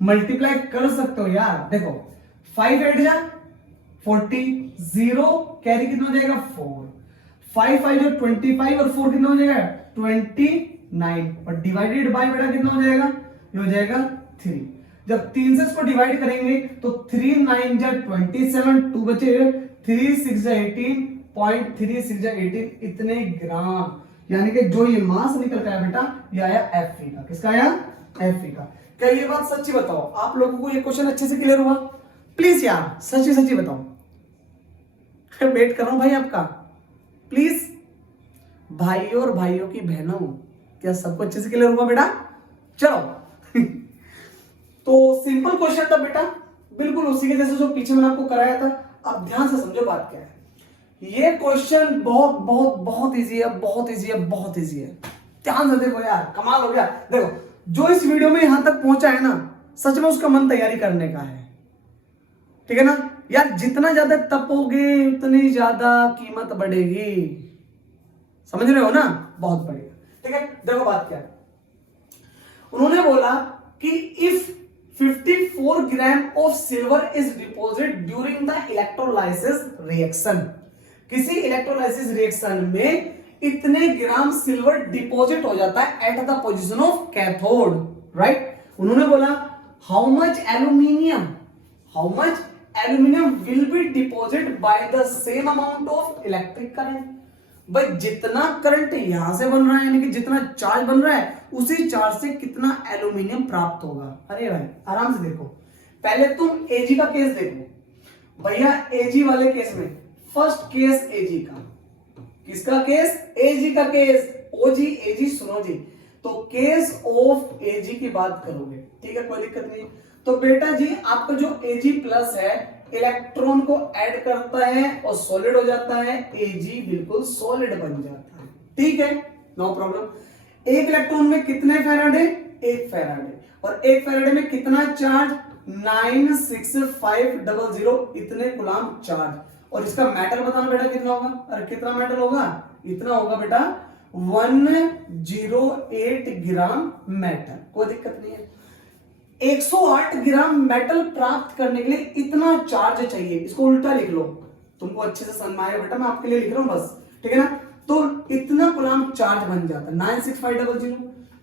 मल्टीप्लाई कर सकते हो यार। देखो 5 8 जा 40, 0 कैरी कितना हो जाएगा? 4, 5 5 जो 25 और 4 कितना हो जाएगा? 29 और डिवाइडेड बाय बेटा कितना हो जाएगा? ये हो जाएगा 3। जब 3 से इसको डिवाइड करेंगे तो 3 9 जा 27, 2 बचे 3 6 जा 18, 0.36 जा 18, इतने ग्राम। यानी कि जो ये मास निकल के आया बेटा, ये आया Fe का। किसका आया? Fe का। क्या ये बात सच्ची बताओ, आप लोगों को ये क्वेश्चन अच्छे से क्लियर हुआ? प्लीज यार सच्ची सच्ची बताओ, वेट कर रहा हूं भाई आपका। प्लीज भाइयों और भाइयों की बहनों, क्या सबको अच्छे से क्लियर हुआ बेटा? चलो तो सिंपल क्वेश्चन था बेटा, बिल्कुल उसी के जैसे जो पीछे मैंने आपको कराया था। अब ध्यान से समझो बात क्या है। ये क्वेश्चन बहुत बहुत बहुत इजी है, बहुत इजी है, बहुत इजी है। ध्यान से देखो यार, कमाल हो गया। देखो जो इस वीडियो में यहां तक पहुंचा है ना, सच में उसका मन तैयारी करने का है। ठीक है ना यार, जितना ज्यादा तपोगे उतनी ज्यादा कीमत बढ़ेगी। समझ रहे हो ना? बहुत बढ़िया। ठीक है, देखो बात क्या है। उन्होंने बोला कि if 54 gram of silver is deposit during the electrolysis reaction, किसी इलेक्ट्रोलाइसिस रिएक्शन में इतने ग्राम सिल्वर डिपॉजिट हो जाता है eight the position of cathode, right? उन्होंने बोला how much aluminium will be deposit by the same amount of electric current. भाई जितना करंट यहां से बन रहा है, यानी कि जितना चार्ज बन रहा है, उसी चार्ज से कितना एल्यूमिनियम प्राप्त होगा। अरे भाई आराम से देखो, पहले तुम एजी का केस देखो भैया। एजी वाले केस में फर्स्ट केस एजी का, किसका केस? एजी का केस। ओजी एजी सुनो जी, तो केस ऑफ एजी की बात करोगे, ठीक है, कोई दिक्कत नहीं। तो बेटा जी आपका जो एजी प्लस है इलेक्ट्रॉन को ऐड करता है और सॉलिड हो जाता है, एजी बिल्कुल सॉलिड बन जाता है। ठीक है, नो प्रॉब्लम। एक इलेक्ट्रॉन में कितने फैराडे? 1 फैराडे। और 1 फैराडे में कितना चार्ज? 96500, इतने कूलम चार्ज। और इसका मेटल बताना बेटा कितना होगा? अरे कितना मेटल होगा? इतना होगा बेटा 108 ग्राम मेटल। कोई दिक्कत नहीं है। 108 ग्राम मेटल प्राप्त करने के लिए इतना चार्ज चाहिए। इसको उल्टा लिख लो, तुमको अच्छे से समझ में आएगा बेटा, मैं आपके लिए लिख रहा हूं बस। ठीक है ना, तो इतना कूलम चार्ज बन जाता है 96500।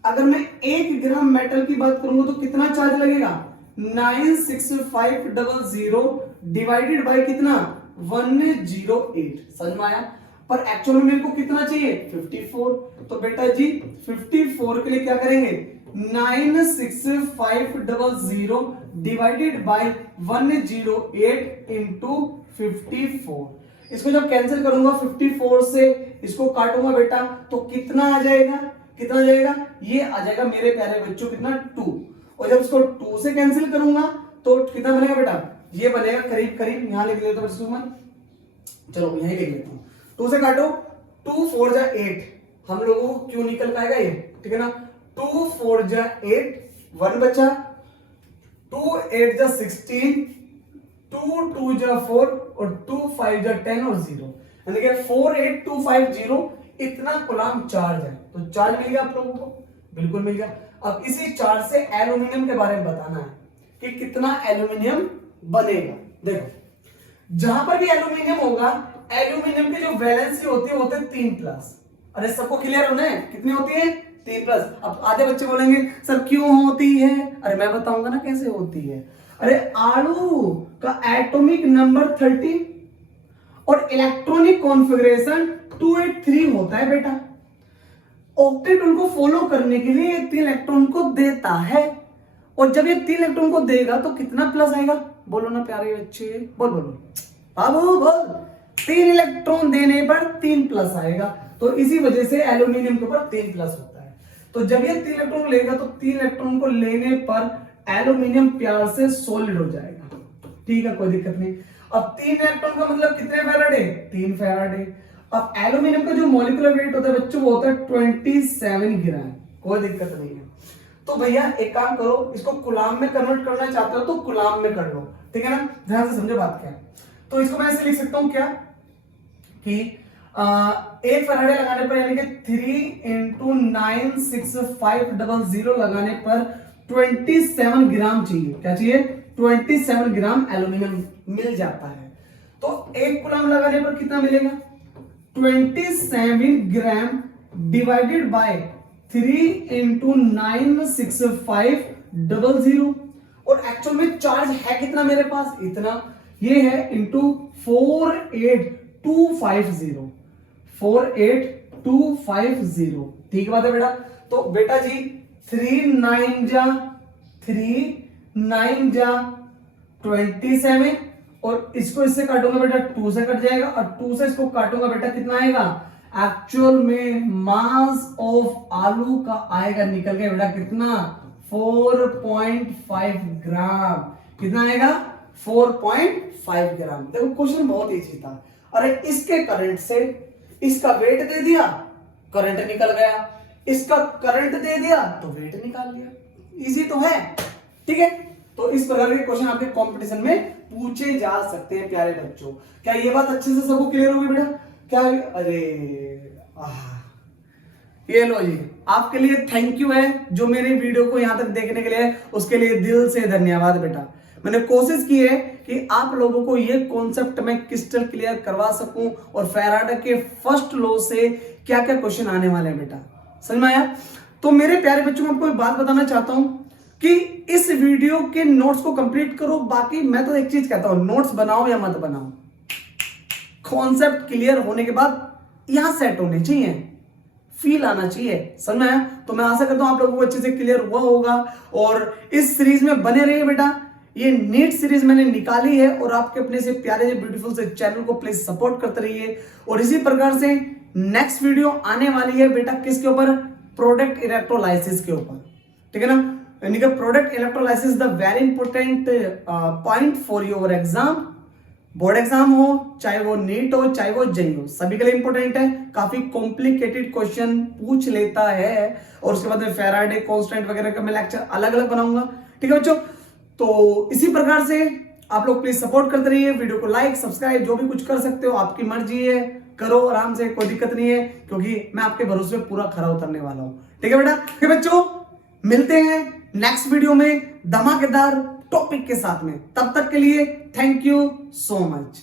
अगर मैं 1 ग्राम मेटल की बात करूंगा तो कितना चार्ज लगेगा? 96500 डिवाइडेड बाय कितना? 108। समझ में आया? पर एक्चुअल में मेरे को कितना चाहिए? 54। तो बेटा जी 54 के लिए क्या करेंगे? 96500 डिवाइडेड बाय 108 इंटू 54। इसको जब कैंसिल करूंगा 54 से इसको काटूंगा बेटा, तो कितना आ जाएगा? कितना आ जाएगा? ये आ जाएगा मेरे प्यारे बच्चों कितना? 2। और जब इसको 2 से कैंसिल करूंगा तो कितना बनेगा बेटा? ये बनेगा करीब करीब, यहां लिख लेता हूं, चलो यहीं लिख लेता हूं। 2 से काटो, 2 4 जा 8, हम लोगों को क्यों निकल पाएगा ये? ठीक है ना, 2 4 जा 8, 1 बचा, 2 8 जा 16, 2 2 जा 4 और 2 5 जा 10 और 0, यानी कि 48250 इतना कूलम चार्ज है। तो चार्ज मिल गया आप लोगों को? बिल्कुल मिल गया। अब इसी चार्ज से एल्यूमिनियम के बारे में बताना है कि कितना एल्यूमिनियम बनेगा। देखो जहां पर भी एल्यूमिनियम होगा, एल्यूमिनियम की जो वैलेंसी होती है वो होती है 3+। अरे सबको क्लियर होना है, कितनी होती है? 3+। अब आधे बच्चे बोलेंगे सर क्यों होती है? अरे मैं बताऊंगा ना कैसे होती है। अरे आलू का एटॉमिक नंबर 13 और इलेक्ट्रॉनिक कॉन्फ़िगरेशन 283 होता है बेटा। ऑक्टेट उनको फॉलो करने के लिए 3 इलेक्ट्रॉन को देता है, और जब ये 3 इलेक्ट्रॉन को देगा तो कितना प्लस आएगा? बोलो ना प्यारे बच्चे, बोल बोलो बाबू बोल। 3 इलेक्ट्रॉन देने पर 3 प्लस आएगा, तो इसी वजह से एल्यूमिनियम के ऊपर 3 प्लस होता है। तो जब ये 3 इलेक्ट्रॉन लेगा तो 3 इलेक्ट्रॉन को लेने पर एल्यूमिनियम प्यार से सॉलिड हो जाएगा। ठीक है, कोई दिक्कत नहीं। अब 3 इलेक्ट्रॉन का मतलब कितने फैराडे? 3 फैराडे। अब एल्यूमिनियम का जो मॉलिक्यूलर वेट होता है बच्चों वो होता है 27 ग्राम। कोई दिक्कत नहीं है। तो भैया एक काम करो, इसको कुलाम में कन्वर्ट करना चाहते हो तो कुलाम में कर लो, ठीक है ना। ध्यान से समझो बात क्या है। तो इसको मैं ऐसे लिख सकता हूं क्या कि 1 फैराडे लगाने पर यानी कि 3 × 96500 लगाने पर 27 ग्राम चाहिए। क्या चाहिए? 27 ग्राम एल्यूमिनियम मिल जाता है। तो 1 कुलाम लगाने पर कितना मिलेगा? 27 ग्राम डिवाइडेड बाय 3 × 96500, और एक्चुअल में चार्ज है कितना मेरे पास? इतना। ये है इंटू 48250, 48250। ठीक बात है बेटा। तो बेटा जी 3 9 जा 27, और इसको इससे काटूंगा बेटा 2 से कट जाएगा, और 2 से इसको काटूंगा बेटा कितना आएगा? एक्चुअल में मास ऑफ आलू का आएगा निकल के बेटा कितना? 4.5 ग्राम। कितना आएगा? 4.5 ग्राम। देखो क्वेश्चन बहुत इजी था। अरे इसके करंट से इसका वेट दे दिया, करंट निकल गया। इसका करंट दे दिया तो वेट निकाल लिया। इजी तो है, ठीक है। तो इस प्रकार के क्वेश्चन आपके कंपटीशन में पूछे जा सकते हैं प्यारे बच्चों। क्या ये बात अच्छे से सबको क्लियर होगी बेटा? क्या? अरे ये लो जी, आपके लिए थैंक यू है जो मेरी वीडियो को यहां तक देखने के लिए, उसके लिए दिल से धन्यवाद बेटा। मैंने कोशिश की है कि आप लोगों को ये कॉन्सेप्ट में क्रिस्टल क्लियर करवा सकूं, और फैराडे के फर्स्ट लॉ से क्या क्या क्वेश्चन आने वाले हैं बेटा, समझ में आया? तो मेरे प्यारे बच्चों, मैं आपको एक बात बताना चाहता हूं कि इस वीडियो के नोट्स को कंप्लीट करो। बाकी मैं तो एक चीज कहता हूं, नोट्स बनाओ या मत बनाओ, कॉन्सेप्ट क्लियर होने के बाद यहां सेट होने चाहिए, फील आना चाहिए, समझ में आया? तो मैं आशा करता हूं आप लोगों को अच्छे से क्लियर हुआ होगा, और इस सीरीज में बने रहिए बेटा। ये नीट सीरीज मैंने निकाली है, और आपके अपने से प्यारे से ब्यूटीफुल से चैनल को प्लीज सपोर्ट करते रहिए। और इसी प्रकार से नेक्स्ट वीडियो आने वाली है बेटा किसके ऊपर? प्रोडक्ट इलेक्ट्रोलाइसिस के ऊपर, ठीक है ना। यानी कि product electrolysis the very important point for your exam. Board exam हो, चाहे वो नीट हो, चाहे वो जेईई हो, सभी के लिए इंपॉर्टेंट है। काफी कॉम्प्लिकेटेड क्वेश्चन पूछ लेता है, और उसके बाद में फैराडे कांस्टेंट वगैरह का मैं लेक्चर अलग अलग बनाऊंगा, ठीक है बच्चों। तो इसी प्रकार से आप लोग प्लीज सपोर्ट करते रहिए। वीडियो को लाइक, सब्सक्राइब, जो भी कुछ कर सकते हो आपकी मर्जी है, करो आराम से, कोई दिक्कत नहीं है, क्योंकि मैं आपके भरोसे पे पूरा खरा उतरने वाला हूं, ठीक है बेटा। ठीक है बच्चों, मिलते हैं नेक्स्ट वीडियो में धमाकेदार टॉपिक के साथ में। तब तक के लिए थैंक यू सो मच।